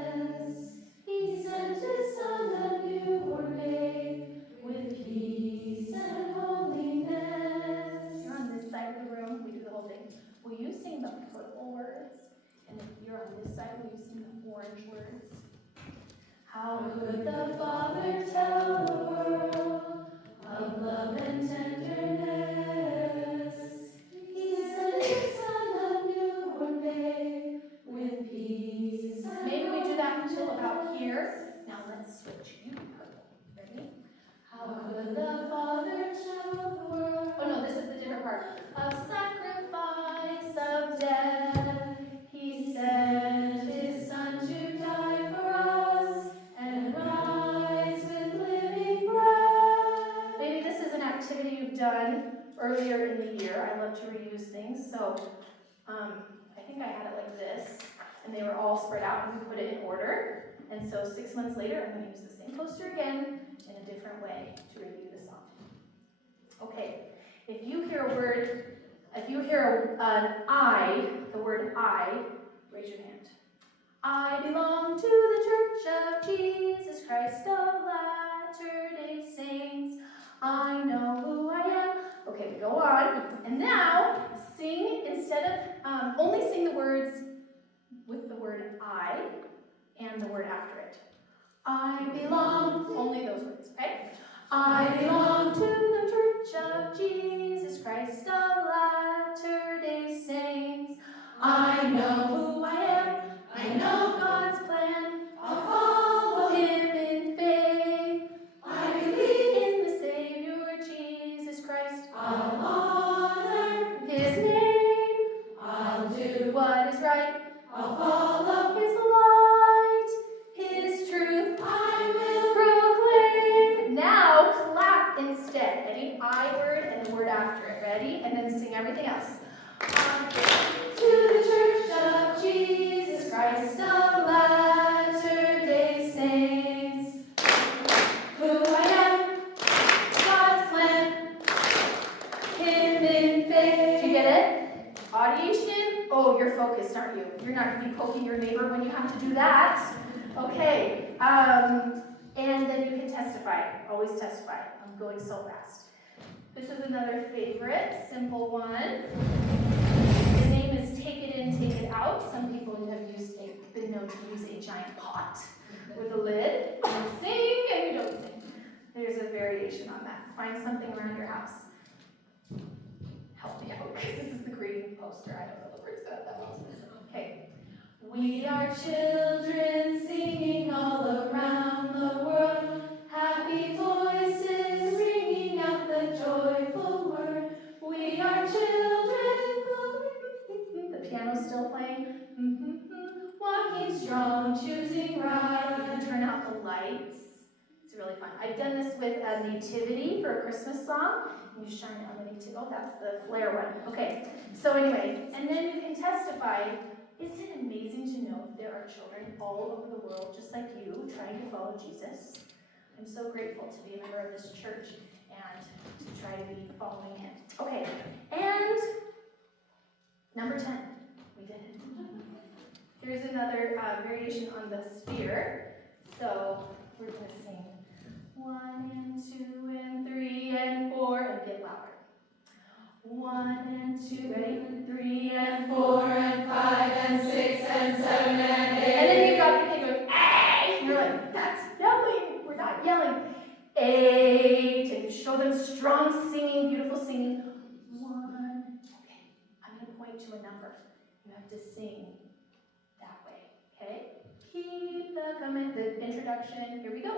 He sent His Son a newborn babe with peace and holiness. You're on this side of the room, we do the whole thing. Will you sing the purple words? And if you're on this side, will you sing the orange words? How could the Father tell the world of love and tenderness? He sent His Son a newborn babe with peace. Maybe we do that until about here. Now let's switch. You do purple. Ready? How could the Father tell the world? Oh no, this is the different part. Of sacrifice, of death. He sent His Son to die for us and rise with living breath. Maybe this is an activity you've done earlier in the year. I love to reuse things, so I think I had it like this, and they were all spread out, and we put it in order. And so 6 months later, I'm going to use the same poster again in a different way to review the song. Okay, if you hear a word, if you hear an I, the word I, raise your hand. I belong to the Church of Jesus Christ of Latter-day Saints. I know who I am. Okay, we go on. And now, sing instead of, only sing the words with the word I and the word after it. I belong, only those words, okay? I belong to I know who I am. I know God's plan. I'll follow Him in faith. I believe in the Savior Jesus Christ. I'll honor His name. I'll do what is right. I'll follow His light. His truth I will proclaim. Now clap instead. Ready? I word and the word after it. Ready? And then sing everything else. To the Church of Jesus Christ of Latter-day Saints, who I am, God's plan, Him in faith. Do you get it? Audiation? Oh, you're focused, aren't you? You're not going to be poking your neighbor when you have to do that. Okay. And then you can testify. Always testify. I'm going so fast. This is another favorite, simple one. The name is Take It In, Take It Out. Some people have been known to use a giant pot with a lid. You sing and you don't sing. There's a variation on that. Find something around your house. Help me out, because this is the green poster. I don't know the words that well. Okay. We are children singing all around the world. Happy voices ringing out the joyful word. We are children. The piano's still playing. Walking strong, choosing right. You can turn out the lights. It's really fun. I've done this with a nativity for a Christmas song. You shine on the nativity. Oh, that's the flare one. Okay. So anyway, and then you can testify. Isn't it amazing to know that there are children all over the world, just like you, trying to follow Jesus? I'm so grateful to be a member of this church and to try to be following Him. Okay, and number 10. We did it. Here's another variation on the sphere. So we're going to sing 1 and 2 and 3 and 4 and get louder. 1 and 2, ready? 3 and 4 and 5 and 6 and 7 and 8. And then you've got your thing going, hey! And you're like, that's yelling. We're not yelling. 8. And you show them strong singing, beautiful singing. 1. Okay, I'm going to point to a number. You have to sing that way, okay? Keep the introduction. Here we go.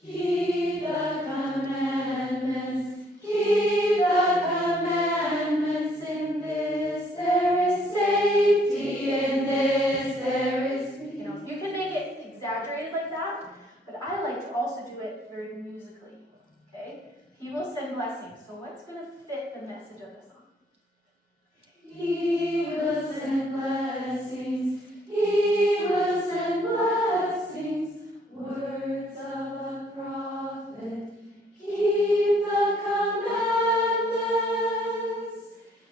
Keep the commandments. Keep the commandments. In this there is safety. In this there is, you can make it exaggerated like that, but I like to also do it very musically, okay? He will send blessings. So what's going to fit the message of the song? He will send blessings. He will send blessings. Words of the prophet. Keep the commandments.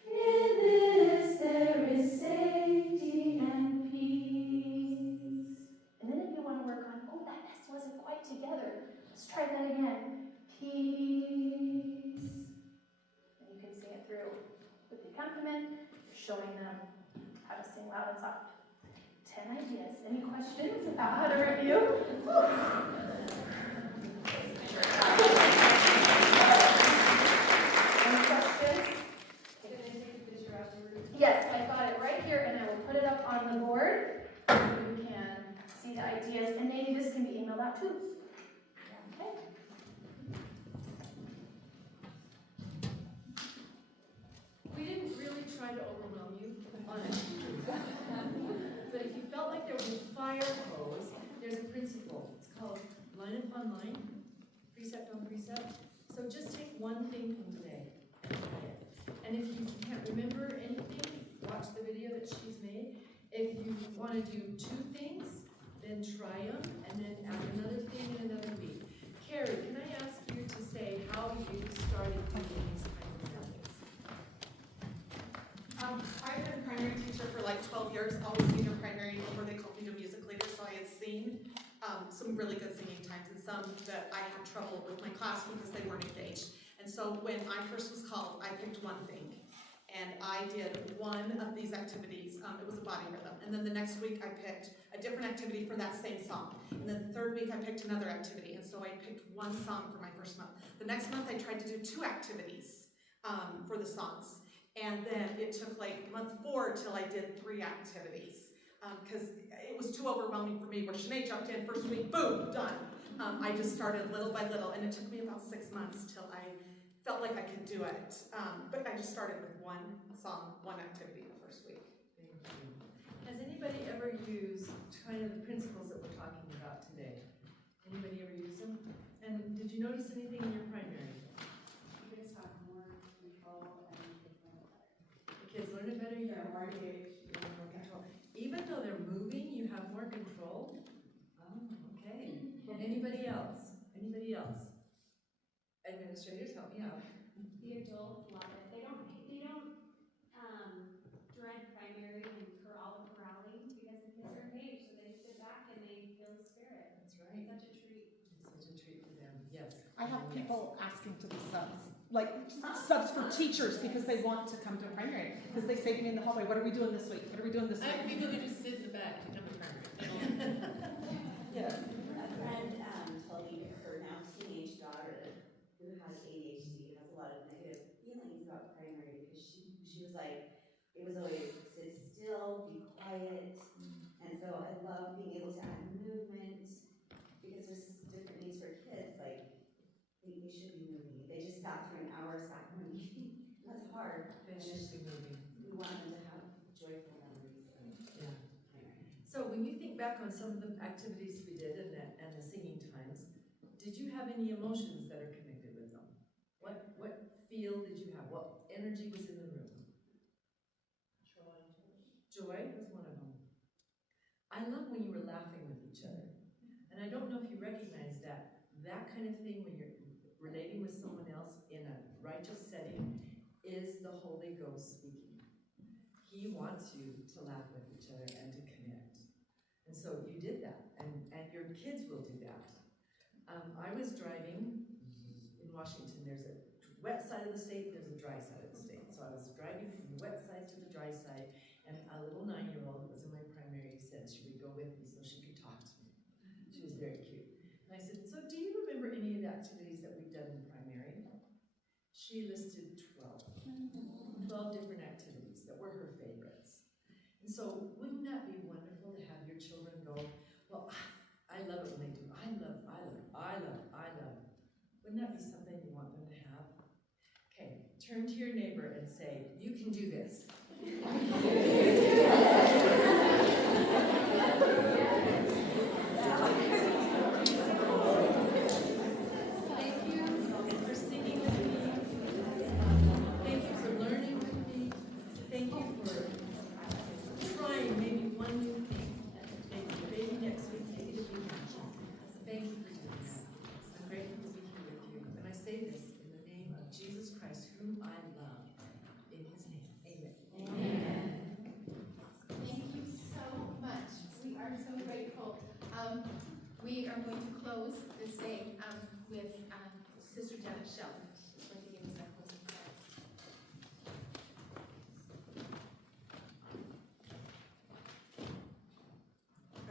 In this there is safety and peace. And then if you want to work on, oh, that S wasn't quite together. Let's try that again. Peace. And you can sing it through with the accompaniment, showing them how to sing loud and soft. 10 ideas. Any questions about how to review? Any questions? Can I take a picture afterwards? Yes, I've got it right here, and I will put it up on the board. You can see the ideas, and maybe this can be emailed out too. Okay. We didn't really try to overwhelm you on it. But if you felt like there was a fire hose, there's a principle. It's called line upon line, precept on precept. So just take one thing from today and try it. And if you can't remember anything, watch the video that she's made. If you want to do 2 things, then try them, and then add another thing in another week. Carrie, can I ask you to say how you started doing these kinds of things? I've been a primary teacher for like 12 years, always senior primary before they called me to music leader, so I had seen some really good singing times and some that I had trouble with my class because they weren't engaged. And so when I first was called, I picked one thing. And I did one of these activities. It was a body rhythm. And then the next week I picked a different activity for that same song. And then the third week I picked another activity. And so I picked one song for my first month. The next month I tried to do 2 activities for the songs. And then it took like month 4 till I did 3 activities. Because it was too overwhelming for me, where Shanae jumped in first week, boom, done. I just started little by little, and it took me about 6 months till I felt like I could do it. But I just started with 1 song, 1 activity the first week. Thank you. Has anybody ever used kind of the principles that we're talking about today? Anybody ever use them? And did you notice anything in your primary? You guys have more control and kids learn it better. The kids learn it better, you have more engaged, you have more control. Even though they're moving, you have more control? Oh, okay. Anybody else? Anybody else? Administrators, help me out. The adults love it. They don't dread primary and all the corralling because the kids are engaged, so they just sit back and they feel the spirit. That's right. It's such a treat. It's such a treat for them, yes. I have people asking to be subs, like subs for teachers because they want to come to primary. Because they say to me in the hallway, what are we doing this week? What are we doing this week? I have people who just sit in the back to come to primary. Yes. A friend told me her now teenage daughter, who has ADHD, has a lot of negative feelings about primary because she was like, it was always sit still, be quiet, and so I love being able to add movement because there's different needs for kids. Like they should be moving. They just sat through an hour, sat in a meeting. That's hard. They should be moving. We want them to have joyful memories of primary. So when you think back on some of the activities we did and the singing times, did you have any emotions that are connected with them? What feel did you have? What energy was in the room? Joy was one of them. I love when you were laughing with each other. And I don't know if you recognize that kind of thing when you're relating with someone else in a righteous setting is the Holy Ghost speaking. He wants you to laugh with each other and to connect. And so you did that, and your kids will do that. I was driving in Washington. There's a wet side of the state, there's a dry side of the state. So I was driving from the wet side to the dry side, and a little 9-year-old that was in my primary said she would go with me so she could talk to me. She was very cute. And I said, so do you remember any of the activities that we've done in primary? She listed 12 different activities that were her favorites. And so wouldn't that be wonderful to have your children go, well, I love it when they do, I love. Wouldn't that be something you want them to have? Okay, turn to your neighbor and say, you can do this. Thank you for singing with me. Thank you for learning with me. Thank you for trying maybe one new thing. Maybe next week, maybe the week after. Thank you for doing that. I'm grateful to be here with you. And I say this in the name of Jesus Christ, whom I love. In his name, amen. Amen. Thank you so much. We are so grateful. We are going to close this day with Sister Janet Shelton. She's going to give us our closing prayer.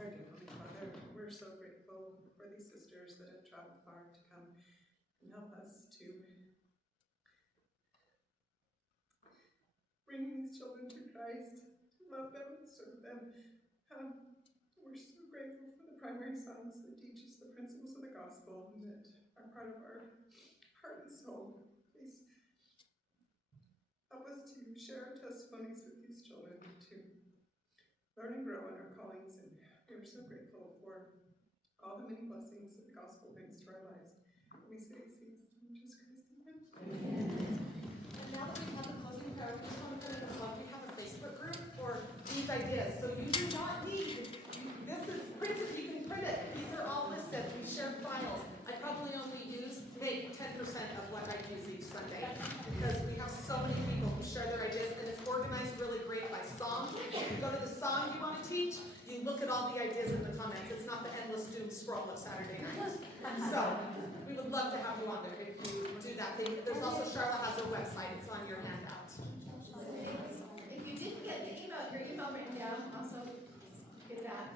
Our dear Heavenly Father, we're so grateful for these sisters that have traveled far to come and help us to bring these children to Christ, to love them, serve them. We're so grateful for the primary songs that teach us the principles of the gospel and that are part of our heart and soul. Please help us to share our testimonies with these children, to learn and grow in our callings, and we are so grateful for all the many blessings that the gospel brings to our lives. We say these things in Jesus Christ, amen. And now that we've had the closing prayer, we just want to put it as well. We have a Facebook group for these ideas, so you do not need, this is printed, you can print it. These are all listed, we share files. I probably only use maybe 10% of what I use each Sunday, because we have so many people who share their ideas, and it's organized really great by song. If you go to the song you want to teach, you look at all the ideas in the comments. It's not the endless doom scroll of Saturday night. So we would love to have you on there if you do that thing. There's also, Sharla has a website. It's on your handout. If you didn't get the email, your email written down, also get that.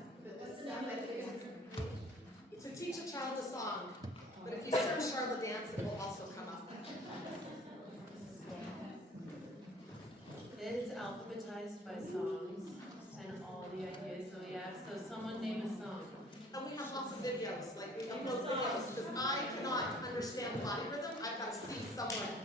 To teach a child a song, but if you search Sharla Dance, it will also come up. And it's alphabetized by songs and all the ideas, so yeah, so someone name a song. And we have lots of videos, like we upload videos, because I cannot understand body rhythm, I've got to see someone